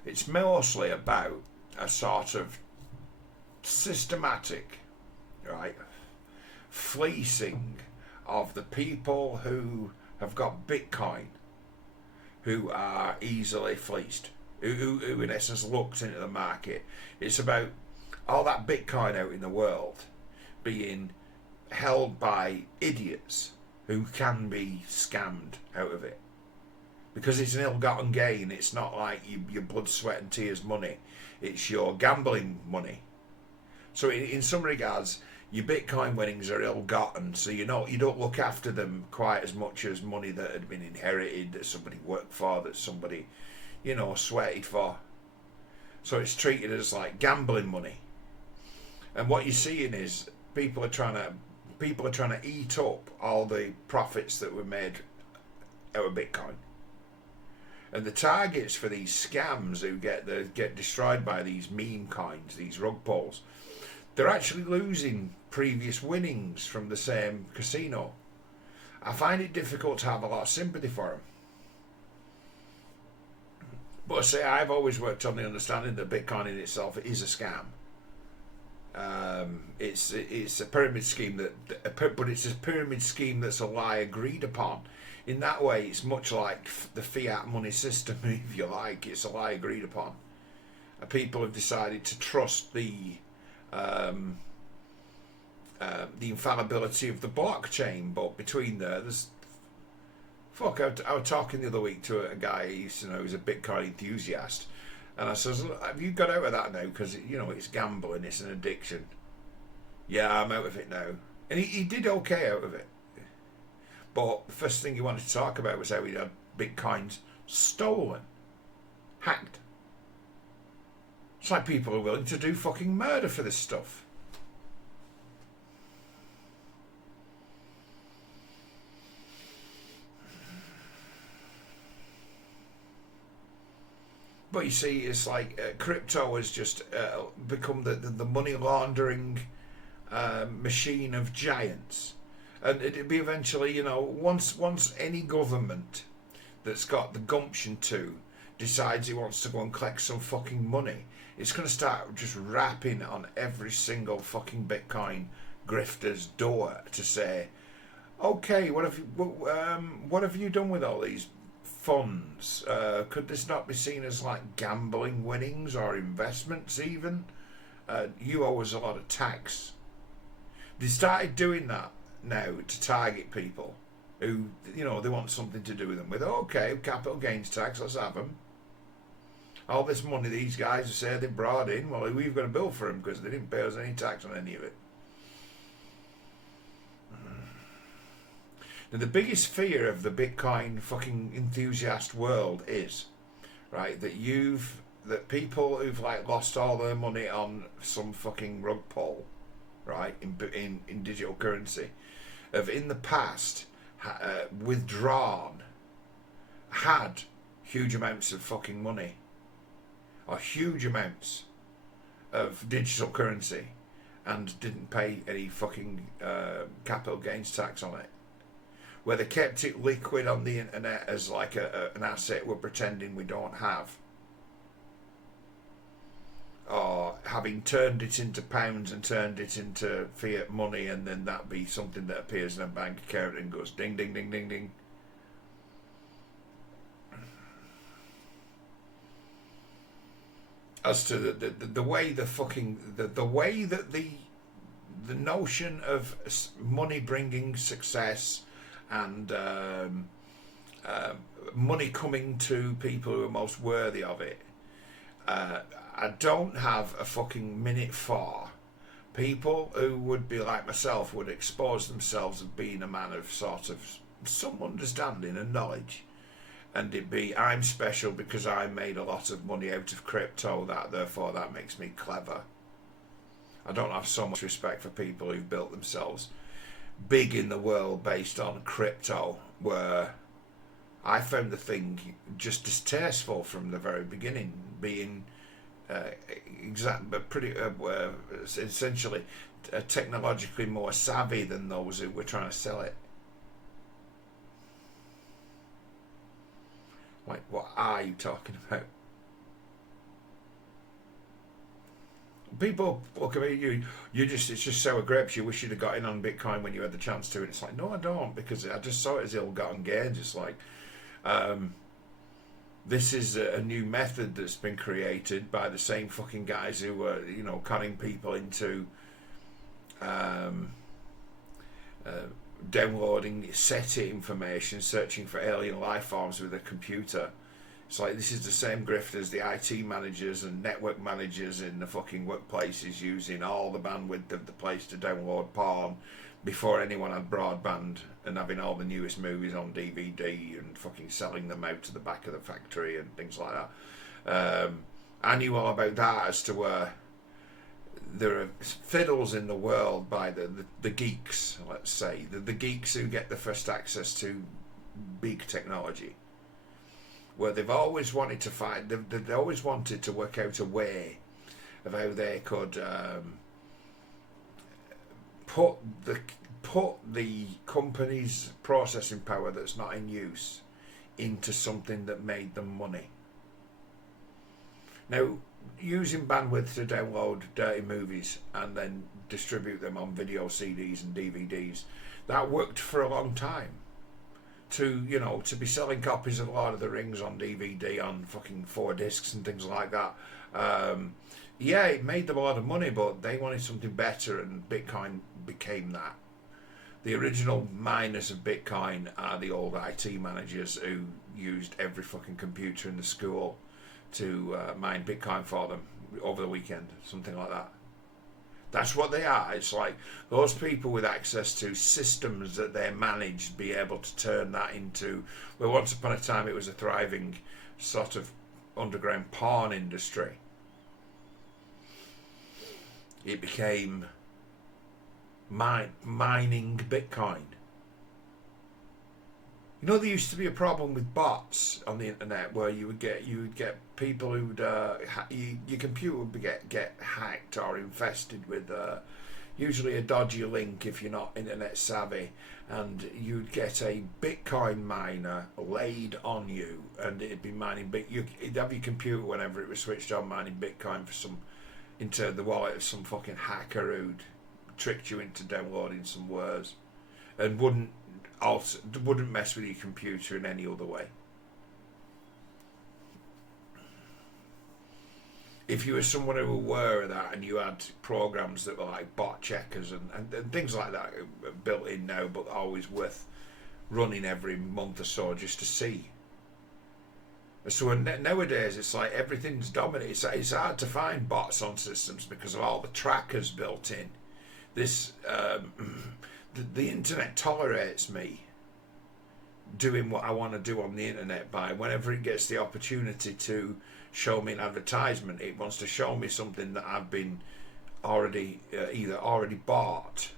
It's mostly about a sort of systematic, right, fleecing of the people who have got Bitcoin, who are easily fleeced. Who in essence looked into the market. It's about all that Bitcoin out in the world being held by idiots who can be scammed out of it. Because it's an ill-gotten gain. It's not like your blood, sweat and tears money. It's your gambling money. So in some regards, your Bitcoin winnings are ill-gotten, so you don't look after them quite as much as money that had been inherited, that somebody worked for, that somebody, you know, sweated for. So it's treated as like gambling money. And what you're seeing is people are trying to eat up all the profits that were made out of Bitcoin. And the targets for these scams who get destroyed by these meme coins, these rug pulls, they're actually losing previous winnings from the same casino. I find it difficult to have a lot of sympathy for them. But I say, I've always worked on the understanding that Bitcoin in itself is a scam. It's a pyramid scheme but it's a pyramid scheme that's a lie agreed upon. In that way, it's much like the fiat money system, if you like. It's a lie agreed upon. People have decided to trust the infallibility of the blockchain, but between there's fuck. I was talking the other week to a guy I used to know who's a Bitcoin enthusiast, and I says, "Have you got out of that now? Because you know it's gambling, it's an addiction." Yeah, I'm out of it now, and he did okay out of it. But the first thing he wanted to talk about was how he had Bitcoins stolen, hacked. It's like people are willing to do fucking murder for this stuff. But you see, it's like crypto has just become the money laundering machine of giants. And it'd be eventually, you know, once any government that's got the gumption to decides it wants to go and collect some fucking money, it's going to start just rapping on every single fucking Bitcoin grifter's door to say, okay, what have you done with all these funds, could this not be seen as like gambling winnings or investments even? You owe us a lot of tax. They started doing that now to target people who, you know, they want something to do with them. With, okay, capital gains tax, let's have them. All this money these guys have said they brought in, well, we've got a bill for them because they didn't pay us any tax on any of it. Now, the biggest fear of the Bitcoin fucking enthusiast world is, right, that people who've like lost all their money on some fucking rug pull, right, in digital currency, have in the past had huge amounts of fucking money, or huge amounts of digital currency, and didn't pay any fucking capital gains tax on it. Where they kept it liquid on the internet as like an asset we're pretending we don't have. Or having turned it into pounds and turned it into fiat money, and then that be something that appears in a bank account and goes ding, ding, ding, ding, ding. As to the way the way that the notion of money bringing success and money coming to people who are most worthy of it, I don't have a fucking minute for people who would be like myself, would expose themselves as being a man of sort of some understanding and knowledge, and it be, I'm special because I made a lot of money out of crypto, therefore that makes me clever. I don't have so much respect for people who've built themselves big in the world based on crypto, where I found the thing just distasteful from the very beginning, being essentially technologically more savvy than those who were trying to sell it. Like, what are you talking about? People look at me, it's just sour grapes, you wish you'd have got in on Bitcoin when you had the chance to, and it's like, no, I don't, because I just saw it as ill-gotten gains. It's like, this is a new method that's been created by the same fucking guys who were, you know, cutting people into downloading SETI information, searching for alien life forms with a computer. It's like, this is the same grift as the IT managers and network managers in the fucking workplaces using all the bandwidth of the place to download porn before anyone had broadband, and having all the newest movies on DVD and fucking selling them out to the back of the factory and things like that. I knew all about that, as to where there are fiddles in the world by the geeks, let's say, the geeks who get the first access to big technology, where they've always wanted to find, they've always wanted to work out a way of how they could put the company's processing power that's not in use into something that made them money. Now, using bandwidth to download dirty movies and then distribute them on video CDs and DVDs, that worked for a long time. To, you know, to be selling copies of Lord of the Rings on DVD on fucking 4 discs and things like that. Yeah, it made them a lot of money, but they wanted something better, and Bitcoin became that. The original miners of Bitcoin are the old IT managers who used every fucking computer in the school to mine Bitcoin for them over the weekend, something like that. That's what they are. It's like those people with access to systems that they managed be able to turn that into, well, once upon a time it was a thriving sort of underground porn industry. It became mining Bitcoin. You know, there used to be a problem with bots on the internet where you would get people who'd your computer would get hacked or infested with usually a dodgy link if you're not internet savvy, and you'd get a Bitcoin miner laid on you, and it'd be mining you'd have your computer whenever it was switched on mining Bitcoin for some into the wallet of some fucking hacker who'd tricked you into downloading some words, and wouldn't mess with your computer in any other way. if you were someone who were aware of that and you had programs that were like bot checkers and things like that built in now, but always worth running every month or so just to see. So nowadays it's like everything's dominated. It's hard to find bots on systems because of all the trackers built in. This the internet tolerates me doing what I want to do on the internet by whenever it gets the opportunity to show me an advertisement, it wants to show me something that I've been either already bought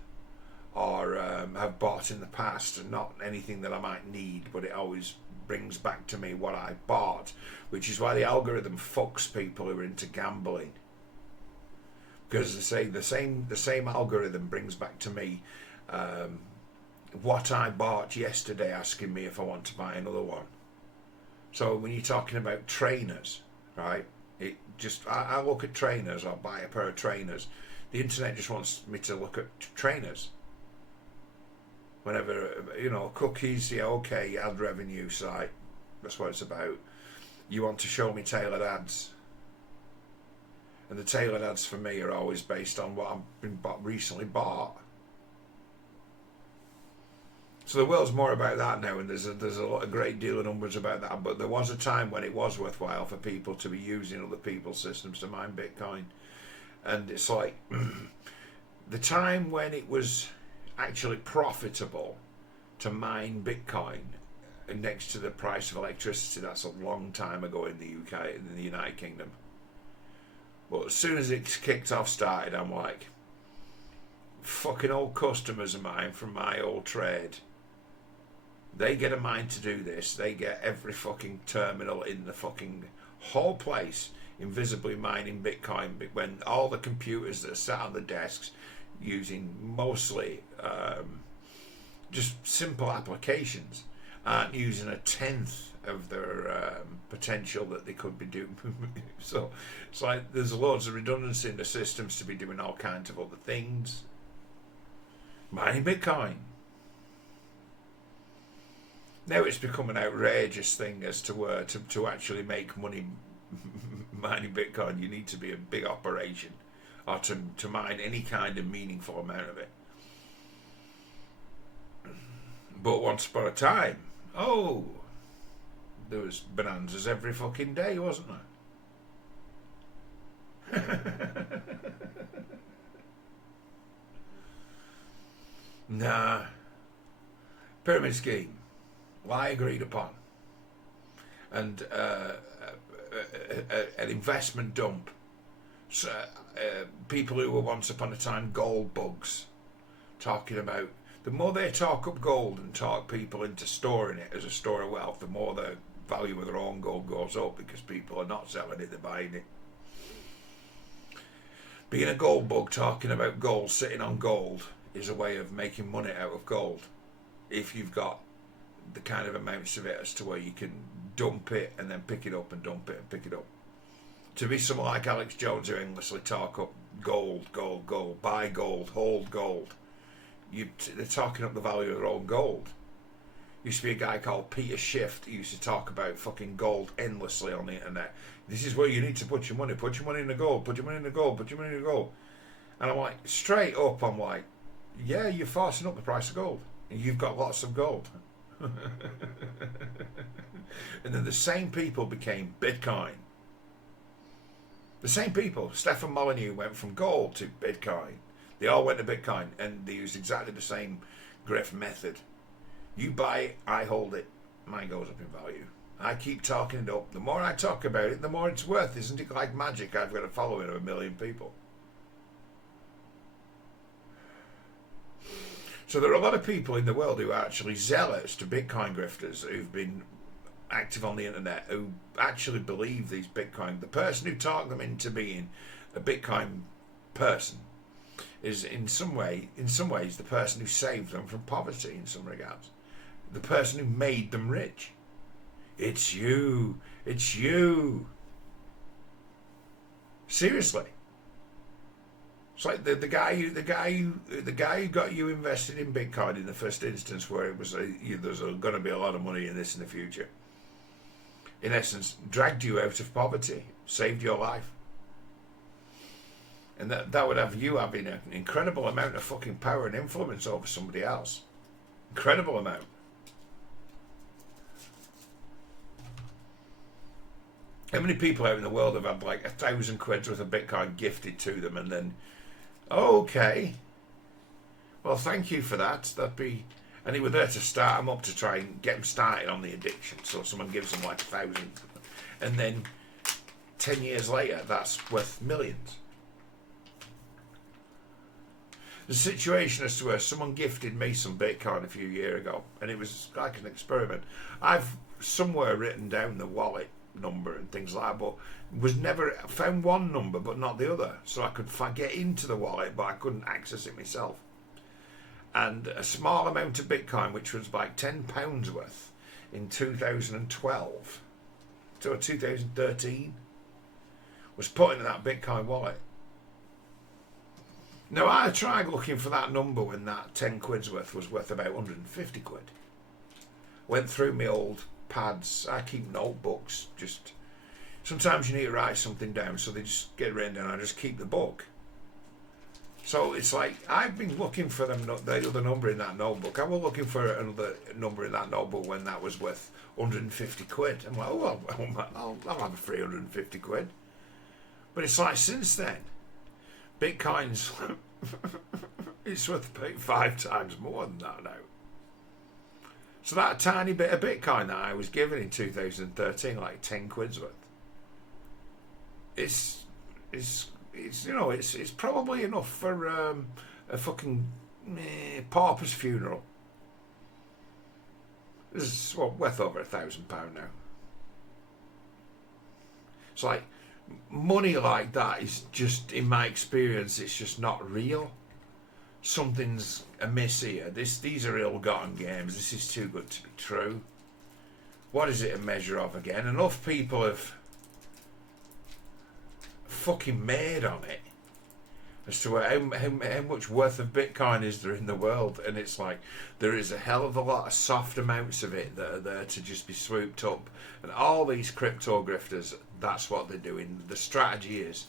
or have bought in the past, and not anything that I might need, but it always brings back to me what I bought, which is why the algorithm fucks people who are into gambling, because they say the same algorithm brings back to me what I bought yesterday, asking me if I want to buy another one. So when you're talking about trainers, right, I look at trainers, I'll buy a pair of trainers. The internet just wants me to look at trainers. Whenever, cookies, yeah, okay, ad revenue site, that's what it's about. You want to show me tailored ads. And the tailored ads for me are always based on what I've been recently bought. So the world's more about that now, and there's a great deal of numbers about that. But there was a time when it was worthwhile for people to be using other people's systems to mine Bitcoin, and it's like the time when it was actually profitable to mine Bitcoin next to the price of electricity. That's a long time ago in the UK, in the United Kingdom. But as soon as it's kicked off, started, I'm like, fucking old customers of mine from my old trade. They get a mind to do this. They get every fucking terminal in the fucking whole place invisibly mining Bitcoin, when all the computers that are sat on the desks using mostly just simple applications aren't using a tenth of their potential that they could be doing. So it's like there's loads of redundancy in the systems to be doing all kinds of other things. Mining Bitcoin. Now it's become an outrageous thing as to to actually make money mining Bitcoin. You need to be a big operation or to mine any kind of meaningful amount of it. But once upon a time, there was bonanzas every fucking day, wasn't there? Nah. Pyramid scheme. Lie agreed upon. And an investment dump. So, people who were once upon a time gold bugs, talking about, the more they talk up gold and talk people into storing it as a store of wealth, the more the value of their own gold goes up, because people are not selling it, they're buying it. Being a gold bug talking about gold, sitting on gold, is a way of making money out of gold, if you've got the kind of amounts of it as to where you can dump it and then pick it up and dump it and pick it up. To be someone like Alex Jones who endlessly talk up gold, buy gold, hold gold, they're talking up the value of their own gold. Used to be a guy called Peter Schiff who used to talk about fucking gold endlessly on the internet. This is where you need to put your money in the gold, put your money in the gold, put your money in the gold. And I'm like, straight up, I'm like, yeah, you're forcing up the price of gold, and you've got lots of gold. And then the same people became Bitcoin. The same people. Stefan Molyneux went from gold to Bitcoin. They all went to Bitcoin, and they used exactly the same grift method. You buy it, I hold it, mine goes up in value. I keep talking it up. The more I talk about it, the more it's worth. Isn't it like magic? I've got a following of 1 million people. So there are a lot of people in the world who are actually zealots to Bitcoin grifters, who've been active on the internet, who actually believe these Bitcoin. The person who talked them into being a Bitcoin person is in some ways the person who saved them from poverty in some regards. The person who made them rich. It's you. It's you. Seriously. It's like the guy who got you invested in Bitcoin in the first instance, where it was there's going to be a lot of money in this in the future. In essence, dragged you out of poverty, saved your life. And that would have you having an incredible amount of fucking power and influence over somebody else. Incredible amount. How many people out in the world have had like 1,000 quid worth of Bitcoin gifted to them, and then, okay, well, thank you for that. That'd be, and he were there to start them up, to try and get them started on the addiction. So someone gives them like 1,000, and then 10 years later, that's worth millions. The situation as to where someone gifted me some Bitcoin a few years ago, and it was like an experiment. I've somewhere written down the wallet number and things like that, but was never found one number but not the other, so I could get into the wallet, but I couldn't access it myself. And a small amount of Bitcoin, which was like £10 worth in 2012 to 2013, was put into that Bitcoin wallet. Now, I tried looking for that number when that 10 quid's worth was worth about 150 quid. Went through my old pads. I keep notebooks. Just sometimes you need to write something down, so they just get written down. I just keep the book. So it's like I've been looking for the other number in that notebook. I was looking for another number in that notebook when that was worth 150 quid. I'm like, oh well, I'll have a 350 quid. But it's like since then, Bitcoin's it's worth about 5 times more than that now. So that tiny bit of Bitcoin that I was given in 2013, like 10 quid's worth, it's you know, it's probably enough for a fucking pauper's funeral. It's worth over £1,000 now. It's like money like that is just, in my experience, it's just not real. Something's amiss here. These are ill-gotten games. This is too good to be true. What is it a measure of again? Enough people have fucking made on it as to how much worth of Bitcoin is there in the world, and it's like there is a hell of a lot of soft amounts of it that are there to just be swooped up, and all these crypto grifters, that's what they're doing. The strategy is,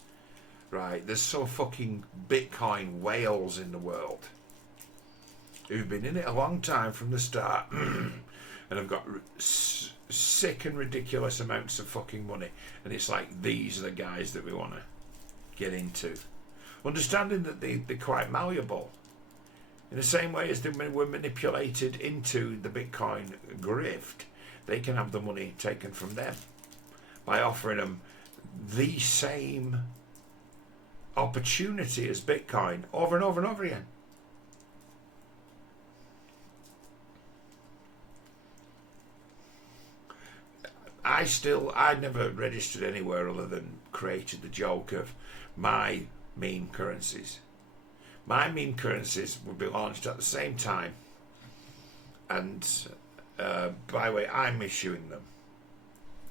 right, there's some fucking Bitcoin whales in the world who've been in it a long time from the start and have got sick and ridiculous amounts of fucking money, and it's like these are the guys that we want to get into, understanding that they're quite malleable in the same way as they were manipulated into the Bitcoin grift. They can have the money taken from them by offering them the same opportunity as Bitcoin over and over and over again. I'd never registered anywhere other than created the joke of my meme currencies. My meme currencies would be launched at the same time, and by the way, I'm issuing them,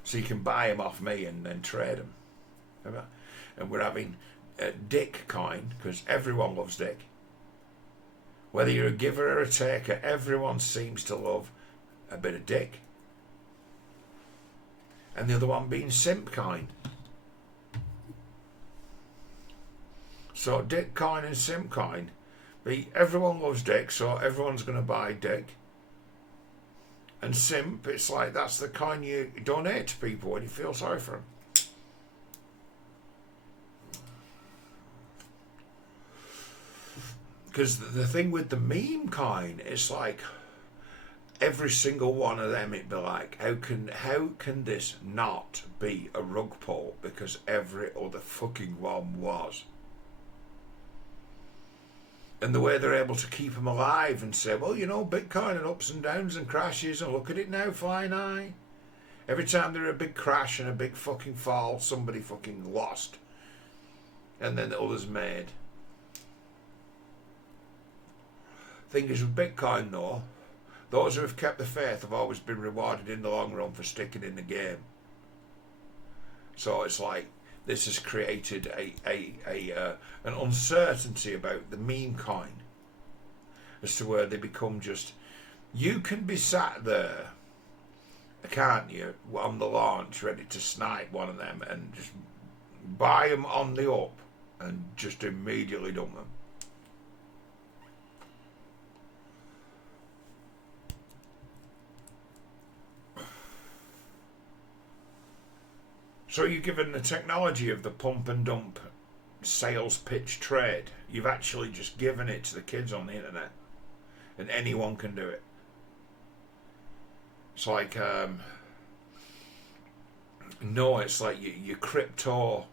so you can buy them off me and then trade them. And we're having Dick coin, because everyone loves Dick. Whether you're a giver or a taker, everyone seems to love a bit of Dick. And the other one being simp coin. So Dick coin and simp coin, everyone loves Dick, so everyone's going to buy Dick. And simp, it's like that's the coin you donate to people when you feel sorry for them. Because the thing with the meme coin, it's like every single one of them, it'd be like, how can this not be a rug pull? Because every other fucking one was. And the way they're able to keep them alive and say, well, you know, Bitcoin and ups and downs and crashes, and look at it now, flying high. Every time there's a big crash and a big fucking fall, somebody fucking lost. And then the others made. Thing is with Bitcoin though, those who have kept the faith have always been rewarded in the long run for sticking in the game. So it's like this has created an uncertainty about the meme coin as to where they become just, you can be sat there, can't you, on the launch ready to snipe one of them and just buy them on the up and just immediately dump them. So you're given the technology of the pump and dump sales pitch trade. You've actually just given it to the kids on the internet, and anyone can do it. It's like no, it's like your crypto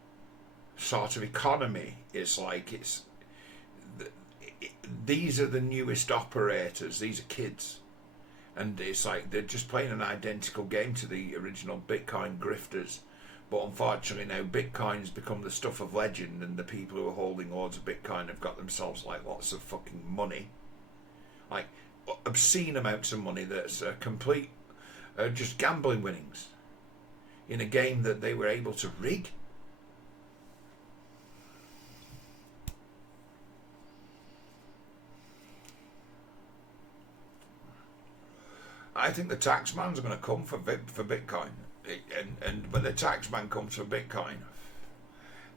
sort of economy. It's like these are the newest operators. These are kids, and it's like they're just playing an identical game to the original Bitcoin grifters. But unfortunately now Bitcoin's become the stuff of legend, and the people who are holding loads of Bitcoin have got themselves like lots of fucking money, like obscene amounts of money that's complete just gambling winnings in a game that they were able to rig. I think the tax man's going to come for Bitcoin. And when the tax man comes for Bitcoin,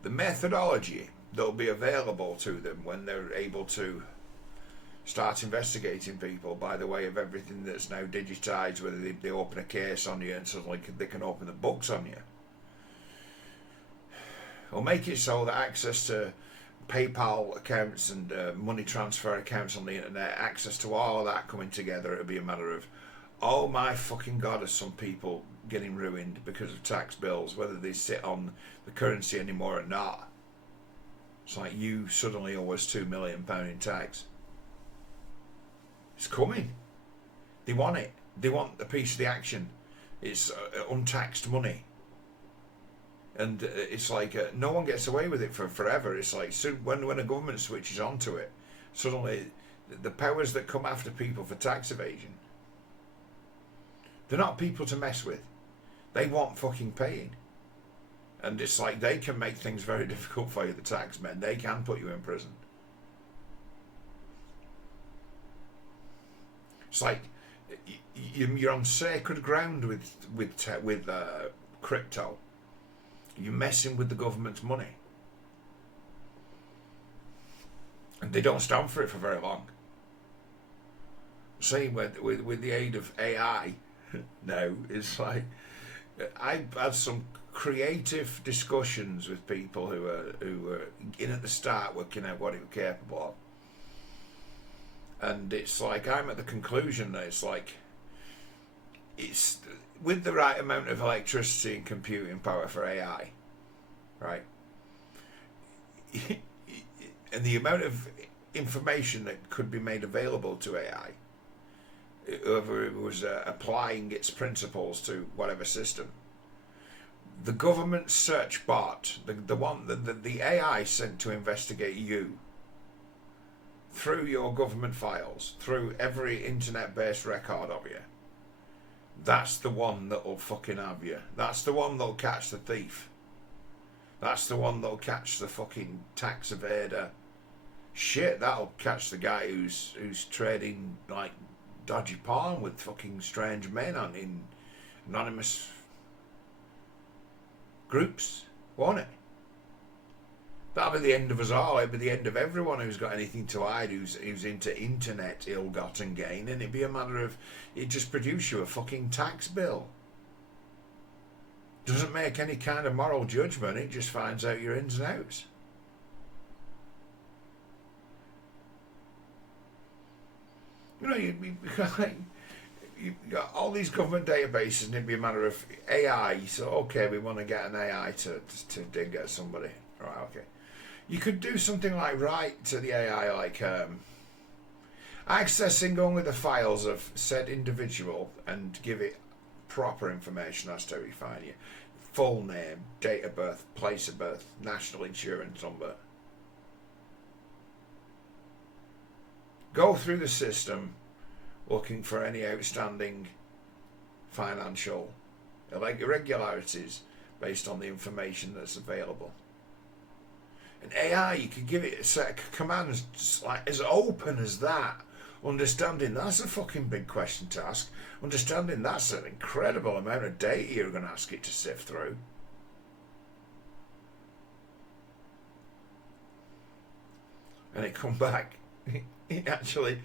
the methodology that'll be available to them when they're able to start investigating people by the way of everything that's now digitized, whether they open a case on you and suddenly they can open the books on you, will make it so that access to PayPal accounts and money transfer accounts on the internet, access to all of that coming together, it'll be a matter of, oh my fucking God, are some people getting ruined because of tax bills, whether they sit on the currency anymore or not. It's like you suddenly owe us £2 million in tax. It's coming. They want it. They want a piece of the action. It's untaxed money. And it's like no one gets away with it for forever. It's like when a government switches onto it, suddenly the powers that come after people for tax evasion, they're not people to mess with. They want fucking paying. And it's like they can make things very difficult for you, the tax men. They can put you in prison. It's like you're on sacred ground with crypto. You're messing with the government's money. And they don't stand for it for very long. Same with the aid of AI now, it's like I've had some creative discussions with people who were in at the start working out what it was capable of. And it's like I'm at the conclusion that it's like it's with the right amount of electricity and computing power for AI, right? And the amount of information that could be made available to AI, whoever was applying its principles to whatever system, the government search bot, the AI sent to investigate you through your government files, through every internet-based record of you, that's the one that'll fucking have you. That's the one that'll catch the thief. That's the one that'll catch the fucking tax evader. Shit, that'll catch the guy who's trading like dodgy porn with fucking strange men on in anonymous groups, won't it? That'll be the end of us all. It'll be the end of everyone who's got anything to hide, who's into internet ill-gotten gain, and it'd be a matter of it just produce you a fucking tax bill. Doesn't make any kind of moral judgment, it just finds out your ins and outs. You know, you've got all these government databases, and it'd be a matter of AI. So, okay, we want to get an AI to dig at somebody. Right, okay. You could do something like write to the AI, like accessing only the files of said individual and give it proper information as to how you find you. Full name, date of birth, place of birth, national insurance number. Go through the system looking for any outstanding financial irregularities based on the information that's available. And AI, you could give it a set of commands like as open as that. Understanding that's a fucking big question to ask. Understanding that's an incredible amount of data you're going to ask it to sift through. and it come back. It actually,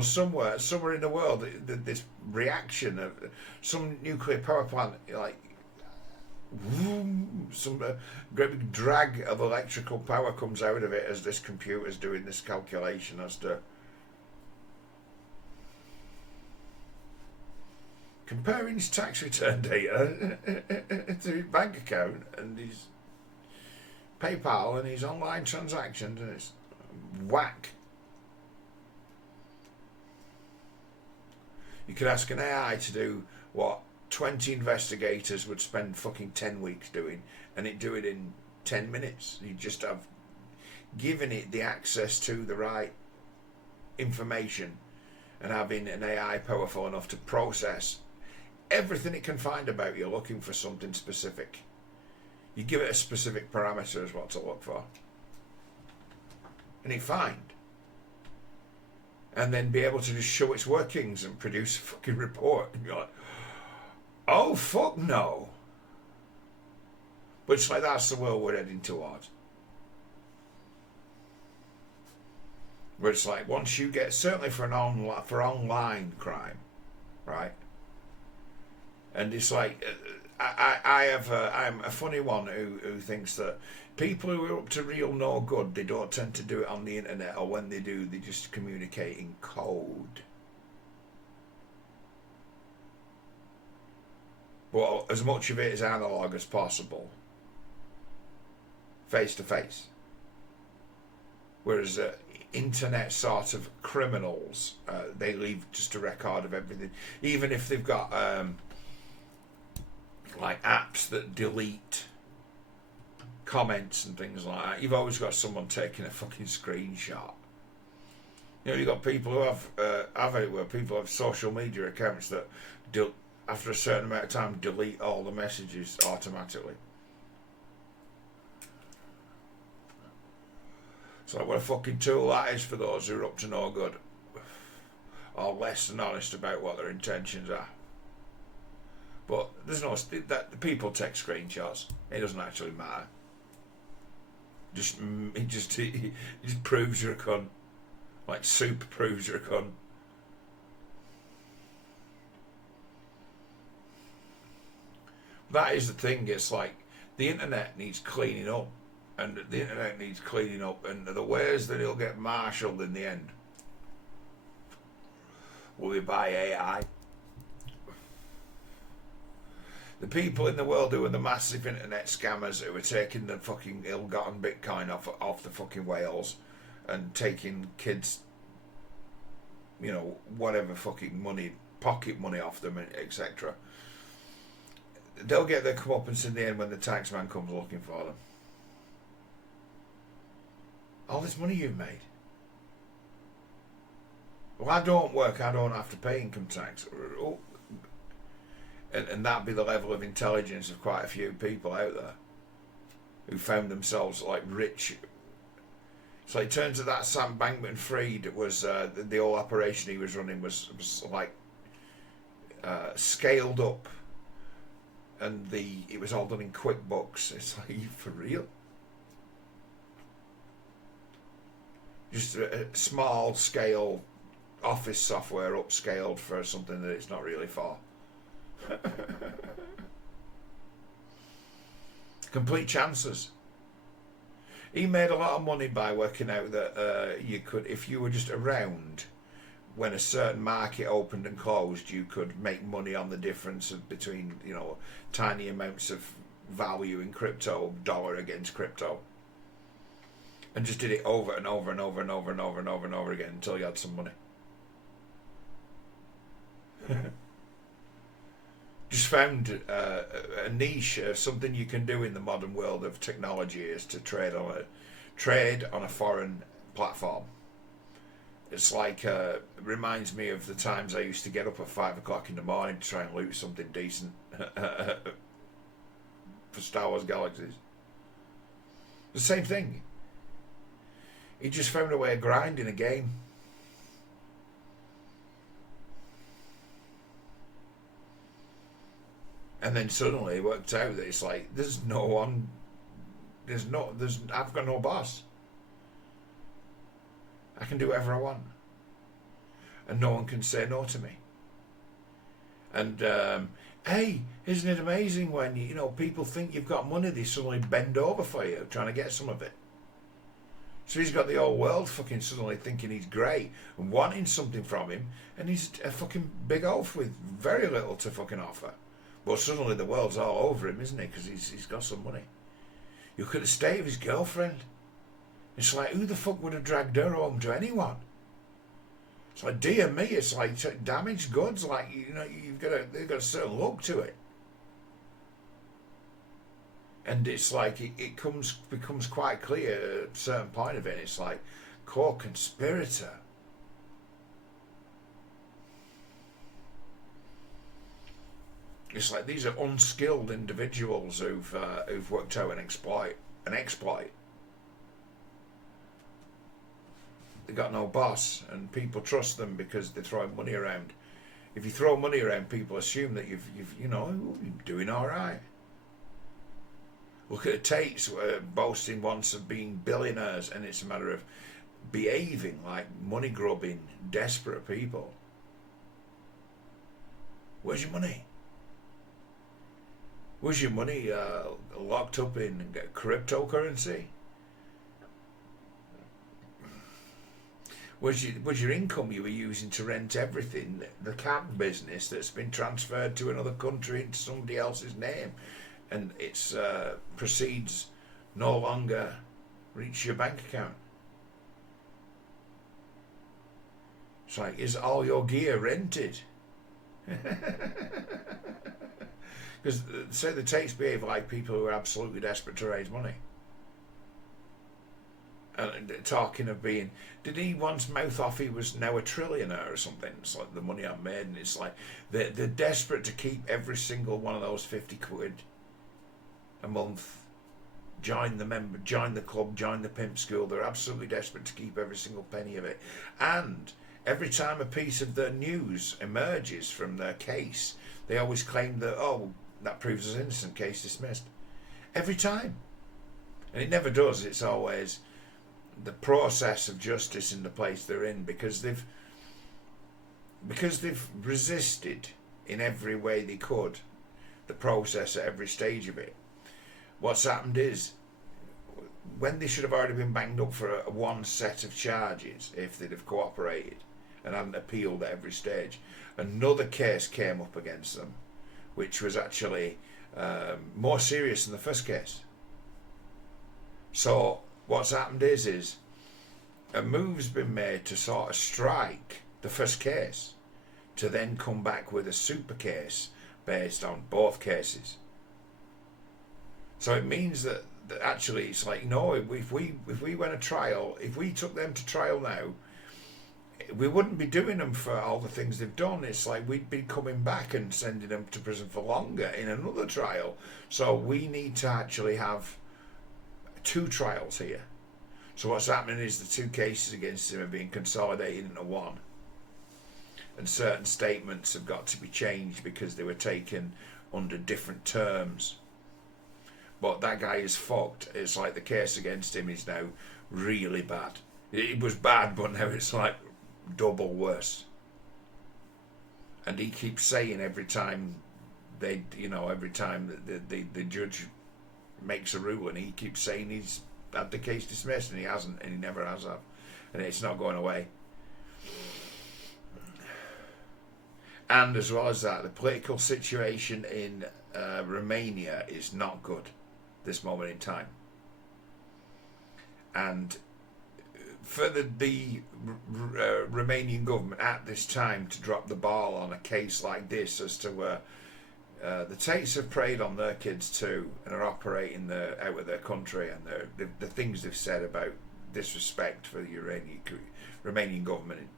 somewhere in the world, this reaction of some nuclear power plant, like some great big drag of electrical power comes out of it as this computer's doing this calculation as to comparing his tax return data to his bank account and his PayPal and his online transactions, and it's whack. You could ask an AI to do what 20 investigators would spend fucking 10 weeks doing, and it'd do it in 10 minutes. You just have given it the access to the right information and having an AI powerful enough to process everything it can find about you looking for something specific. You give it a specific parameter as what to look for, and it find. And then be able to just show its workings and produce a fucking report. And you're like, oh, fuck no. But it's like, that's the world we're heading towards. Where it's like, once you get, certainly for online crime, right? And it's like, I'm a funny one who thinks that people who are up to real no good, they don't tend to do it on the internet, or when they do, they just communicate in code. But as much of it is analog as possible, face to face. Whereas internet sort of criminals, they leave just a record of everything, even if they've got like apps that delete comments and things like that. You've always got someone taking a fucking screenshot. You've got people who have it where people have social media accounts that after a certain amount of time delete all the messages automatically. So what a fucking tool that is for those who are up to no good, or less than honest about what their intentions are. But there's no that the people take screenshots. It doesn't actually matter. It just proves you're a cunt. Like soup proves you're a cunt. That is the thing. It's like the internet needs cleaning up, and the internet needs cleaning up, and the ways that it'll get marshalled in the end will be by AI. The people in the world who are the massive internet scammers who are taking the fucking ill-gotten Bitcoin off the fucking whales and taking kids, whatever fucking money, pocket money off them, etc. They'll get their comeuppance in the end when the taxman comes looking for them. All this money you've made. Well, I don't work, I don't have to pay income tax. And that'd be the level of intelligence of quite a few people out there who found themselves like rich. So it turns out that Sam Bankman-Fried was the whole operation he was running was like scaled up, and it was all done in QuickBooks. It's like, for real? Just a small scale office software upscaled for something that it's not really for. Complete chances. He made a lot of money by working out that you could, if you were just around when a certain market opened and closed, you could make money on the difference between tiny amounts of value in crypto, dollar against crypto, and just did it over and over and over and over and over and over and over again until you had some money. Just found a niche, something you can do in the modern world of technology is to trade on a foreign platform. It's like it reminds me of the times I used to get up at 5 o'clock in the morning to try and loot something decent for Star Wars Galaxies. The same thing. He just found a way of grinding a game. And then suddenly it worked out that it's like, I've got no boss. I can do whatever I want, and no one can say no to me. And hey, isn't it amazing when you know people think you've got money, they suddenly bend over for you trying to get some of it. So he's got the whole world fucking suddenly thinking he's great and wanting something from him, and he's a fucking big oaf with very little to fucking offer. But suddenly the world's all over him, isn't it? Because he's got some money. You could have stayed with his girlfriend. It's like, who the fuck would have dragged her home to anyone? It's like, dear me, it's like damaged goods. Like, you know, they've got a certain look to it. And it's like it becomes quite clear at a certain point of it. It's like co-conspirator. It's like these are unskilled individuals who've worked out an exploit. They got no boss, and people trust them because they throw money around. If you throw money around, people assume that you're doing all right. Look at the Tates boasting once of being billionaires, and it's a matter of behaving like money grubbing, desperate people. Where's your money? Was your money locked up in cryptocurrency? Was your income you were using to rent everything, the cab business that's been transferred to another country into somebody else's name, and its proceeds no longer reach your bank account? It's like, is all your gear rented? Because say the Tates behave like people who are absolutely desperate to raise money. And talking of being, did he once mouth off he was now a trillionaire or something? It's like the money I've made, and it's like they're desperate to keep every single one of those 50 quid a month. Join the club, join the pimp school. They're absolutely desperate to keep every single penny of it. And every time a piece of the news emerges from their case, they always claim that, oh, that proves us innocent, case dismissed. Every time. And it never does. It's always the process of justice in the place they're in, because they've resisted in every way they could the process at every stage of it. What's happened is, when they should have already been banged up for one set of charges, if they'd have cooperated and hadn't appealed at every stage, another case came up against them, which was actually more serious than the first case. So what's happened is a move's been made to sort of strike the first case, to then come back with a super case based on both cases. So it means that actually it's like, no, if we went to trial, if we took them to trial now, we wouldn't be doing them for all the things they've done. It's like we'd be coming back and sending them to prison for longer in another trial. So we need to actually have 2 trials here. So what's happening is the 2 cases against him are being consolidated into one, and certain statements have got to be changed because they were taken under different terms. But that guy is fucked. It's like the case against him is now really bad. It was bad, but now it's like double worse. And he keeps saying every time the judge makes a ruling, he keeps saying he's had the case dismissed, and he hasn't, and he never has have, and it's not going away. And as well as that, the political situation in Romania is not good this moment in time. And for the Romanian government at this time to drop the ball on a case like this, as to where the Tates have preyed on their kids too, and are operating out of their country, and the things they've said about disrespect for the Romanian government,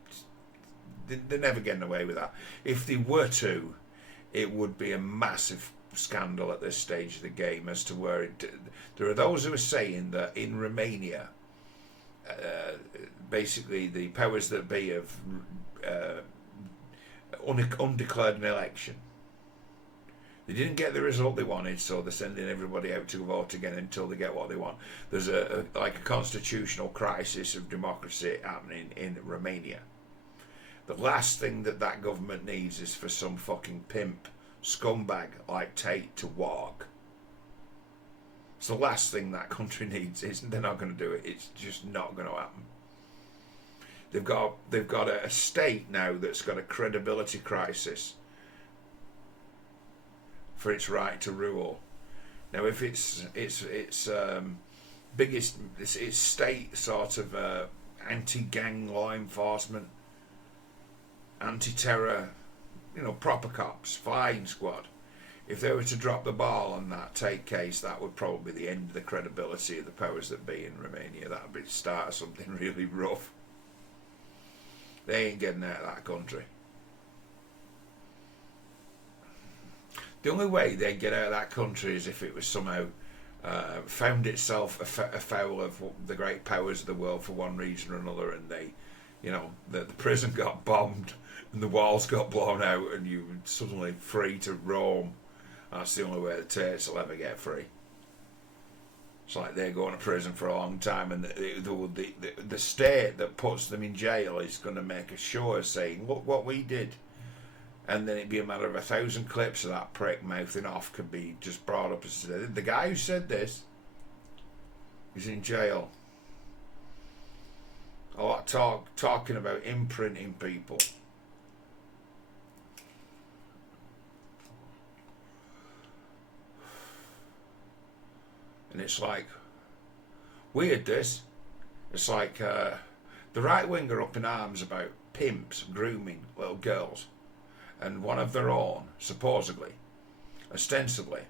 they're never getting away with that. If they were to, it would be a massive scandal at this stage of the game, as to where there are those who are saying that in Romania, basically the powers that be have undeclared an election. They didn't get the result they wanted, so they're sending everybody out to vote again until they get what they want. There's a constitutional crisis of democracy happening in Romania. The last thing that government needs is for some fucking pimp scumbag like Tate to walk. It's the last thing that country needs. They're not going to do it. It's just not going to happen. They've got a state now that's got a credibility crisis for its right to rule. Now, if its biggest, its state sort of anti-gang law enforcement, anti-terror, proper cops, flying squad, if they were to drop the ball on that Tate case, that would probably be the end of the credibility of the powers that be in Romania. That would be the start of something really rough. They ain't getting out of that country. The only way they'd get out of that country is if it was somehow found itself afoul of the great powers of the world for one reason or another, and they, the prison got bombed and the walls got blown out, and you were suddenly free to roam. That's the only way the Tates will ever get free. It's like they're going to prison for a long time, and the state that puts them in jail is going to make a show of saying, look what we did. And then it'd be a matter of 1,000 clips of that prick mouthing off could be just brought up as the guy who said this is in jail. A lot talking about imprinting people. And it's like, weird this. It's like the right wing are up in arms about pimps grooming little girls. And one of their own, supposedly, ostensibly,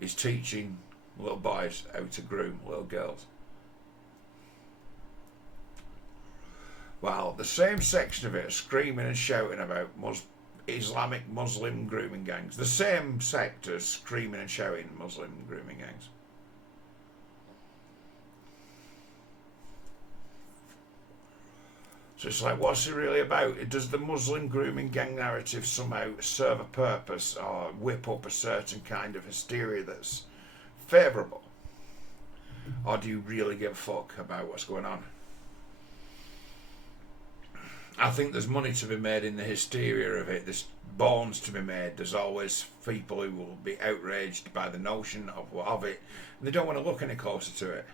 is teaching little boys how to groom little girls. While the same section of it are screaming and shouting about Islamic Muslim grooming gangs. The same sector screaming and shouting Muslim grooming gangs. So it's like, what's it really about? Does the Muslim grooming gang narrative somehow serve a purpose or whip up a certain kind of hysteria that's favourable? Or do you really give a fuck about what's going on? I think there's money to be made in the hysteria of it. There's bones to be made. There's always people who will be outraged by the notion of it, and they don't want to look any closer to it.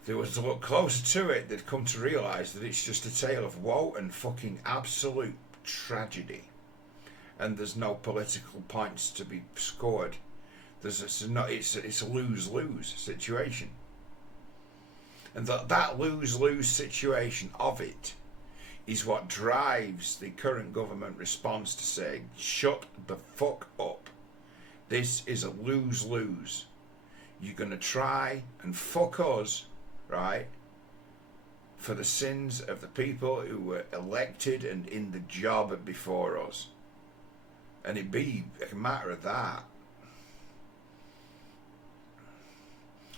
If they was to look closer to it, they'd come to realise that it's just a tale of woe and fucking absolute tragedy. And there's no political points to be scored. It's a lose-lose situation. And that lose-lose situation of it is what drives the current government response to say, shut the fuck up. This is a lose-lose. You're going to try and fuck us, right, for the sins of the people who were elected and in the job before us. And it be a matter of that.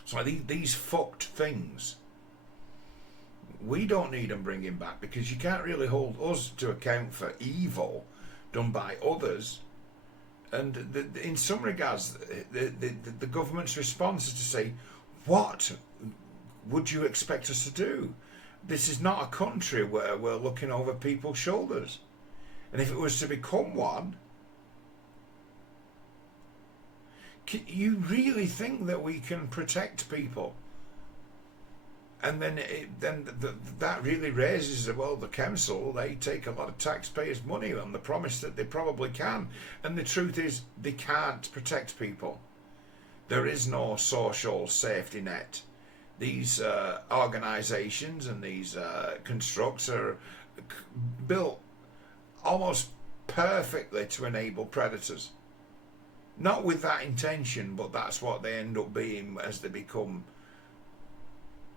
So these fucked things, we don't need them bringing back, because you can't really hold us to account for evil done by others. And in some regards, the government's response is to say, what would you expect us to do? This is not a country where we're looking over people's shoulders. And if it was to become one, you really think that we can protect people? And then that really raises, well, the council, they take a lot of taxpayers' money on the promise that they probably can. And the truth is, they can't protect people. There is no social safety net. These organisations and these constructs are built almost perfectly to enable predators. Not with that intention, but that's what they end up being as they become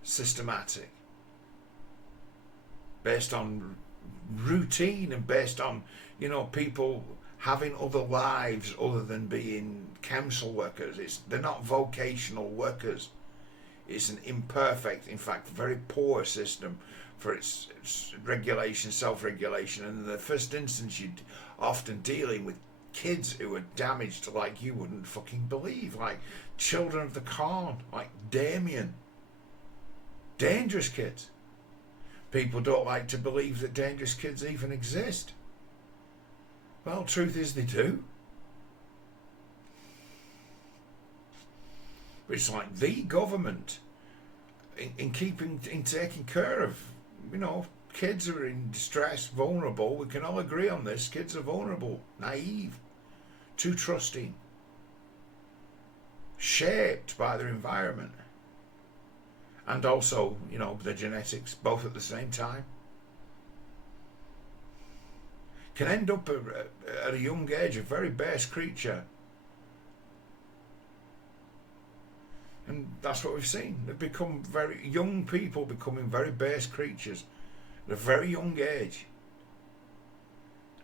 systematic, based on routine and based on, people having other lives other than being council workers. They're not vocational workers. It's an imperfect, in fact, very poor system for its regulation, self-regulation, and in the first instance you're often dealing with kids who are damaged like you wouldn't fucking believe, like children of the corn, like Damien. Dangerous kids. People don't like to believe that dangerous kids even exist. Well, truth is they do. But it's like the government in taking care of, kids who are in distress, vulnerable. We can all agree on this. Kids are vulnerable, naive, too trusting, shaped by their environment, and also, their genetics, both at the same time. Can end up at a young age a very base creature. And that's what we've seen. They've become very young people becoming very base creatures at a very young age.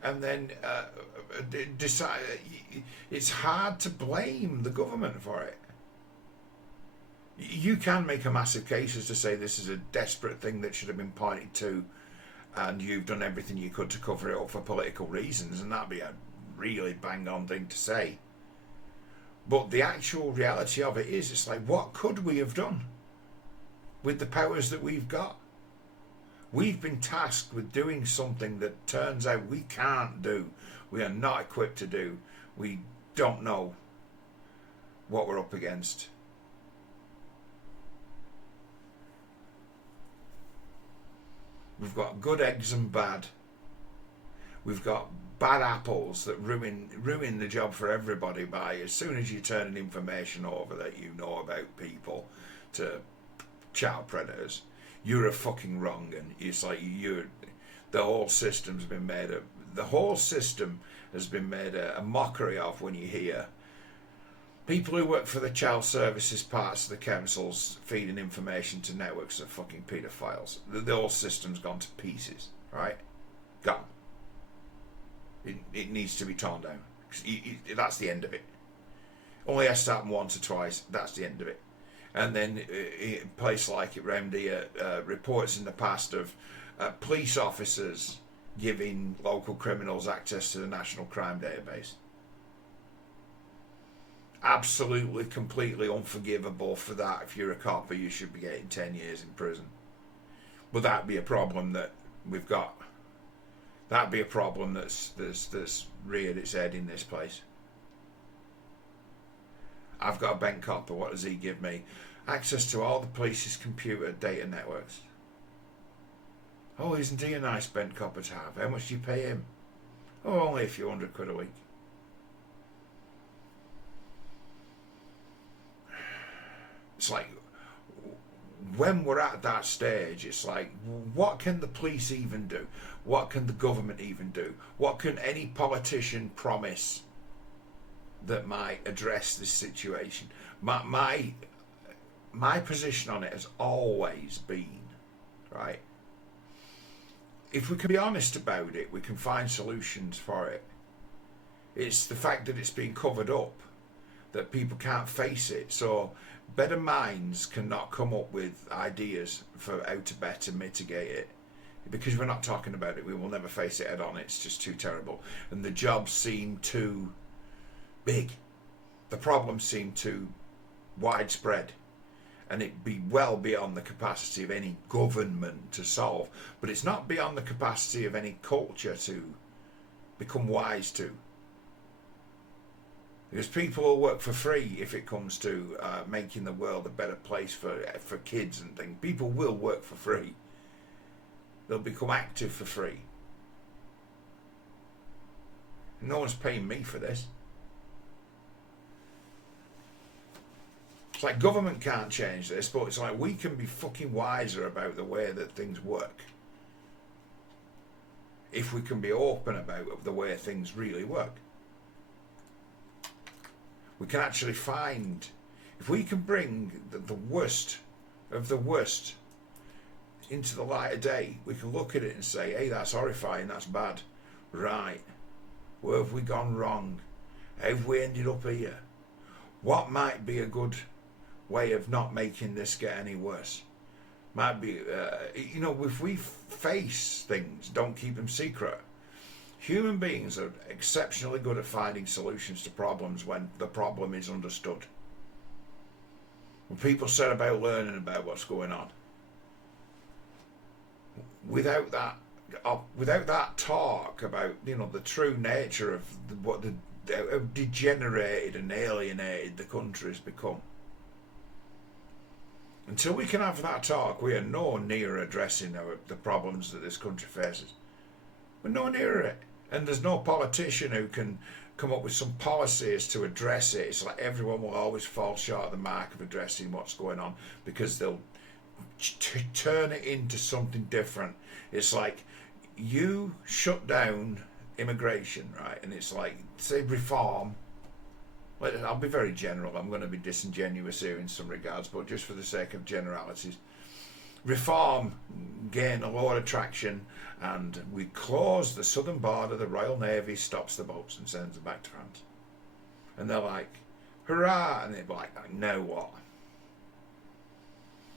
And then decide it's hard to blame the government for it. You can make a massive case as to say this is a desperate thing that should have been pointed to, and you've done everything you could to cover it up for political reasons, and that'd be a really bang on thing to say. But the actual reality of it is, it's like, what could we have done with the powers that we've got? We've been tasked with doing something that turns out we can't do. We are not equipped to do. We don't know what we're up against. We've got good eggs and bad. We've got bad apples that ruin the job for everybody by as soon as you're turning information over that you know about people to child predators, you're a fucking wrong, and it's like the whole system has been made a mockery of when you hear people who work for the child services parts of the councils feeding information to networks of fucking paedophiles. The whole system's gone to pieces, right? Gone. It needs to be torn down. That's the end of it. Only has to happen once or twice. That's the end of it. And then a place like it round here, reports in the past of police officers giving local criminals access to the National Crime Database. Absolutely, completely unforgivable for that. If you're a cop, you should be getting 10 years in prison. But that'd be a problem that we've got. That'd be a problem that's reared its head in this place. I've got a bent cop, but what does he give me? Access to all the police's computer data networks. Oh, isn't he a nice bent copper to have? How much do you pay him? Oh, only a few £100 a week. It's like, when we're at that stage, it's like, what can the police even do? What can the government even do? What can any politician promise that might address this situation? My position on it has always been, right, if we can be honest about it, we can find solutions for it. It's the fact that it's being covered up, that people can't face it. So better minds cannot come up with ideas for how to better mitigate it, because we're not talking about it. We will never face it head on. It's just too terrible, and the jobs seem too big, the problems seem too widespread, and it be well beyond the capacity of any government to solve. But it's not beyond the capacity of any culture to become wise to. Because people will work for free if it comes to making the world a better place for kids and things. People will work for free. They'll become active for free. No one's paying me for this. It's like government can't change this, but it's like we can be fucking wiser about the way that things work. If we can be open about the way things really work. We can actually find, if we can bring the worst of the worst into the light of day, we can look at it and say, hey, that's horrifying, that's bad. Right, where have we gone wrong? How have we ended up here? What might be a good way of not making this get any worse? Might be, if we face things, don't keep them secret. Human beings are exceptionally good at finding solutions to problems when the problem is understood. When people set about learning about what's going on, without that talk about, you know, the true nature of how degenerated and alienated the country has become. Until we can have that talk, we are no nearer addressing the problems that this country faces. We're no nearer it. And there's no politician who can come up with some policies to address it. It's like everyone will always fall short of the mark of addressing what's going on because they'll turn it into something different. It's like you shut down immigration, right? And it's like, say, reform. I'll be very general. I'm going to be disingenuous here in some regards, but just for the sake of generalities. Reform gain a lot of traction, and we close the southern border. The Royal Navy stops the boats and sends them back to France. And they're like, hurrah! And they're like, now what?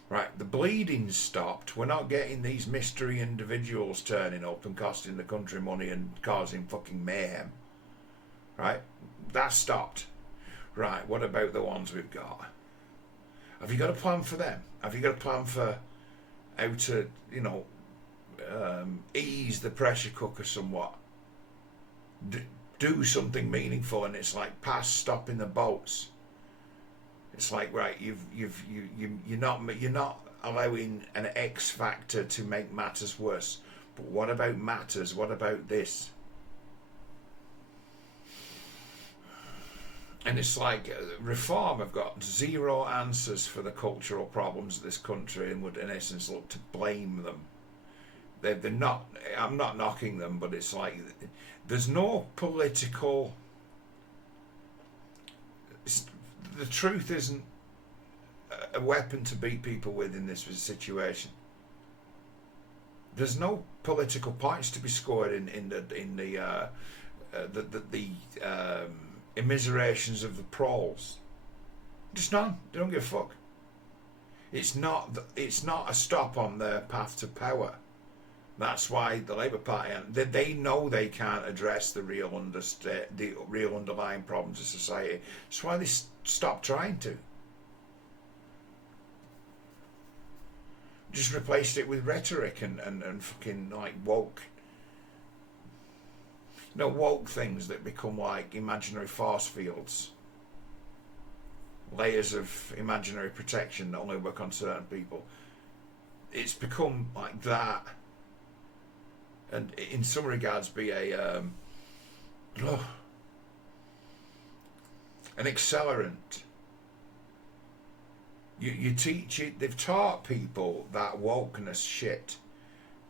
Right, the bleeding's stopped. We're not getting these mystery individuals turning up and costing the country money and causing fucking mayhem. Right, that's stopped. Right, what about the ones we've got? Have you got a plan for them? Have you got a plan for how to, you know, ease the pressure cooker somewhat? Do something meaningful, and it's like past stopping the boats. It's like, right, you're not allowing an X factor to make matters worse. But what about matters? What about this? And it's like Reform have got zero answers for the cultural problems of this country and would in essence look to blame them. They're not, I'm not knocking them, but it's like there's no political, the truth isn't a weapon to beat people with in this situation. There's no political points to be scored in the immiserations of the proles. Just none. They don't give a fuck. It's not a stop on their path to power. That's why the Labour Party, they know they can't address the real underlying problems of society. That's why they stop trying to. Just replaced it with rhetoric and fucking like woke. You know, woke things that become like imaginary force fields. Layers of imaginary protection that only work on certain people. It's become like that. And in some regards be an accelerant. You teach it, they've taught people that wokeness shit.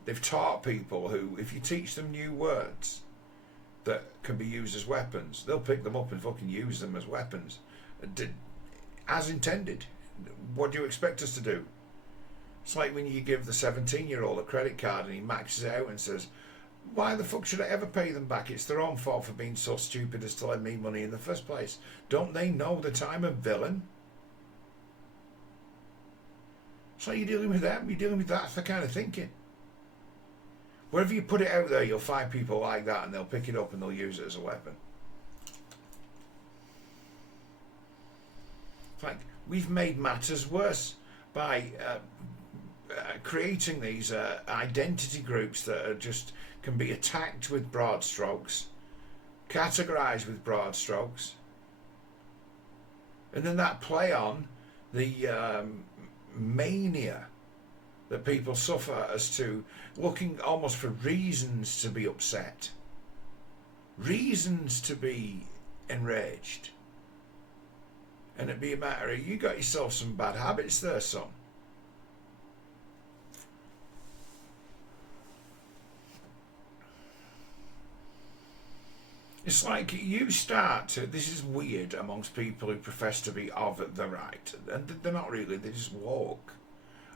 They've taught people who, if you teach them new words that can be used as weapons, they'll pick them up and fucking use them as weapons. As intended. What do you expect us to do? It's like when you give the 17-year-old a credit card and he maxes it out and says, why the fuck should I ever pay them back? It's their own fault for being so stupid as to lend me money in the first place. Don't they know that I'm a villain? So you're dealing with them, you're dealing with that kind of thinking. Wherever you put it out there, you'll find people like that and they'll pick it up and they'll use it as a weapon. It's like, we've made matters worse by creating these identity groups that are just can be attacked with broad strokes, categorized with broad strokes, and then that play on the mania that people suffer as to looking almost for reasons to be upset, reasons to be enraged, and it'd be a matter of, you got yourself some bad habits there, son. It's like you start to, this is weird amongst people who profess to be of the right, and they're not really, they just walk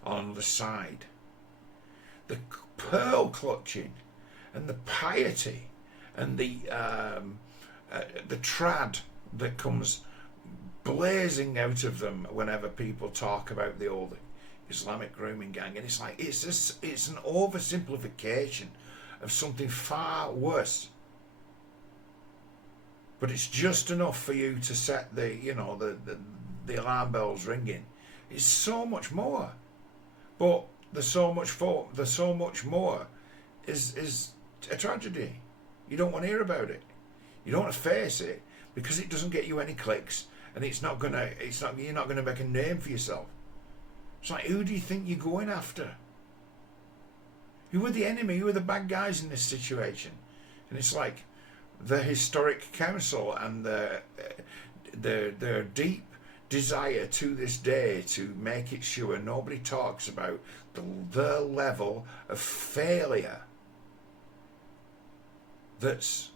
on the side. The pearl clutching and the piety and the trad that comes blazing out of them whenever people talk about the old Islamic grooming gang, and it's like it's an oversimplification of something far worse. but it's just enough for you to set the, you know, the alarm bells ringing. It's so much more, but there's so much more is a tragedy. You don't want to hear about it. You don't want to face it because it doesn't get you any clicks, and you're not gonna make a name for yourself. It's like, who do you think you're going after? Who are the enemy? Who are the bad guys in this situation? And it's like the historic council and their deep desire to this day to make it sure nobody talks about the level of failure that's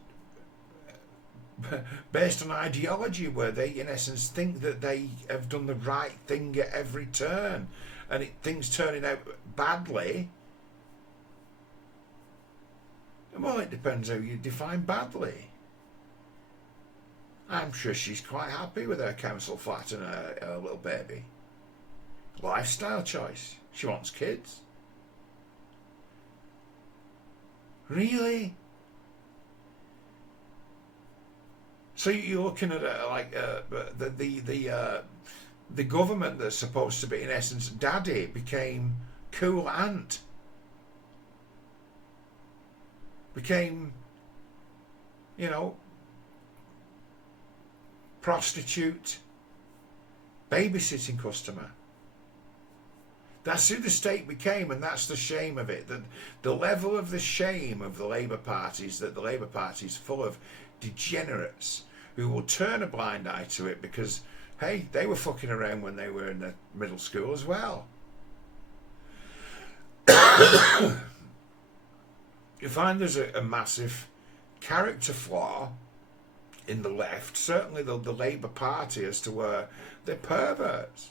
based on ideology, where they in essence think that they have done the right thing at every turn, and things turning out badly. Well, it depends how you define badly. I'm sure she's quite happy with her council flat and her little baby. Lifestyle choice. She wants kids. Really? So you're looking at the government that's supposed to be in essence daddy became cool aunt. Became, you know, prostitute, babysitting customer. That's who the state became, and that's the shame of it. The level of the shame of the Labour Party is that the Labour Party is full of degenerates who will turn a blind eye to it because, hey, they were fucking around when they were in the middle school as well. You find there's a massive character flaw in the left, certainly the Labour Party, as to where they're perverts.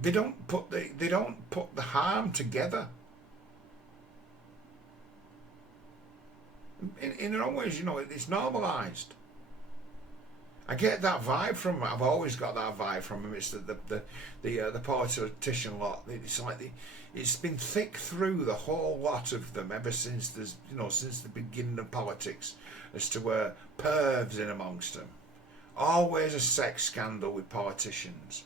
They don't put the harm together. In their own ways, you know, it's normalised. I get that vibe from them. I've always got that vibe from them. It's the politician lot. It's like it's been thick through the whole lot of them ever since since the beginning of politics, as to where pervs in amongst them. Always a sex scandal with politicians,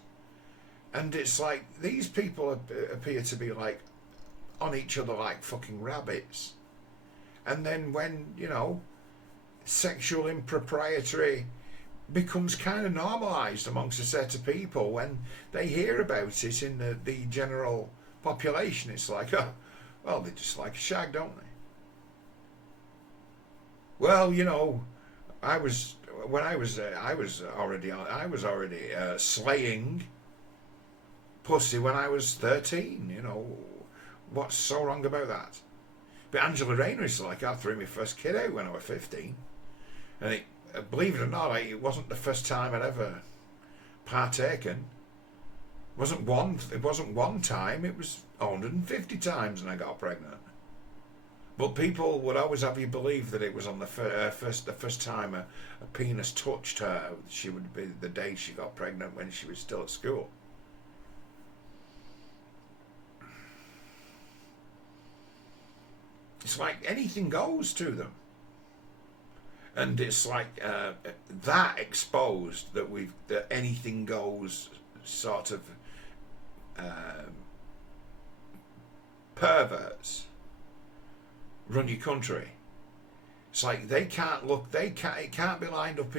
and it's like these people appear to be like on each other like fucking rabbits. And then when, you know, sexual impropriety becomes kind of normalised amongst a set of people, when they hear about it in the general population, it's like, oh, well, they just like a shag, don't they? Well, you know, I was already slaying pussy when I was 13. You know, what's so wrong about that? But Angela Rayner is like, I threw my first kid out when I was 15, and believe it or not, it wasn't the first time I'd ever partaken. It wasn't one time. It was 150 times, and I got pregnant. But people would always have you believe that it was on the first time a penis touched her. She would be the day she got pregnant, when she was still at school. It's like anything goes to them, and it's like that exposed that anything goes sort of perverts run your country. It's like it can't be lined up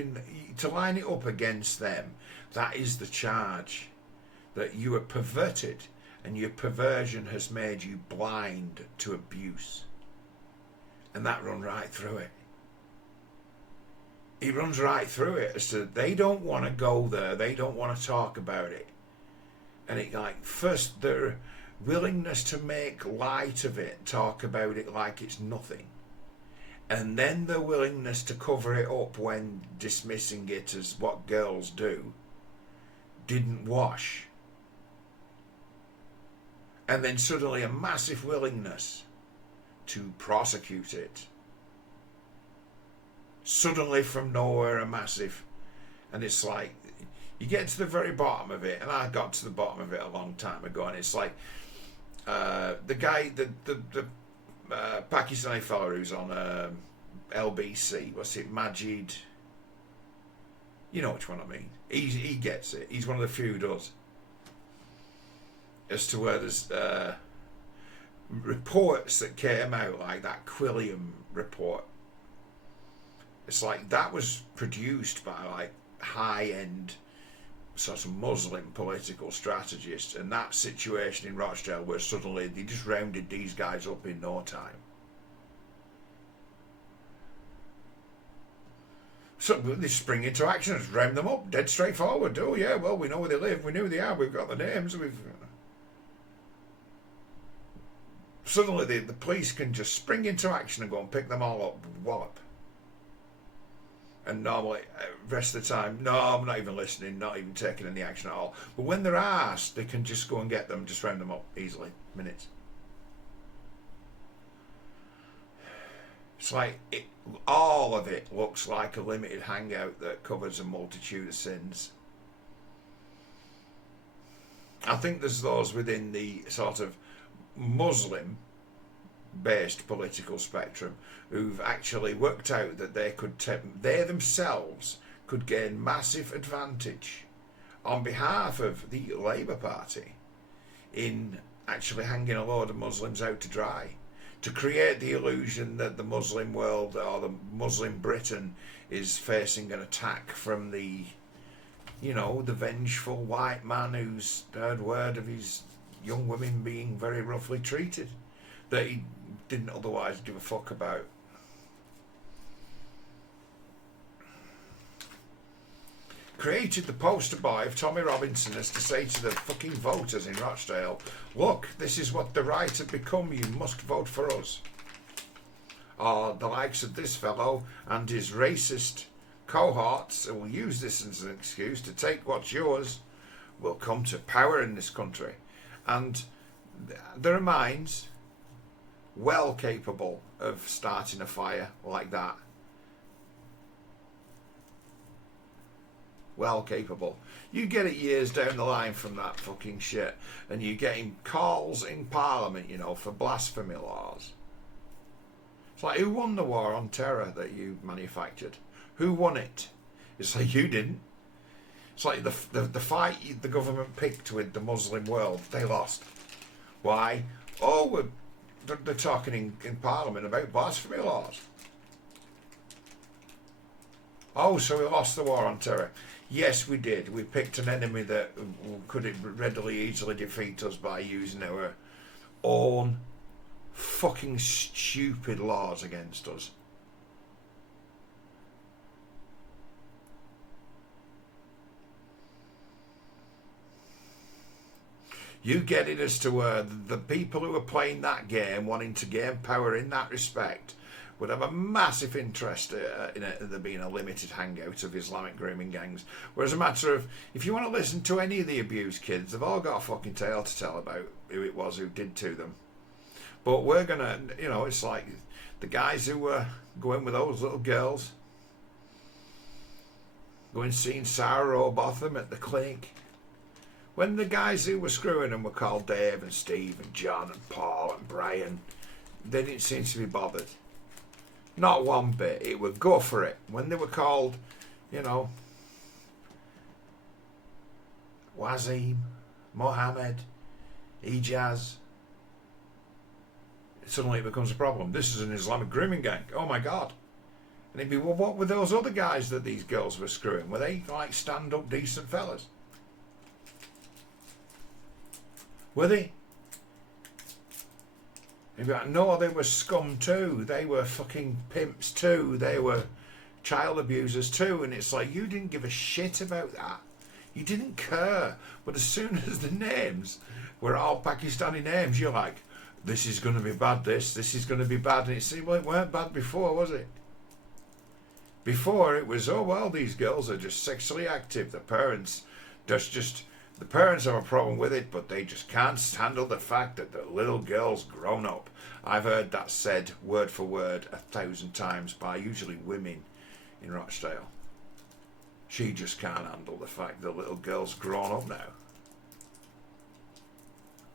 to line it up against them. That is the charge, that you are perverted, and your perversion has made you blind to abuse. And that run right through it. It runs right through it. So they don't want to go there. They don't want to talk about it. And it like, first their willingness to make light of it, talk about it like it's nothing. And then the willingness to cover it up when dismissing it as what girls do didn't wash. And then suddenly a massive willingness to prosecute it. Suddenly from nowhere, a massive, and it's like you get to the very bottom of it, and I got to the bottom of it a long time ago, and it's like the guy, the Pakistani fella who's on LBC, what's it, Majid, you know which one I mean. He gets it. He's one of the few who does. As to where there's reports that came out, like that Quilliam report. It's like that was produced by like high-end sort of Muslim political strategists, and that situation in Rochdale where suddenly they just rounded these guys up in no time. So they spring into action and round them up, dead straightforward. Oh yeah, well, we know where they live, we know who they are, we've got the names, suddenly the police can just spring into action and go and pick them all up, wallop. And normally, rest of the time, no, I'm not even listening, not even taking any action at all. But when they're asked, they can just go and get them, just round them up easily, minutes. It's like, all of it looks like a limited hangout that covers a multitude of sins. I think there's those within the sort of Muslim-based political spectrum who've actually worked out that they themselves could gain massive advantage on behalf of the Labour Party in actually hanging a load of Muslims out to dry, to create the illusion that the Muslim world or the Muslim Britain is facing an attack from the, you know, the vengeful white man who's heard word of his young women being very roughly treated that he didn't otherwise give a fuck about. Created the poster boy of Tommy Robinson as to say to the fucking voters in Rochdale, look, this is what the right have become, you must vote for us. Or the likes of this fellow and his racist cohorts who will use this as an excuse to take what's yours will come to power in this country. And there are minds well capable of starting a fire like that. Well capable. You get it years down the line from that fucking shit, and you're getting calls in Parliament, you know, for blasphemy laws. It's like, who won the war on terror that you manufactured? Who won it? It's like, you didn't. It's like the fight the government picked with the Muslim world, they lost. Why? Oh, they're talking in Parliament about blasphemy laws. Oh, so we lost the war on terror. Yes, we did. We picked an enemy that could readily, easily defeat us by using our own fucking stupid laws against us. You get it as to where the people who are playing that game, wanting to gain power in that respect, would have a massive interest in there being a limited hangout of Islamic grooming gangs. Whereas a matter of, if you want to listen to any of the abused kids, they've all got a fucking tale to tell about who it was who did to them. But we're going to, you know, it's like the guys who were going with those little girls, going seeing Sarah Robotham at the clinic. When the guys who were screwing them were called Dave and Steve and John and Paul and Brian, they didn't seem to be bothered. Not one bit. It would go for it. When they were called, you know, Wazim, Mohammed, Ijaz, suddenly it becomes a problem. This is an Islamic grooming gang. Oh my God. And it'd be, well, what were those other guys that these girls were screwing? Were they like stand-up decent fellas? Were they? You'd be like, no, they were scum too. They were fucking pimps too. They were child abusers too. And it's like, you didn't give a shit about that. You didn't care. But as soon as the names were all Pakistani names, you're like, this is going to be bad, this is going to be bad. And it's, well, it weren't bad before, was it? Before it was, oh, well, these girls are just sexually active. The parents, the parents have a problem with it, but they just can't handle the fact that the little girl's grown up. I've heard that said word for word 1,000 times by usually women in Rochdale. She just can't handle the fact the little girl's grown up now.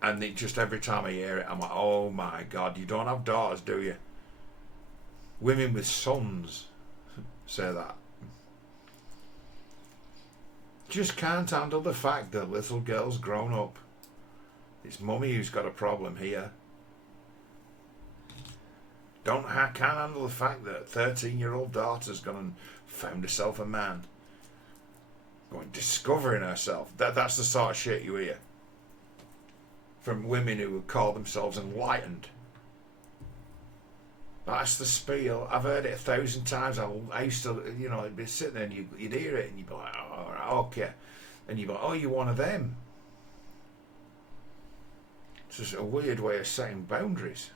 And it just, every time I hear it, I'm like, oh my God, you don't have daughters, do you? Women with sons say that. Just can't handle the fact that little girl's grown up. It's mummy who's got a problem here. Can't handle the fact that 13-year-old daughter's gone and found herself a man. Going discovering herself. That's the sort of shit you hear from women who would call themselves enlightened. That's the spiel. I've heard it 1,000 times. I used to, I'd be sitting there and you'd hear it and you'd be like, oh, all right, okay. And you'd be like, oh, you're one of them. It's just a weird way of setting boundaries.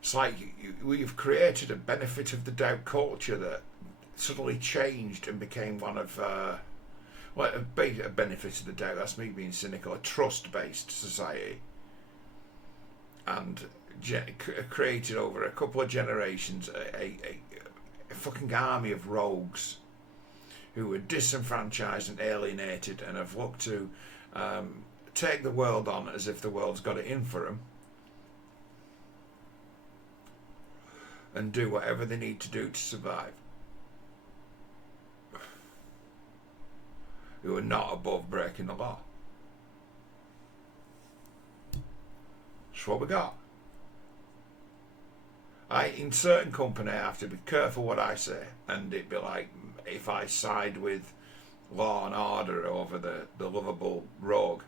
It's like we've created a benefit of the doubt culture that suddenly changed and became one of, a benefit of the doubt, that's me being cynical, a trust-based society. And created over a couple of generations a fucking army of rogues who were disenfranchised and alienated and have looked to take the world on as if the world's got it in for them. And do whatever they need to do to survive. Who are not above breaking the law. That's what we got. In certain company I have to be careful what I say, and it'd be like if I side with law and order over the lovable rogue,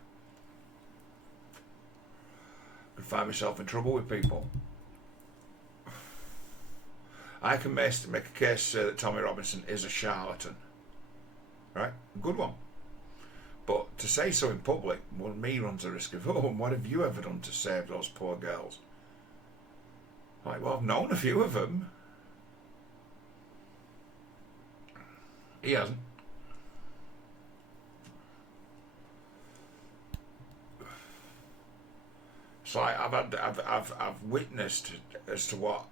I could find myself in trouble with people. I can make a case to say that Tommy Robinson is a charlatan. Right? Good one. But to say so in public, well, me runs a risk of, what have you ever done to save those poor girls? Like, well, I've known a few of them. He hasn't. It's like I've witnessed as to what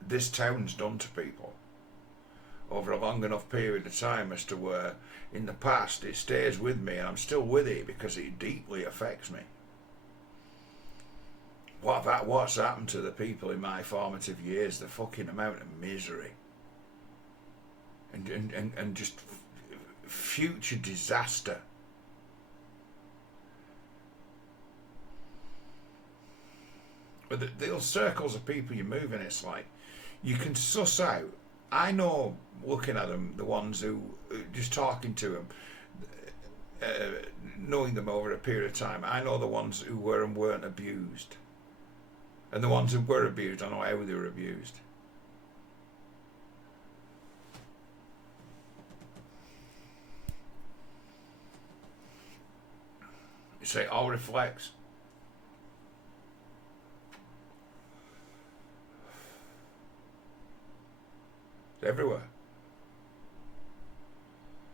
this town's done to people over a long enough period of time as to where in the past it stays with me and I'm still with it because it deeply affects me. What's happened to the people in my formative years, the fucking amount of misery and just future disaster. But the little circles of people you move in, it's like you can suss out. I know, looking at them, the ones who, just talking to them, knowing them over a period of time, I know the ones who were and weren't abused. And the ones who were abused, I know how they were abused. You say, all reflects. Everywhere.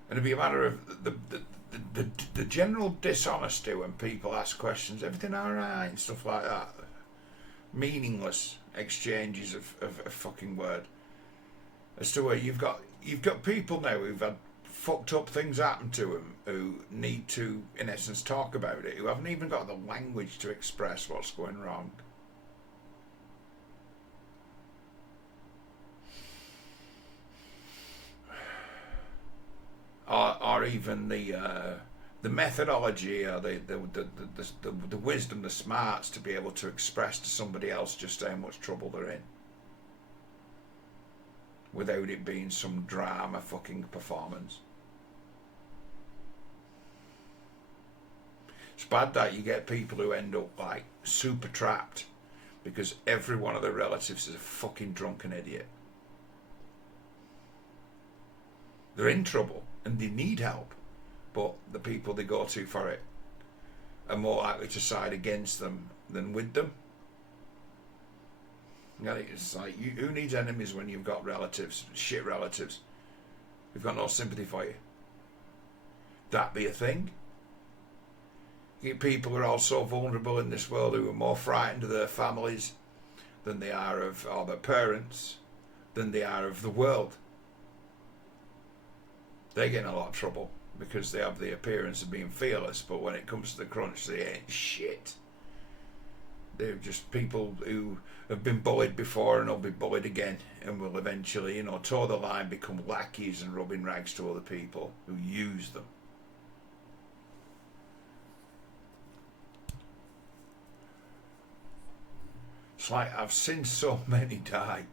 And it'd be a matter of the general dishonesty when people ask questions, everything alright and stuff like that. Meaningless exchanges of fucking word. As to where you've got people now who've had fucked up things happen to them who need to, in essence, talk about it, who haven't even got the language to express what's going wrong. Or even the methodology or the wisdom, the smarts to be able to express to somebody else just how much trouble they're in without it being some drama fucking performance. It's bad that you get people who end up like super trapped because every one of their relatives is a fucking drunken idiot. They're in trouble and they need help, but the people they go to for it are more likely to side against them than with them. It's like, who needs enemies when you've got relatives, shit relatives, who've got no sympathy for you? That be a thing? You get people who are all so vulnerable in this world who are more frightened of their families than they are of, or their parents, than they are of the world. They get in a lot of trouble because they have the appearance of being fearless, but when it comes to the crunch, they ain't shit. They're just people who have been bullied before and will be bullied again, and will eventually, toe the line, become lackeys and rubbing rags to other people who use them. It's like I've seen so many die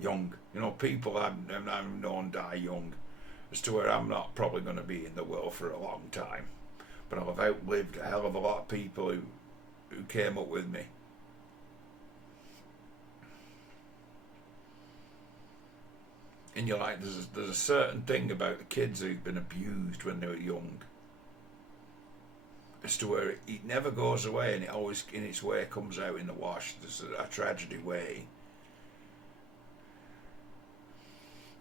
young. People I've known die young, as to where I'm not probably going to be in the world for a long time. But I've outlived a hell of a lot of people who came up with me. And you're like, there's a certain thing about the kids who've been abused when they were young, as to where it never goes away, and it always, in its way, comes out in the wash. There's a tragedy way.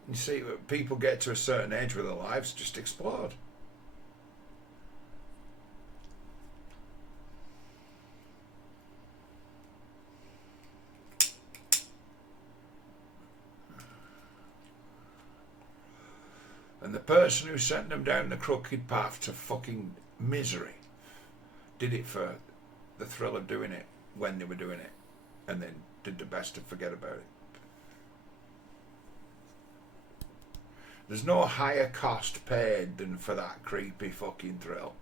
You see, people get to a certain age where their lives just explode. And the person who sent them down the crooked path to fucking misery did it for the thrill of doing it when they were doing it, and then did the best to forget about it. There's no higher cost paid than for that creepy fucking thrill.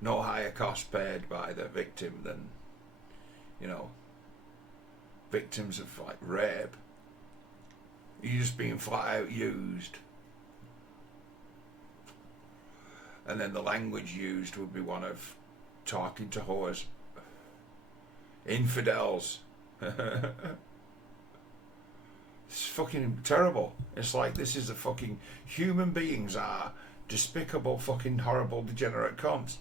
No higher cost paid by the victim than, victims of like rape. You're just being flat out used. And then the language used would be one of talking to whores. Infidels. It's fucking terrible. It's like, this is the fucking, human beings are despicable, fucking horrible, degenerate cunts.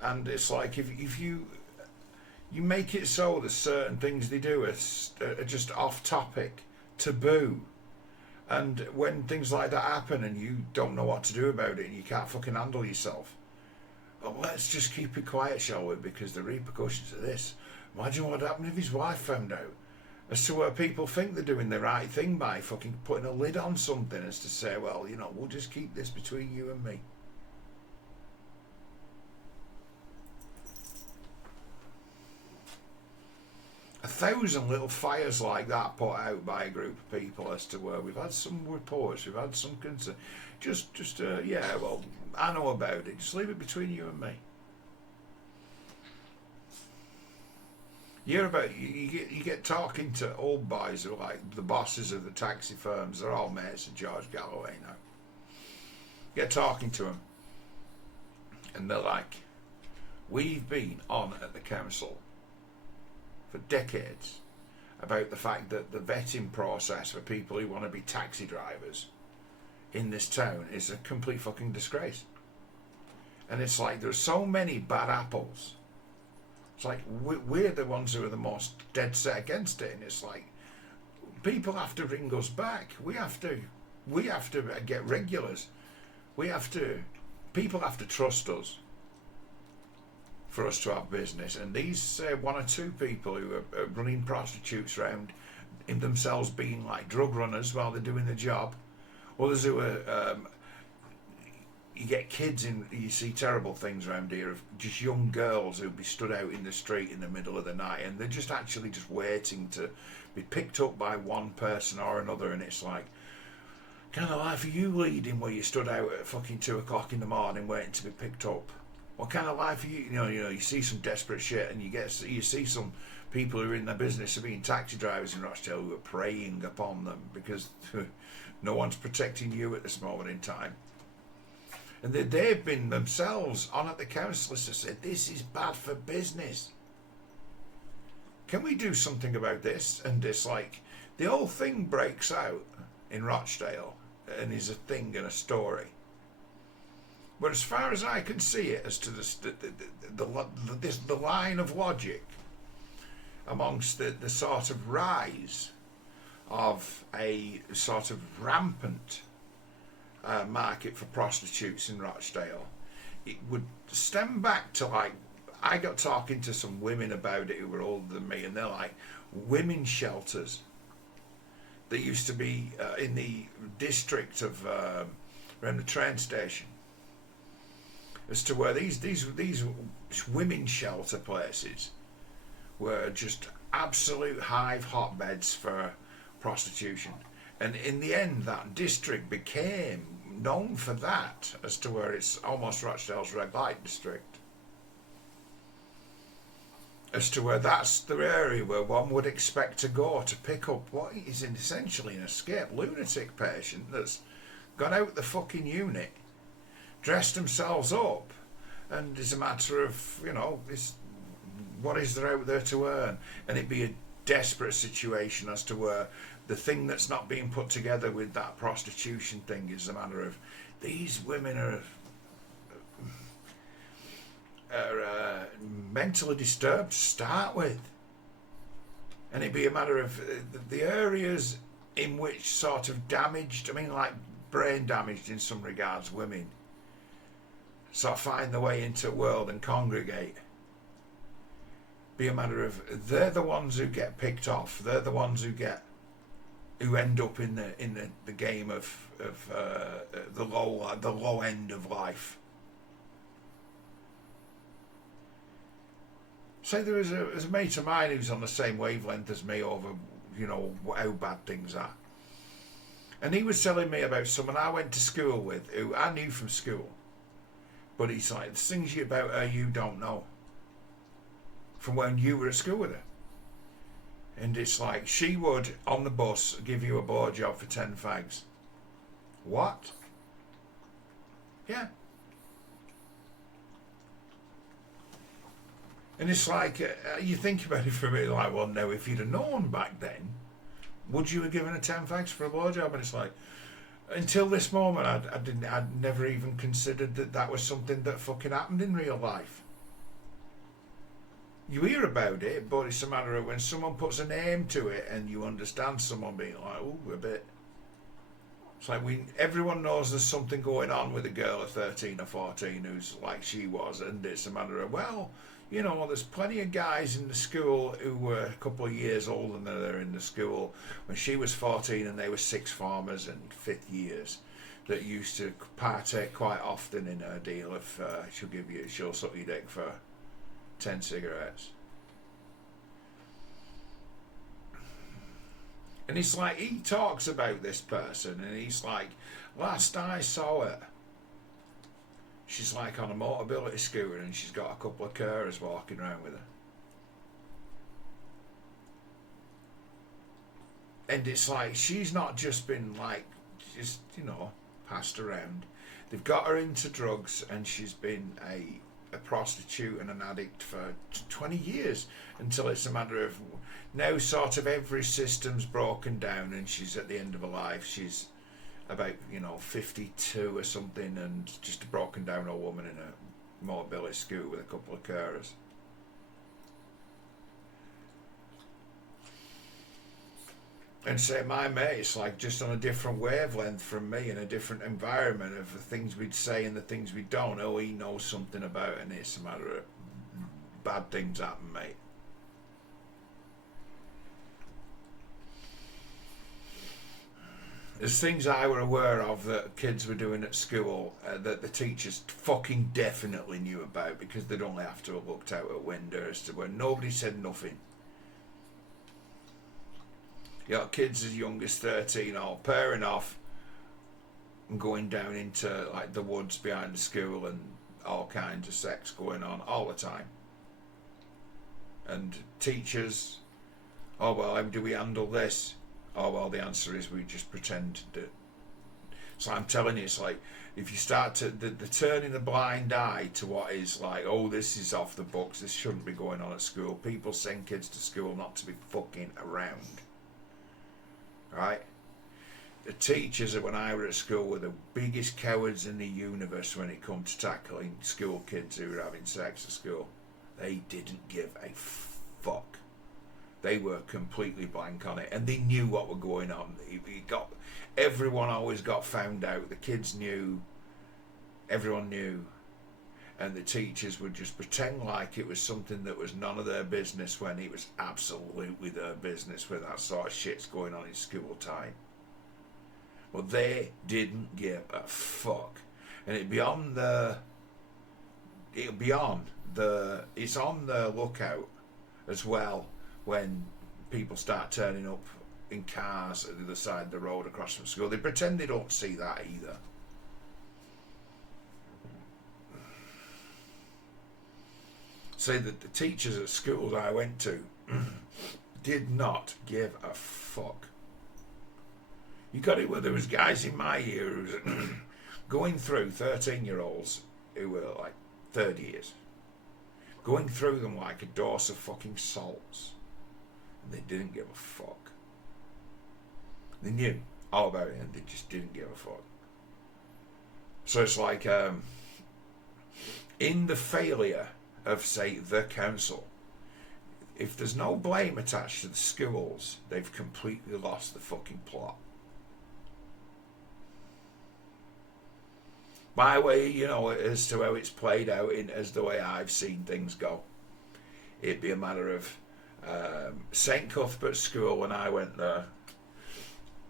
And it's like, if you make it so that certain things they do are just off topic, taboo, and when things like that happen and you don't know what to do about it and you can't fucking handle yourself, well, let's just keep it quiet, shall we? Because the repercussions of this, imagine what happened if his wife found out. As to where people think they're doing the right thing by fucking putting a lid on something, as to say, well, we'll just keep this between you and me. A 1,000 little fires like that put out by a group of people, as to where we've had some reports, we've had some concern. Well, I know about it. Just leave it between you and me. You get talking to old boys who are like the bosses of the taxi firms. They're all mates of George Galloway now. Get talking to them, and they're like, we've been on at the council for decades about the fact that the vetting process for people who want to be taxi drivers in this town is a complete fucking disgrace. And it's like, there's so many bad apples. It's like, we're the ones who are the most dead set against it. And it's like, people have to ring us back. We have to get regulars. People have to trust us for us to have business. And these one or two people who are running prostitutes around, in themselves being like drug runners while they're doing the job. Others who are, you get kids in, you see terrible things around here of just young girls who'll be stood out in the street in the middle of the night, and they're just actually just waiting to be picked up by one person or another. And it's like, kind of life are you leading, where you stood out at fucking 2 o'clock in the morning waiting to be picked up? What kind of life are you? You see some desperate shit, and you see some people who are in the business of being taxi drivers in Rochdale who are preying upon them because no one's protecting you at this moment in time. And they've been themselves on at the council to say, this is bad for business. Can we do something about this? And it's like, the whole thing breaks out in Rochdale and is a thing and a story. But as far as I can see it, as to the line of logic amongst the sort of rise of a sort of rampant market for prostitutes in Rochdale, it would stem back to, like, I got talking to some women about it who were older than me, and they're like, women's shelters. that used to be in the district of around the train station, as to where these women's shelter places were just absolute hive hotbeds for prostitution. And in the end, that district became known for that, as to where it's almost Rochdale's red light district. As to where that's the area where one would expect to go to pick up what is essentially an escaped lunatic patient that's gone out the fucking unit, dressed themselves up, and is a matter of, what is there out there to earn? And it'd be a desperate situation as to where the thing that's not being put together with that prostitution thing is a matter of these women are mentally disturbed to start with, and it'd be a matter of the areas in which sort of damaged, like brain damaged in some regards, women sort of find their way into the world and congregate. Be a matter of they're the ones who get picked off. They're the ones who end up in the game of the low end of life. Say there was a mate of mine who's on the same wavelength as me over, how bad things are. And he was telling me about someone I went to school with, who I knew from school. But he's like, there's things about her you don't know. From when you were at school with her. And it's like, she would, on the bus, give you a blowjob for 10 fags. What? Yeah. And it's like, you think about it for a minute, like, well, no, if you'd have known back then, would you have given her 10 fags for a blowjob? And it's like, until this moment, I'd never even considered that was something that fucking happened in real life. You hear about it, but it's a matter of when someone puts a name to it and you understand someone being like, ooh, a bit. It's like everyone knows there's something going on with a girl of 13 or 14 who's like she was, and it's a matter of, well, there's plenty of guys in the school who were a couple of years older than her in the school when she was 14 and they were sixth formers and fifth years that used to partake quite often in her deal of she'll suck your dick for 10 cigarettes. And it's like, he talks about this person and he's like, last I saw her, she's like on a mobility scooter and she's got a couple of carers walking around with her. And it's like, she's not just been passed around. They've got her into drugs and she's been a prostitute and an addict for 20 years until it's a matter of now sort of every system's broken down and she's at the end of her life. She's about 52 or something and just a broken down old woman in a mobility scooter with a couple of carers. And say my mate's like just on a different wavelength from me in a different environment of the things we'd say and the things we don't. Oh, he knows something about it and it's a matter of bad things happen, mate. There's things I were aware of that kids were doing at school that the teachers fucking definitely knew about because they'd only have to have looked out a window as to where nobody said nothing. You got kids as young as 13 all pairing off and going down into like the woods behind the school and all kinds of sex going on all the time. And teachers, oh well, how do we handle this? Oh well, the answer is we just pretend to. So I'm telling you, it's like if you start to the turning a blind eye to what is like, oh, this is off the books, this shouldn't be going on at school. People send kids to school not to be fucking around, right? The teachers when I were at school were the biggest cowards in the universe when it comes to tackling school kids who were having sex at school. They didn't give a fuck. They were completely blank on it, and they knew what were going on. Everyone always got found out. The kids knew. Everyone knew. and the teachers would just pretend like it was something that was none of their business when it was absolutely their business when that sort of shit's going on in school time. But they didn't give a fuck. And it's on the lookout as well when people start turning up in cars at the other side of the road across from school. They pretend they don't see that either. Say that the teachers at schools I went to did not give a fuck. You got it where there was guys in my year who was going through 13-year-olds who were like 30 years. Going through them like a dose of fucking salts. And they didn't give a fuck. They knew all about it and they just didn't give a fuck. So it's like in the failure of, say, the council, if there's no blame attached to the schools, they've completely lost the fucking plot. My way, you know, as to how it's played out as the way I've seen things go, it'd be a matter of St. Cuthbert's School when I went there,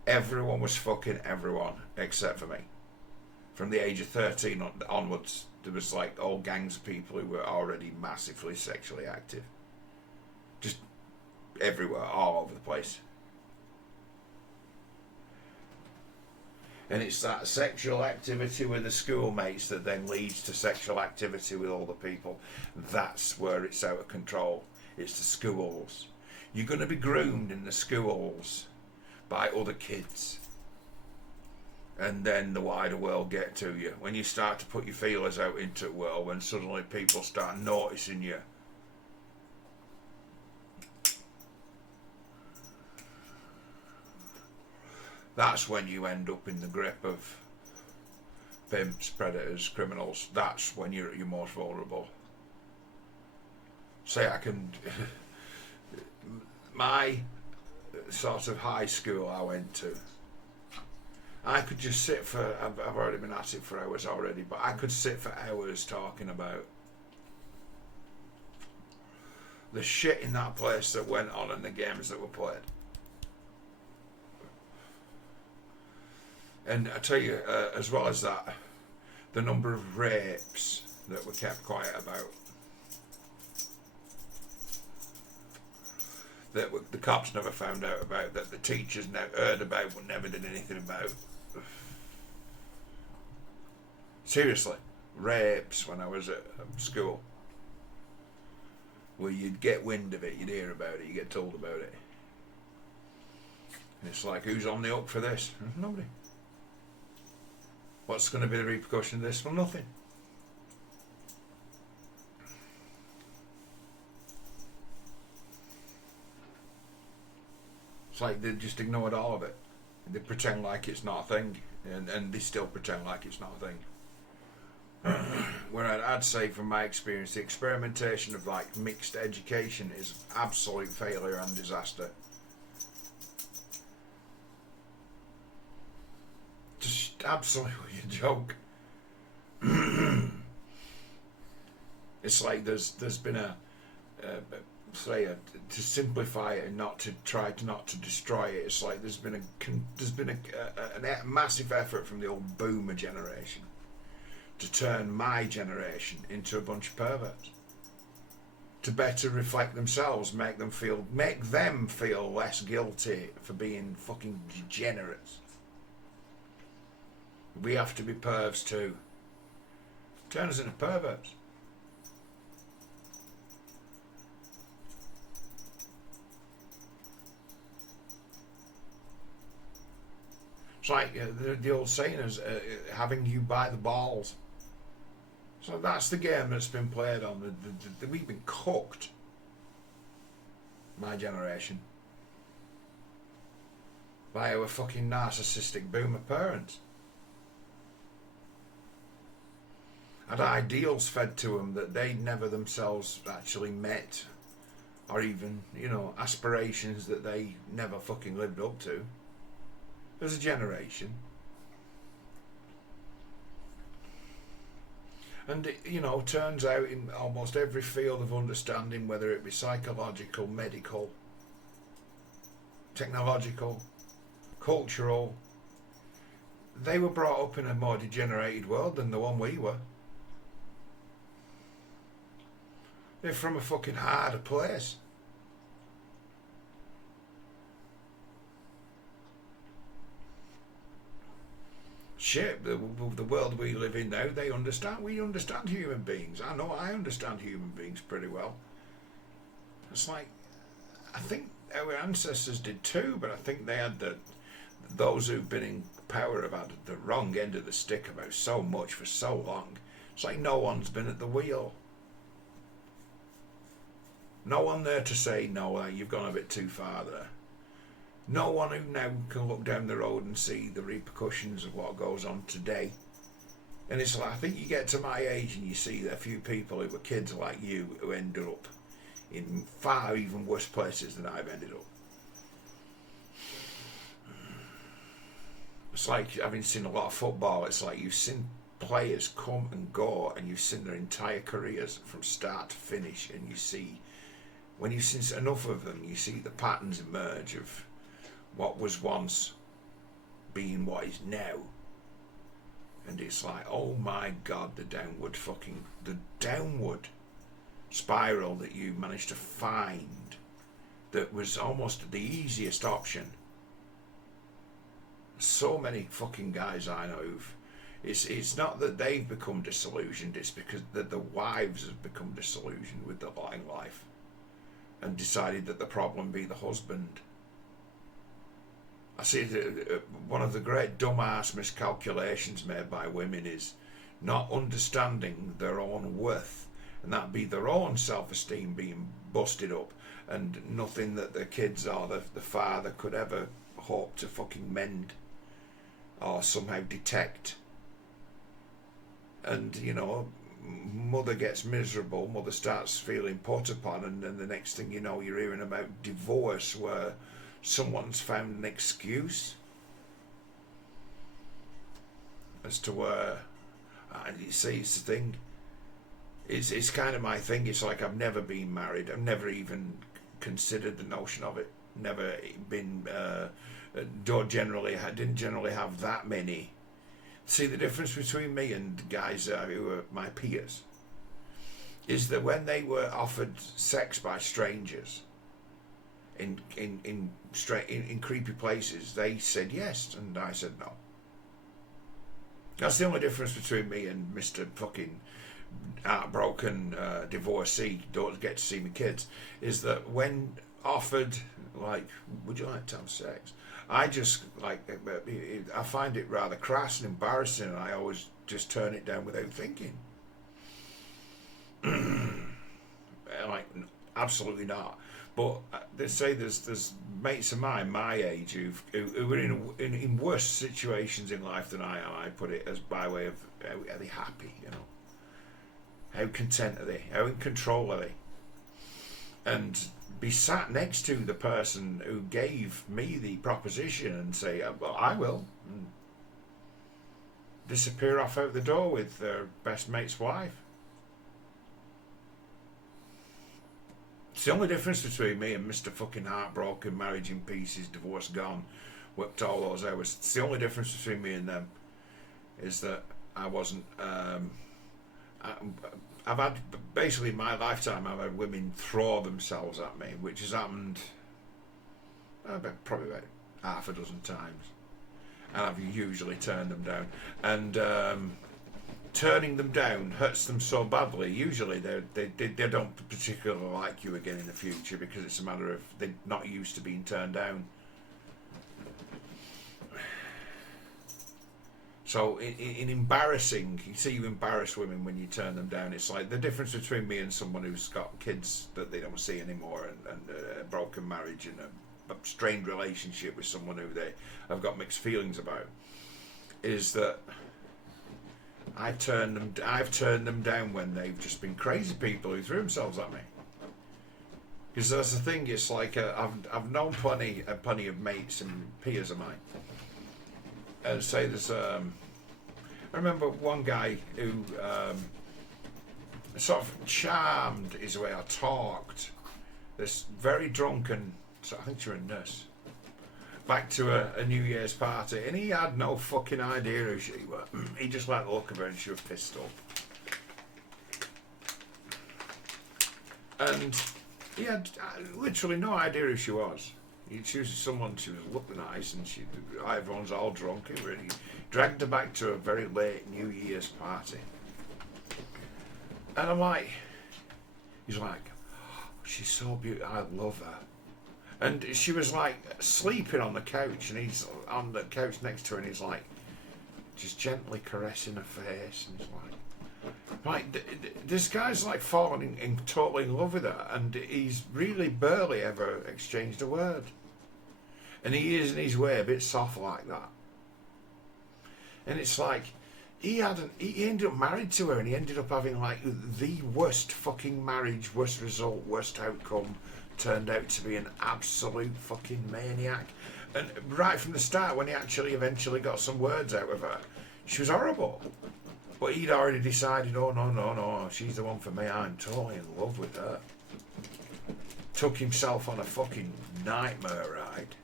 everyone was fucking everyone except for me. From the age of 13 onwards, there was like all gangs of people who were already massively sexually active. Just everywhere, all over the place. And it's that sexual activity with the schoolmates that then leads to sexual activity with all the people. That's where it's out of control. It's the schools. You're going to be groomed in the schools by other kids. And then the wider world get to you. When you start to put your feelers out into the world, when suddenly people start noticing you. That's when you end up in the grip of pimps, predators, criminals. That's when you're at your most vulnerable. Say I can... my sort of high school I went to, I could just sit for... I've already been at it for hours already, but I could sit for hours talking about the shit in that place that went on and the games that were played. And I tell you, as well as that, the number of rapes that were kept quiet about, that the cops never found out about, that the teachers never heard about but never did anything about. Seriously, rapes when I was at school, where you'd get wind of it, you'd hear about it, you get told about it. And it's like, who's on the hook for this? Nobody. What's going to be the repercussion of this? Well, nothing. It's like they just ignored all of it. They pretend like it's not a thing, and they still pretend like it's not a thing. Where I'd say from my experience, the experimentation of like mixed education is absolute failure and disaster. Just absolutely a joke. It's like there's been to simplify it and not to try to not to destroy it. It's like there's been a massive effort from the old boomer generation to turn my generation into a bunch of perverts, to better reflect themselves, make them feel less guilty for being fucking degenerates. We have to be pervs too. Turn us into perverts. It's like the old saying is having you by the balls. So that's the game that's been played on. We've been cooked. My generation. By our fucking narcissistic boomer parents. Had ideals fed to them that they never themselves actually met, or even, aspirations that they never fucking lived up to. As a generation. And it, you know, turns out in almost every field of understanding, whether it be psychological, medical, technological, cultural, they were brought up in a more degenerated world than the one we were. They're from a fucking harder place. Shit, the world we live in now, we understand human beings. I know I understand human beings pretty well. It's like, I think our ancestors did too, but I think they had those who've been in power have had the wrong end of the stick about so much for so long. It's like no one's been at the wheel. No one there to say, no, you've gone a bit too far there. No one who now can look down the road and see the repercussions of what goes on today. And it's like, I think you get to my age and you see a few people who were kids like you who ended up in far even worse places than I've ended up. It's like having seen a lot of football. It's like you've seen players come and go, and you've seen their entire careers from start to finish, and you see, when you've seen enough of them, you see the patterns emerge of what was once being what is now. And it's like, oh my God, the downward spiral that you managed to find that was almost the easiest option. So many fucking guys I know it's not that they've become disillusioned, it's because that the wives have become disillusioned with their lot in life and decided that the problem be the husband. I see one of the great dumbass miscalculations made by women is not understanding their own worth, and that be their own self-esteem being busted up, and nothing that the kids or the father could ever hope to fucking mend or somehow detect. And, you know, mother gets miserable, mother starts feeling put upon, and then the next thing you know, you're hearing about divorce where someone's found an excuse as to where, and you see, it's the thing, it's kind of my thing. It's like I've never been married, I've never even considered the notion of it, never been didn't generally have that many. See, the difference between me and guys who are my peers is that when they were offered sex by strangers in creepy places, they said yes, and I said no. That's the only difference between me and Mr. fucking heartbroken divorcee, don't get to see my kids, is that when offered, like, would you like to have sex? I just, like, I find it rather crass and embarrassing, and I always just turn it down without thinking. Like, absolutely not. But they say there's mates of mine my age who are in worse situations in life than I am. I put it as by way of, are they happy, you know? How content are they? How in control are they? And be sat next to the person who gave me the proposition and say, well, I will, and disappear off out the door with their best mate's wife. It's the only difference between me and Mr. fucking heartbroken, marriage in pieces, divorce gone, whipped all those hours. It's the only difference between me and them is that I wasn't. I've had, basically in my lifetime, I've had women throw themselves at me, which has happened probably about half a dozen times, and I've usually turned them down. And turning them down hurts them so badly. Usually they don't particularly like you again in the future, because it's a matter of they're not used to being turned down. So in embarrassing, you see, you embarrass women when you turn them down. It's like the difference between me and someone who's got kids that they don't see anymore, and a broken marriage and a strained relationship with someone who they have got mixed feelings about, is that I've turned them down when they've just been crazy people who threw themselves at me. Because that's the thing. It's like I've known plenty of mates and peers of mine. And say there's I remember one guy who sort of charmed is the way I talked. This very drunken, so I think she was a nurse, back to a New Year's party, and he had no fucking idea who she was. He just liked the look of her, and she was pissed off. And he had literally no idea who she was. She was someone, she was looking nice, and everyone's all drunk. He really dragged her back to a very late New Year's party. And I'm like, he's like, oh, she's so beautiful, I love her. And she was like sleeping on the couch, and he's on the couch next to her, and he's like, just gently caressing her face, and he's like, this guy's like falling in totally in love with her, and he's really barely ever exchanged a word. And he is in his way a bit soft like that. And it's like, he ended up married to her, and he ended up having like the worst fucking marriage, worst result, worst outcome, turned out to be an absolute fucking maniac. And right from the start, when he actually eventually got some words out of her, she was horrible. But he'd already decided, oh no, she's the one for me, I'm totally in love with her. Took himself on a fucking nightmare ride.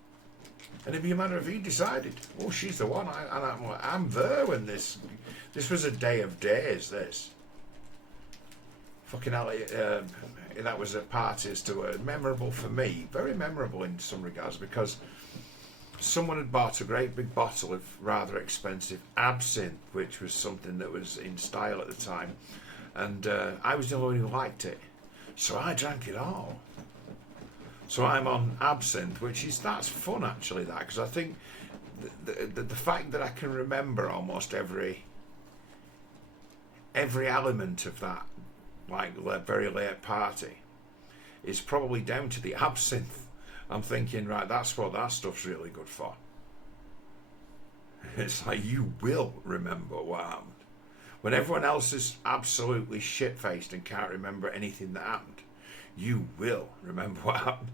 And it'd be a matter of he decided, oh, she's the one, I'm there when this was a day of days, this. Fucking hell, that was a party as to a memorable for me, very memorable in some regards, because someone had bought a great big bottle of rather expensive absinthe, which was something that was in style at the time, and I was the only one who liked it, so I drank it all. So I'm on absinthe, that's fun actually, that, because I think the fact that I can remember almost every element of that, like very late party, is probably down to the absinthe. I'm thinking, right, that's what that stuff's really good for. It's like, you will remember what happened. When everyone else is absolutely shit-faced and can't remember anything that happened, you will remember what happened.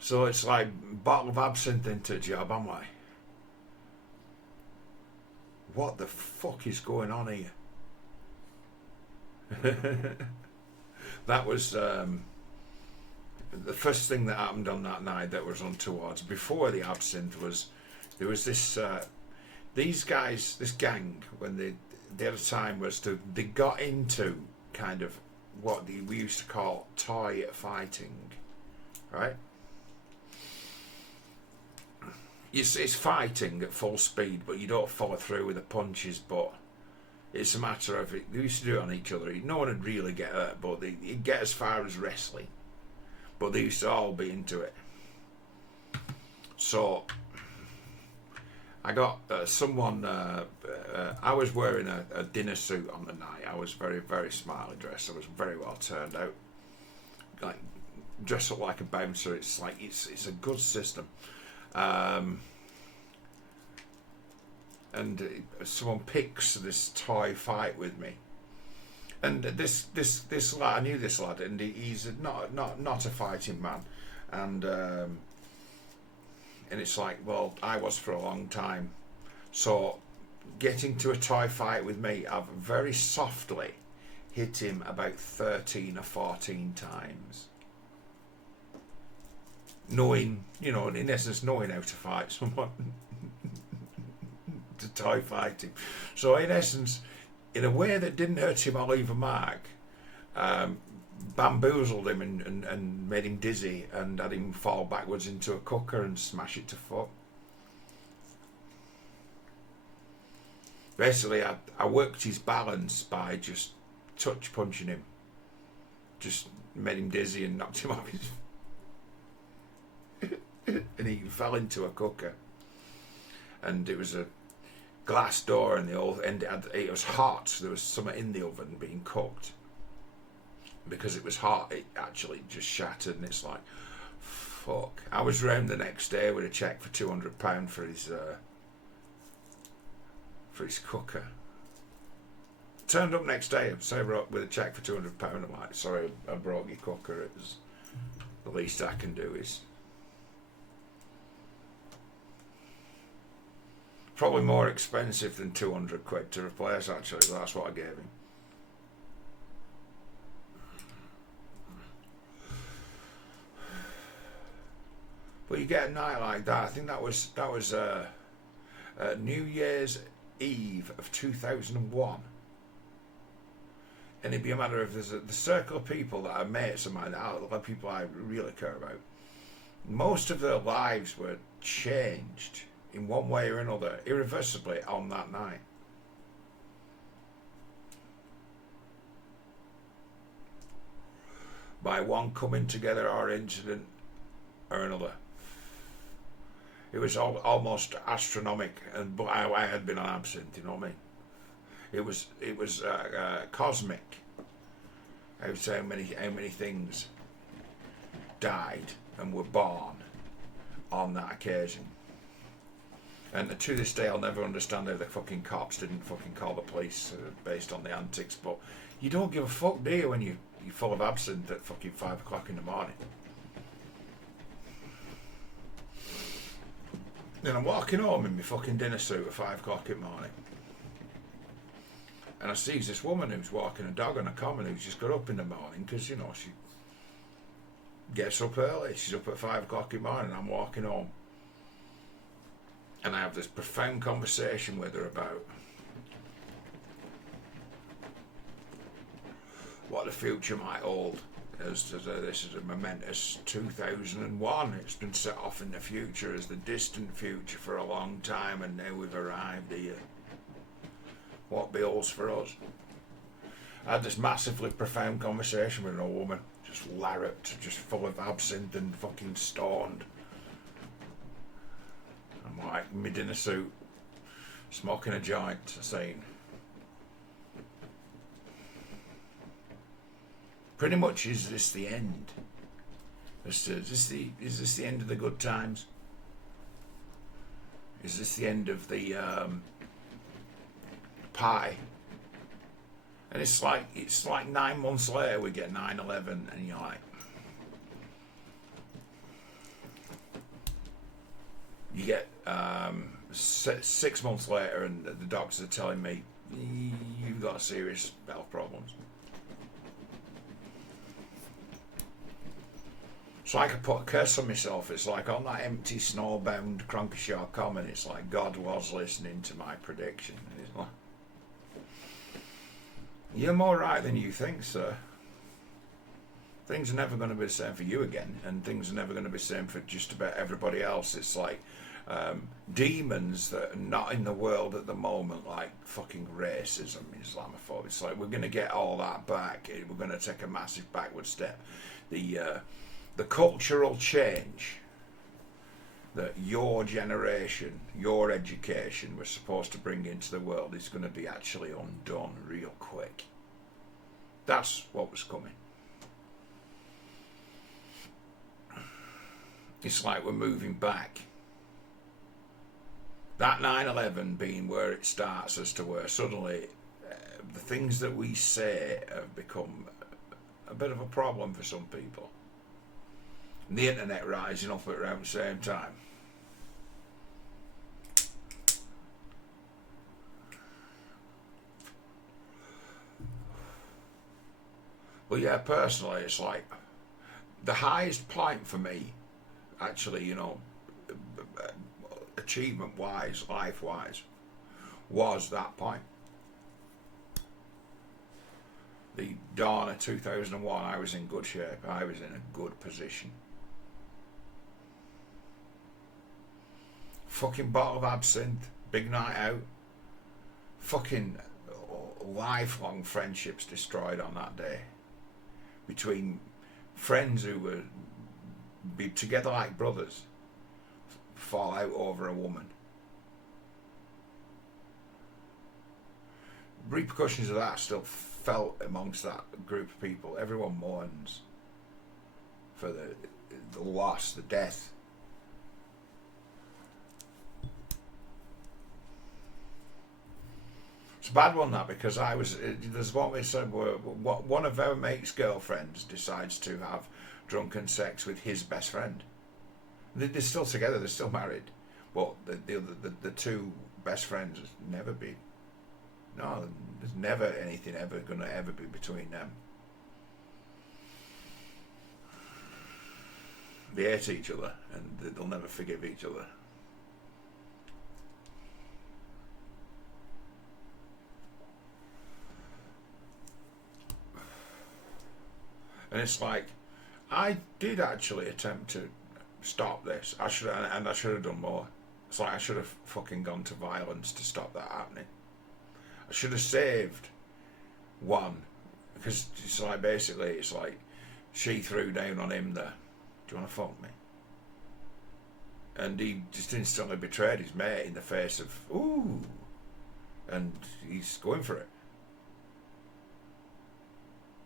So it's like, bottle of absinthe into a job, I'm like, what the fuck is going on here? That was the first thing that happened on that night that was untoward. Before the absinthe was, there was these guys, this gang, when the other time was they got into kind of what we used to call toy fighting, right? It's fighting at full speed, but you don't follow through with the punches, but it's a matter of it. They used to do it on each other. No one would really get hurt, but they'd get as far as wrestling. But they used to all be into it. So I got someone. I was wearing a dinner suit on the night. I was very, very smartly dressed. I was very well turned out. Like dress up like a bouncer. It's like it's a good system. And someone picks this toy fight with me, and this lad, I knew this lad, and he's not a fighting man, and it's like, well, I was for a long time, so getting to a toy fight with me, I've very softly hit him about 13 or 14 times. Knowing, in essence, knowing how to fight someone, to toy fight him. So in essence, in a way that didn't hurt him or leave a mark, bamboozled him and made him dizzy and had him fall backwards into a cooker and smash it to fuck. Basically, I worked his balance by just touch punching him. Just made him dizzy and knocked him off his and he fell into a cooker, and it was a glass door, and it was hot. There was something in the oven being cooked. Because it was hot, it actually just shattered, and it's like, fuck. I was round the next day with a cheque for £200 for his cooker. Turned up next day, with a cheque for £200. I'm like, sorry, I broke your cooker. It was the least I can do is Probably more expensive than 200 quid to replace, actually. That's what I gave him. But you get a night like that. I think that was New Year's Eve of 2001. And it'd be a matter of the circle of people that are mates of mine, the people I really care about. Most of their lives were changed in one way or another, irreversibly, on that night. By one coming together or incident or another. It was almost astronomical, but I had been on absinthe, you know what I mean? It was cosmic. I would say how many things died and were born on that occasion. And to this day, I'll never understand how the fucking cops didn't fucking call the police based on the antics. But you don't give a fuck, do you, when you're full of absinthe at fucking 5 o'clock in the morning? Then I'm walking home in my fucking dinner suit at 5 o'clock in the morning. And I see this woman who's walking a dog on a common who's just got up in the morning because, you know, she gets up early. She's up at 5 o'clock in the morning and I'm walking home. And I have this profound conversation with her about what the future might hold. This is a momentous 2001. It's been set off in the future as the distant future for a long time, and now we've arrived here. What beholds for us? I had this massively profound conversation with an old woman, just larruped, just full of absinthe and fucking stoned. I'm like, in my dinner suit, smoking a joint, saying, pretty much, is this the end? Is this the end of the good times? Is this the end of the pie? And it's like 9 months later we get 9/11, and you're like, you get 6 months later, and the doctors are telling me you've got serious health problems. It's like I put a curse on myself. It's like on that empty, snowbound Cronkeshaw Common, it's like God was listening to my prediction. And it's like, you're more right than you think, sir. Things are never going to be the same for you again, and things are never going to be the same for just about everybody else. It's like demons that are not in the world at the moment, like fucking racism, Islamophobia. It's like we're going to get all that back. We're going to take a massive backward step. The cultural change that your generation, your education was supposed to bring into the world is going to be actually undone real quick. That's what was coming. It's like we're moving back. That 9/11 being where it starts as to where suddenly the things that we say have become a bit of a problem for some people. And the internet rising up at around the same time. But yeah, personally, it's like the highest point for me, actually, you know, achievement-wise, life-wise, was that point. The dawn of 2001, I was in good shape. I was in a good position. Fucking bottle of absinthe, big night out. Fucking lifelong friendships destroyed on that day. Between friends who were be together like brothers, fall out over a woman. Repercussions of that still felt amongst that group of people. Everyone mourns for the loss, the death. It's a bad one, that, because there's what we said, one of our mate's girlfriends decides to have drunken sex with his best friend. They're still together, they're still married, but the two best friends. There's never been. No, there's never anything ever going to ever be between them. They hate each other and they'll never forgive each other. And it's like, I did actually attempt to stop this. I should have done more. It's like I should have fucking gone to violence to stop that happening. I should have saved one, because it's like basically it's like she threw down on him the, do you want to fuck me? And he just instantly betrayed his mate in the face of ooh, and he's going for it.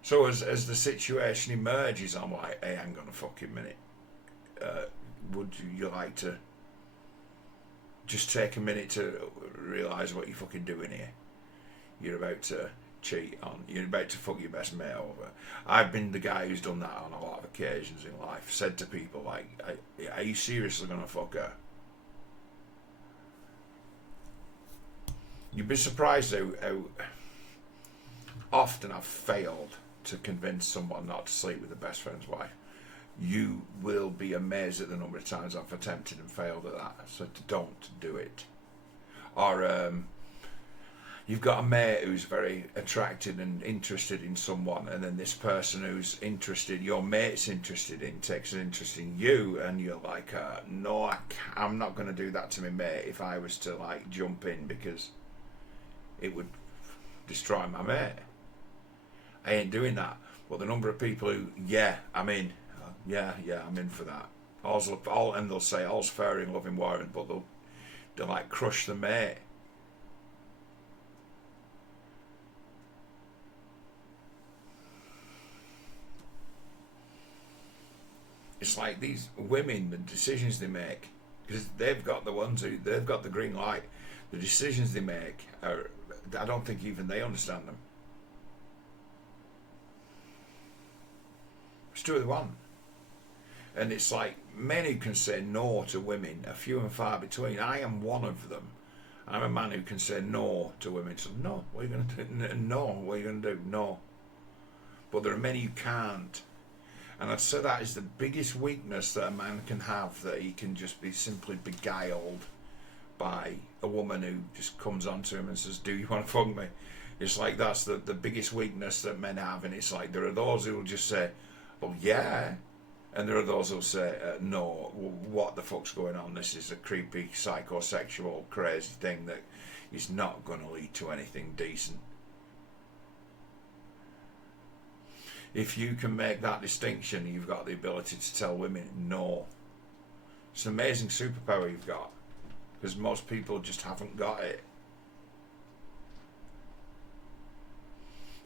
So as the situation emerges, I'm like, hey, hang on a fucking minute. Would you like to just take a minute to realise what you're fucking doing here? You're about to cheat on, you're about to fuck your best mate over. I've been the guy who's done that on a lot of occasions in life. Said to people like, are you seriously going to fuck her? You'd be surprised how often I've failed to convince someone not to sleep with a best friend's wife. You will be amazed at the number of times I've attempted and failed at that. So don't do it. Or you've got a mate who's very attracted and interested in someone, and then this person who's interested, your mate's interested in, takes an interest in you, and you're like, no, I'm not going to do that to my mate if I was to like jump in, because it would destroy my mate. I ain't doing that. But the number of people who, yeah, I'm in. Yeah, I'm in for that. And they'll say all's fair in love and war, but they'll like crush the mate. It's like these women, the decisions they make, because they've got they've got the green light. The decisions they make are, I don't think even they understand them. Just do what they want. And it's like men who can say no to women are few and far between. I am one of them. I'm a man who can say no to women. So no, what are you going to do? No, what are you going to do? No. But there are many who can't. And I'd say that is the biggest weakness that a man can have, that he can just be simply beguiled by a woman who just comes onto him and says, do you want to fuck me? It's like that's the biggest weakness that men have. And it's like there are those who will just say, well, yeah. And there are those who'll say, no, what the fuck's going on? This is a creepy, psychosexual, crazy thing that is not going to lead to anything decent. If you can make that distinction, you've got the ability to tell women no. It's an amazing superpower you've got, because most people just haven't got it.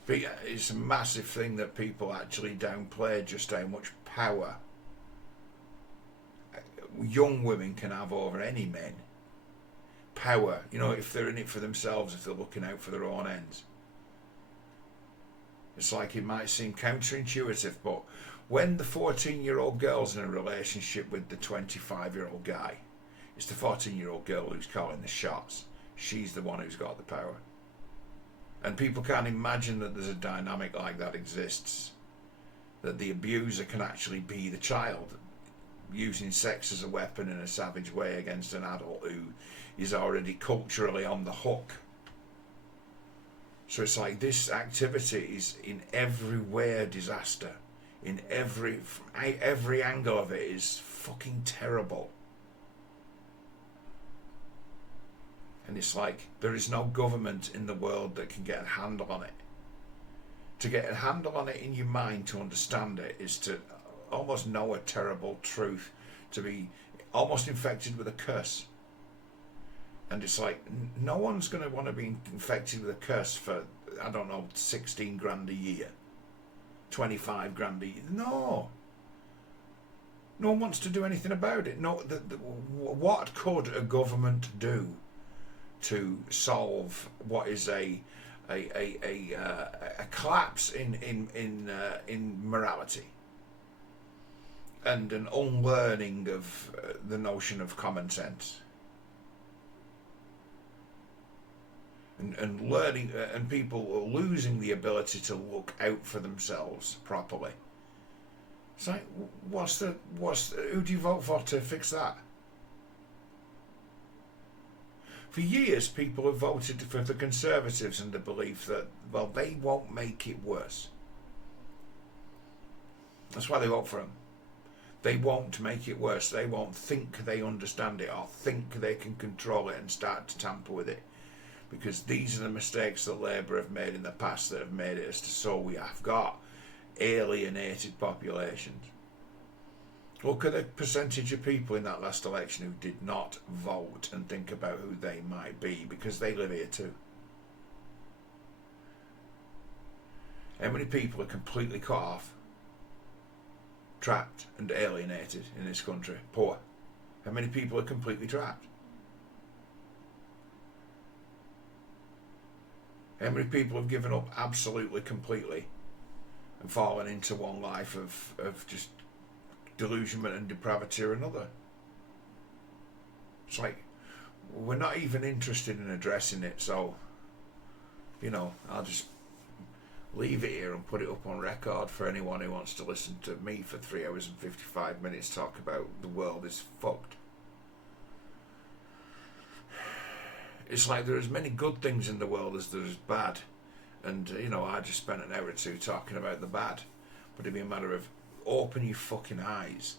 But it's a massive thing that people actually downplay, just how much power young women can have over any men. Power, you know, if they're in it for themselves, if they're looking out for their own ends. It's like it might seem counterintuitive, but when the 14-year-old girl's in a relationship with the 25-year-old guy, it's the 14-year-old girl who's calling the shots. She's the one who's got the power. And people can't imagine that there's a dynamic like that exists. That the abuser can actually be the child, using sex as a weapon in a savage way against an adult who is already culturally on the hook. So it's like this activity is in every way a disaster. In every angle of it is fucking terrible. And it's like there is no government in the world that can get a handle on it. To get a handle on it in your mind, to understand it, is to almost know a terrible truth, to be almost infected with a curse. And it's like, no one's going to want to be infected with a curse for, I don't know, 16 grand a year, 25 grand a year. No. No one wants to do anything about it. No. What could a government do to solve what is a collapse in morality and an unlearning of the notion of common sense? and learning, and people are losing the ability to look out for themselves properly. It's like, who do you vote for to fix that? For years, people have voted for the Conservatives in the belief that, well, they won't make it worse. That's why they vote for them. They won't make it worse. They won't think they understand it or think they can control it and start to tamper with it. Because these are the mistakes that Labour have made in the past that have made it as to so we have got alienated populations. Look at the percentage of people in that last election who did not vote and think about who they might be, because they live here too. How many people are completely cut off, trapped and alienated in this country? Poor. How many people are completely trapped? How many people have given up absolutely, completely, and fallen into one life of just delusionment and depravity or another? It's like, we're not even interested in addressing it, so, I'll just leave it here and put it up on record for anyone who wants to listen to me for 3 hours and 55 minutes talk about the world is fucked. It's like there are as many good things in the world as there is bad. And, I just spent an hour or two talking about the bad. But it'd be a matter of open your fucking eyes.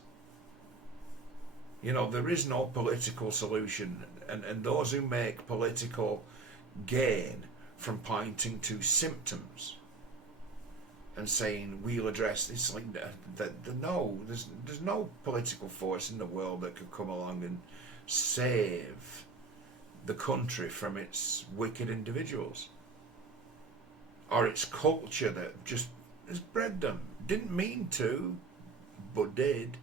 There is no political solution. And those who make political gain from pointing to symptoms and saying, we'll address this, like no, there's no political force in the world that could come along and save the country from its wicked individuals, or its culture that just has bred them. Didn't mean to, but did.